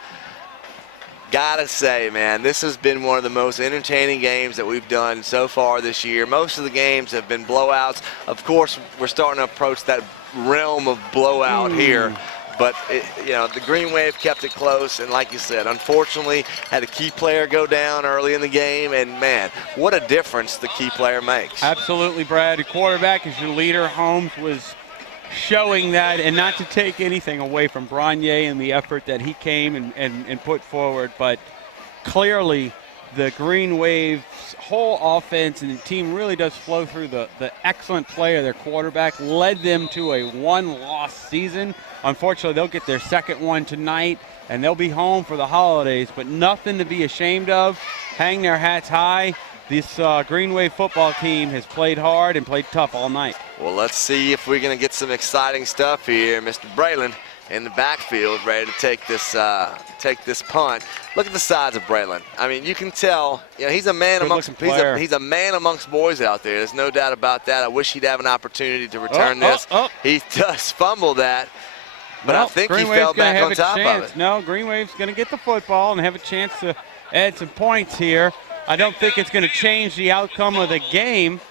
Gotta say, man, this has been one of the most entertaining games that we've done so far this year. Most of the games have been blowouts. Of course, we're starting to approach that realm of blowout here. But, the Green Wave kept it close, and like you said, unfortunately, had a key player go down early in the game, and, man, what a difference the key player makes. Absolutely, Brad. The quarterback is your leader. Holmes was showing that, and not to take anything away from Branye and the effort that he came and put forward, but clearly the Green Wave's whole offense and the team really does flow through the excellent play of their quarterback, led them to a one-loss season. Unfortunately, they'll get their second one tonight, and they'll be home for the holidays, but nothing to be ashamed of. Hang their hats high. This Green Wave football team has played hard and played tough all night. Well, let's see if we're going to get some exciting stuff here. Mr. Braylon in the backfield, ready to take this punt. Look at the size of Braylon. I mean, you can tell, he's a man amongst he's a man amongst boys out there. There's no doubt about that. I wish he'd have an opportunity to return this. He does fumble that. but I think he fell back on top of it. No, Green Wave's going to get the football and have a chance to add some points here. I don't think it's going to change the outcome of the game,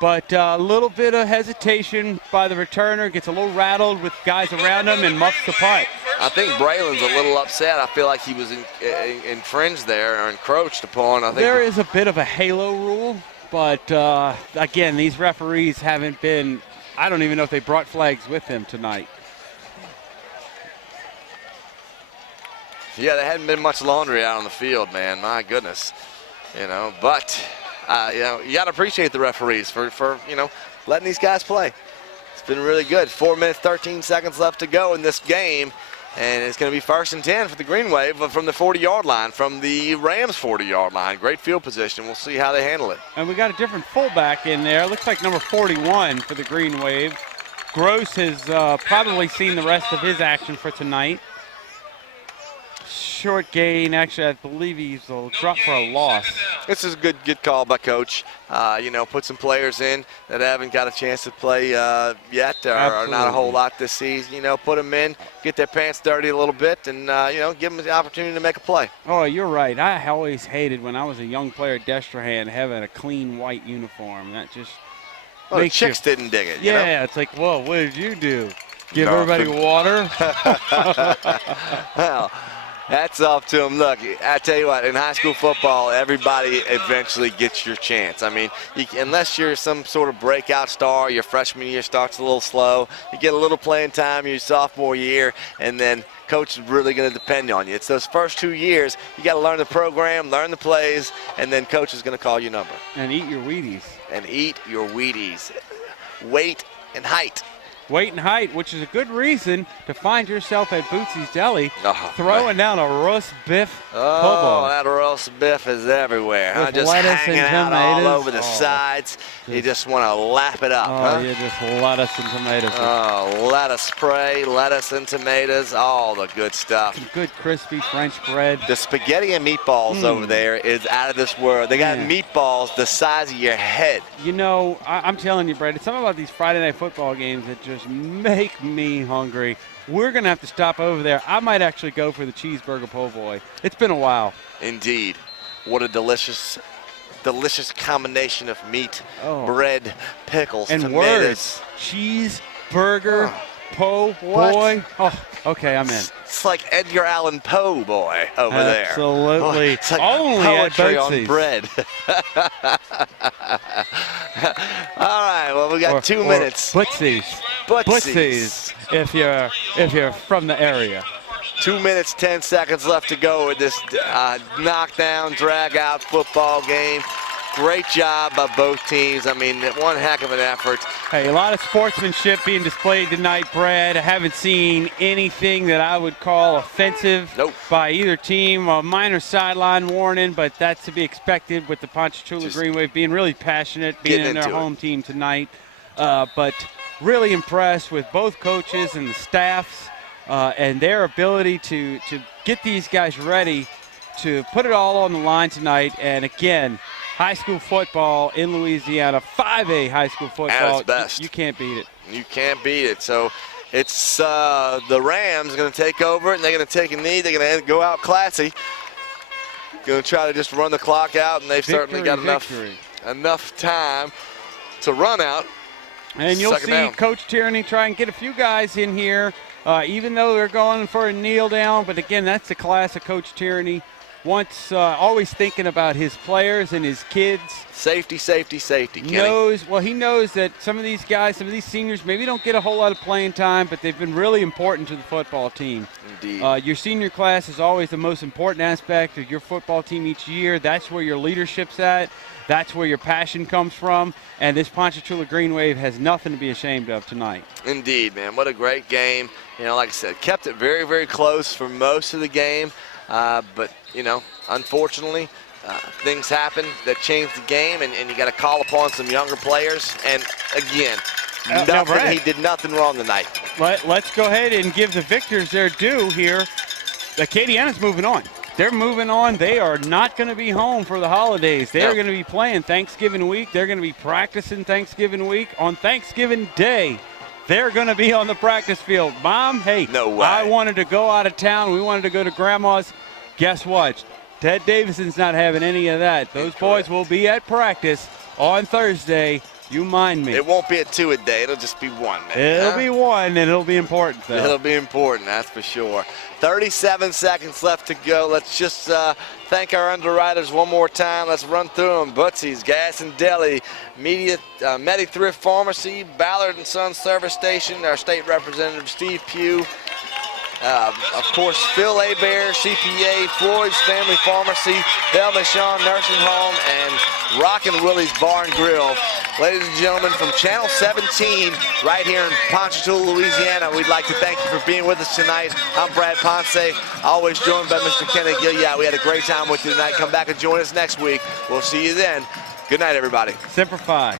but a little bit of hesitation by the returner, gets a little rattled with guys around him and muffs the punt. I think Braylon's a little upset. I feel like he was infringed there or encroached upon. I think there is a bit of a halo rule, but again, these referees haven't been, I don't even know if they brought flags with them tonight. Yeah, there hadn't been much laundry out on the field, man. My goodness. You know, but, you know, you got to appreciate the referees for, you know, letting these guys play. It's been really good. 4 minutes, 13 seconds left to go in this game. And it's going to be 1st and 10 for the Green Wave from the 40-yard line, from the Rams' 40-yard line. Great field position. We'll see how they handle it. And we got a different fullback in there. Looks like number 41 for the Green Wave. Gross has probably seen the rest of his action for tonight. Short gain. Actually, I believe he's dropped for a loss. This is a good call by Coach. You know, put some players in that haven't got a chance to play yet, or not a whole lot this season. You know, put them in, get their pants dirty a little bit, and, you know, give them the opportunity to make a play. Oh, you're right. I always hated when I was a young player at Destrehan having a clean white uniform. That just the chicks didn't dig it. Yeah, you know? It's like, whoa, what did you do? Give everybody water? Well, that's up to them. Look, I tell you what, in high school football, everybody eventually gets your chance. I mean, unless you're some sort of breakout star, your freshman year starts a little slow. You get a little playing time your sophomore year, and then coach is really going to depend on you. It's those first 2 years, you got to learn the program, learn the plays, and then coach is going to call your number. And eat your Wheaties. And eat your Wheaties. Weight and height. Weight and height, which is a good reason to find yourself at Bootsy's Deli throwing down a roast beef po' boy. That roast beef is everywhere. With just lettuce hanging and out all tomatoes. over the sides. You just want to lap it up. Oh, yeah, just lettuce and tomatoes. Oh, lettuce spray, lettuce and tomatoes, all the good stuff. Some good crispy French bread. The spaghetti and meatballs over there is out of this world. They got meatballs the size of your head. You know, I'm telling you, Brad, it's something about these Friday night football games that just make me hungry. We're going to have to stop over there. I might actually go for the cheeseburger po' boy. It's been a while. Indeed. What a delicious combination of meat, bread, pickles, and tomatoes. Words. Cheeseburger po' boy. Oh, okay, I'm in. It's like Edgar Allan Poe boy over there. Absolutely. It's like only poetry at on bread. All right, well, we got 2 minutes. Bootsies, if you're from the area. 2 minutes, 10 seconds left to go in this knockdown, drag-out football game. Great job by both teams. I mean, one heck of an effort. Hey, a lot of sportsmanship being displayed tonight, Brad. I haven't seen anything that I would call offensive by either team. A minor sideline warning, but that's to be expected with the Ponchatoula Green Wave being really passionate, being in their home team tonight. But really impressed with both coaches and the staffs and their ability to get these guys ready to put it all on the line tonight. And again, high school football in Louisiana, 5A high school football. At its best. You can't beat it. You can't beat it. So it's the Rams going to take over, and they're going to take a knee. They're going to go out classy. Going to try to just run the clock out, and they've certainly got enough time to run out. And you'll see Coach Tierney try and get a few guys in here, even though they're going for a kneel down. But again, that's the class of Coach Tierney. Always thinking about his players and his kids. Safety, Kenny. He knows that some of these guys, some of these seniors maybe don't get a whole lot of playing time, but they've been really important to the football team. Indeed. Your senior class is always the most important aspect of your football team each year. That's where your leadership's at. That's where your passion comes from. And this Ponchatoula Green Wave has nothing to be ashamed of tonight. Indeed, man. What a great game. You know, like I said, kept it very, very close for most of the game. But, you know, unfortunately, things happen that change the game, and you got to call upon some younger players. And, again, he did nothing wrong tonight. Let's go ahead and give the victors their due here. Acadiana's moving on. They're moving on. They are not going to be home for the holidays. They're going to be playing Thanksgiving week. They're going to be practicing Thanksgiving week. On Thanksgiving Day, They're going to be on the practice field. Mom, hey, no way. I wanted to go out of town. We wanted to go to Grandma's. Guess what? Ted Davison's not having any of that. Those boys will be at practice on Thursday. You mind me. It won't be a 2 a day. It'll just be 1. Maybe, it'll be 1, and it'll be important, though. It'll be important, that's for sure. 37 seconds left to go. Let's just thank our underwriters one more time. Let's run through them. Butsy's, Gas and Deli, Medi Thrift Pharmacy, Ballard and Son Service Station, our state representative, Steve PUGH. Of course, Phil Hebert, CPA, Floyd's Family Pharmacy, Belle Michon Nursing Home, and Rockin' Willie's Bar and Grill. Ladies and gentlemen, from Channel 17, right here in Ponchatoula, Louisiana, we'd like to thank you for being with us tonight. I'm Brad Ponce, always joined by Mr. Kenny Gilliat. We had a great time with you tonight. Come back and join us next week. We'll see you then. Good night, everybody. Semper Fi.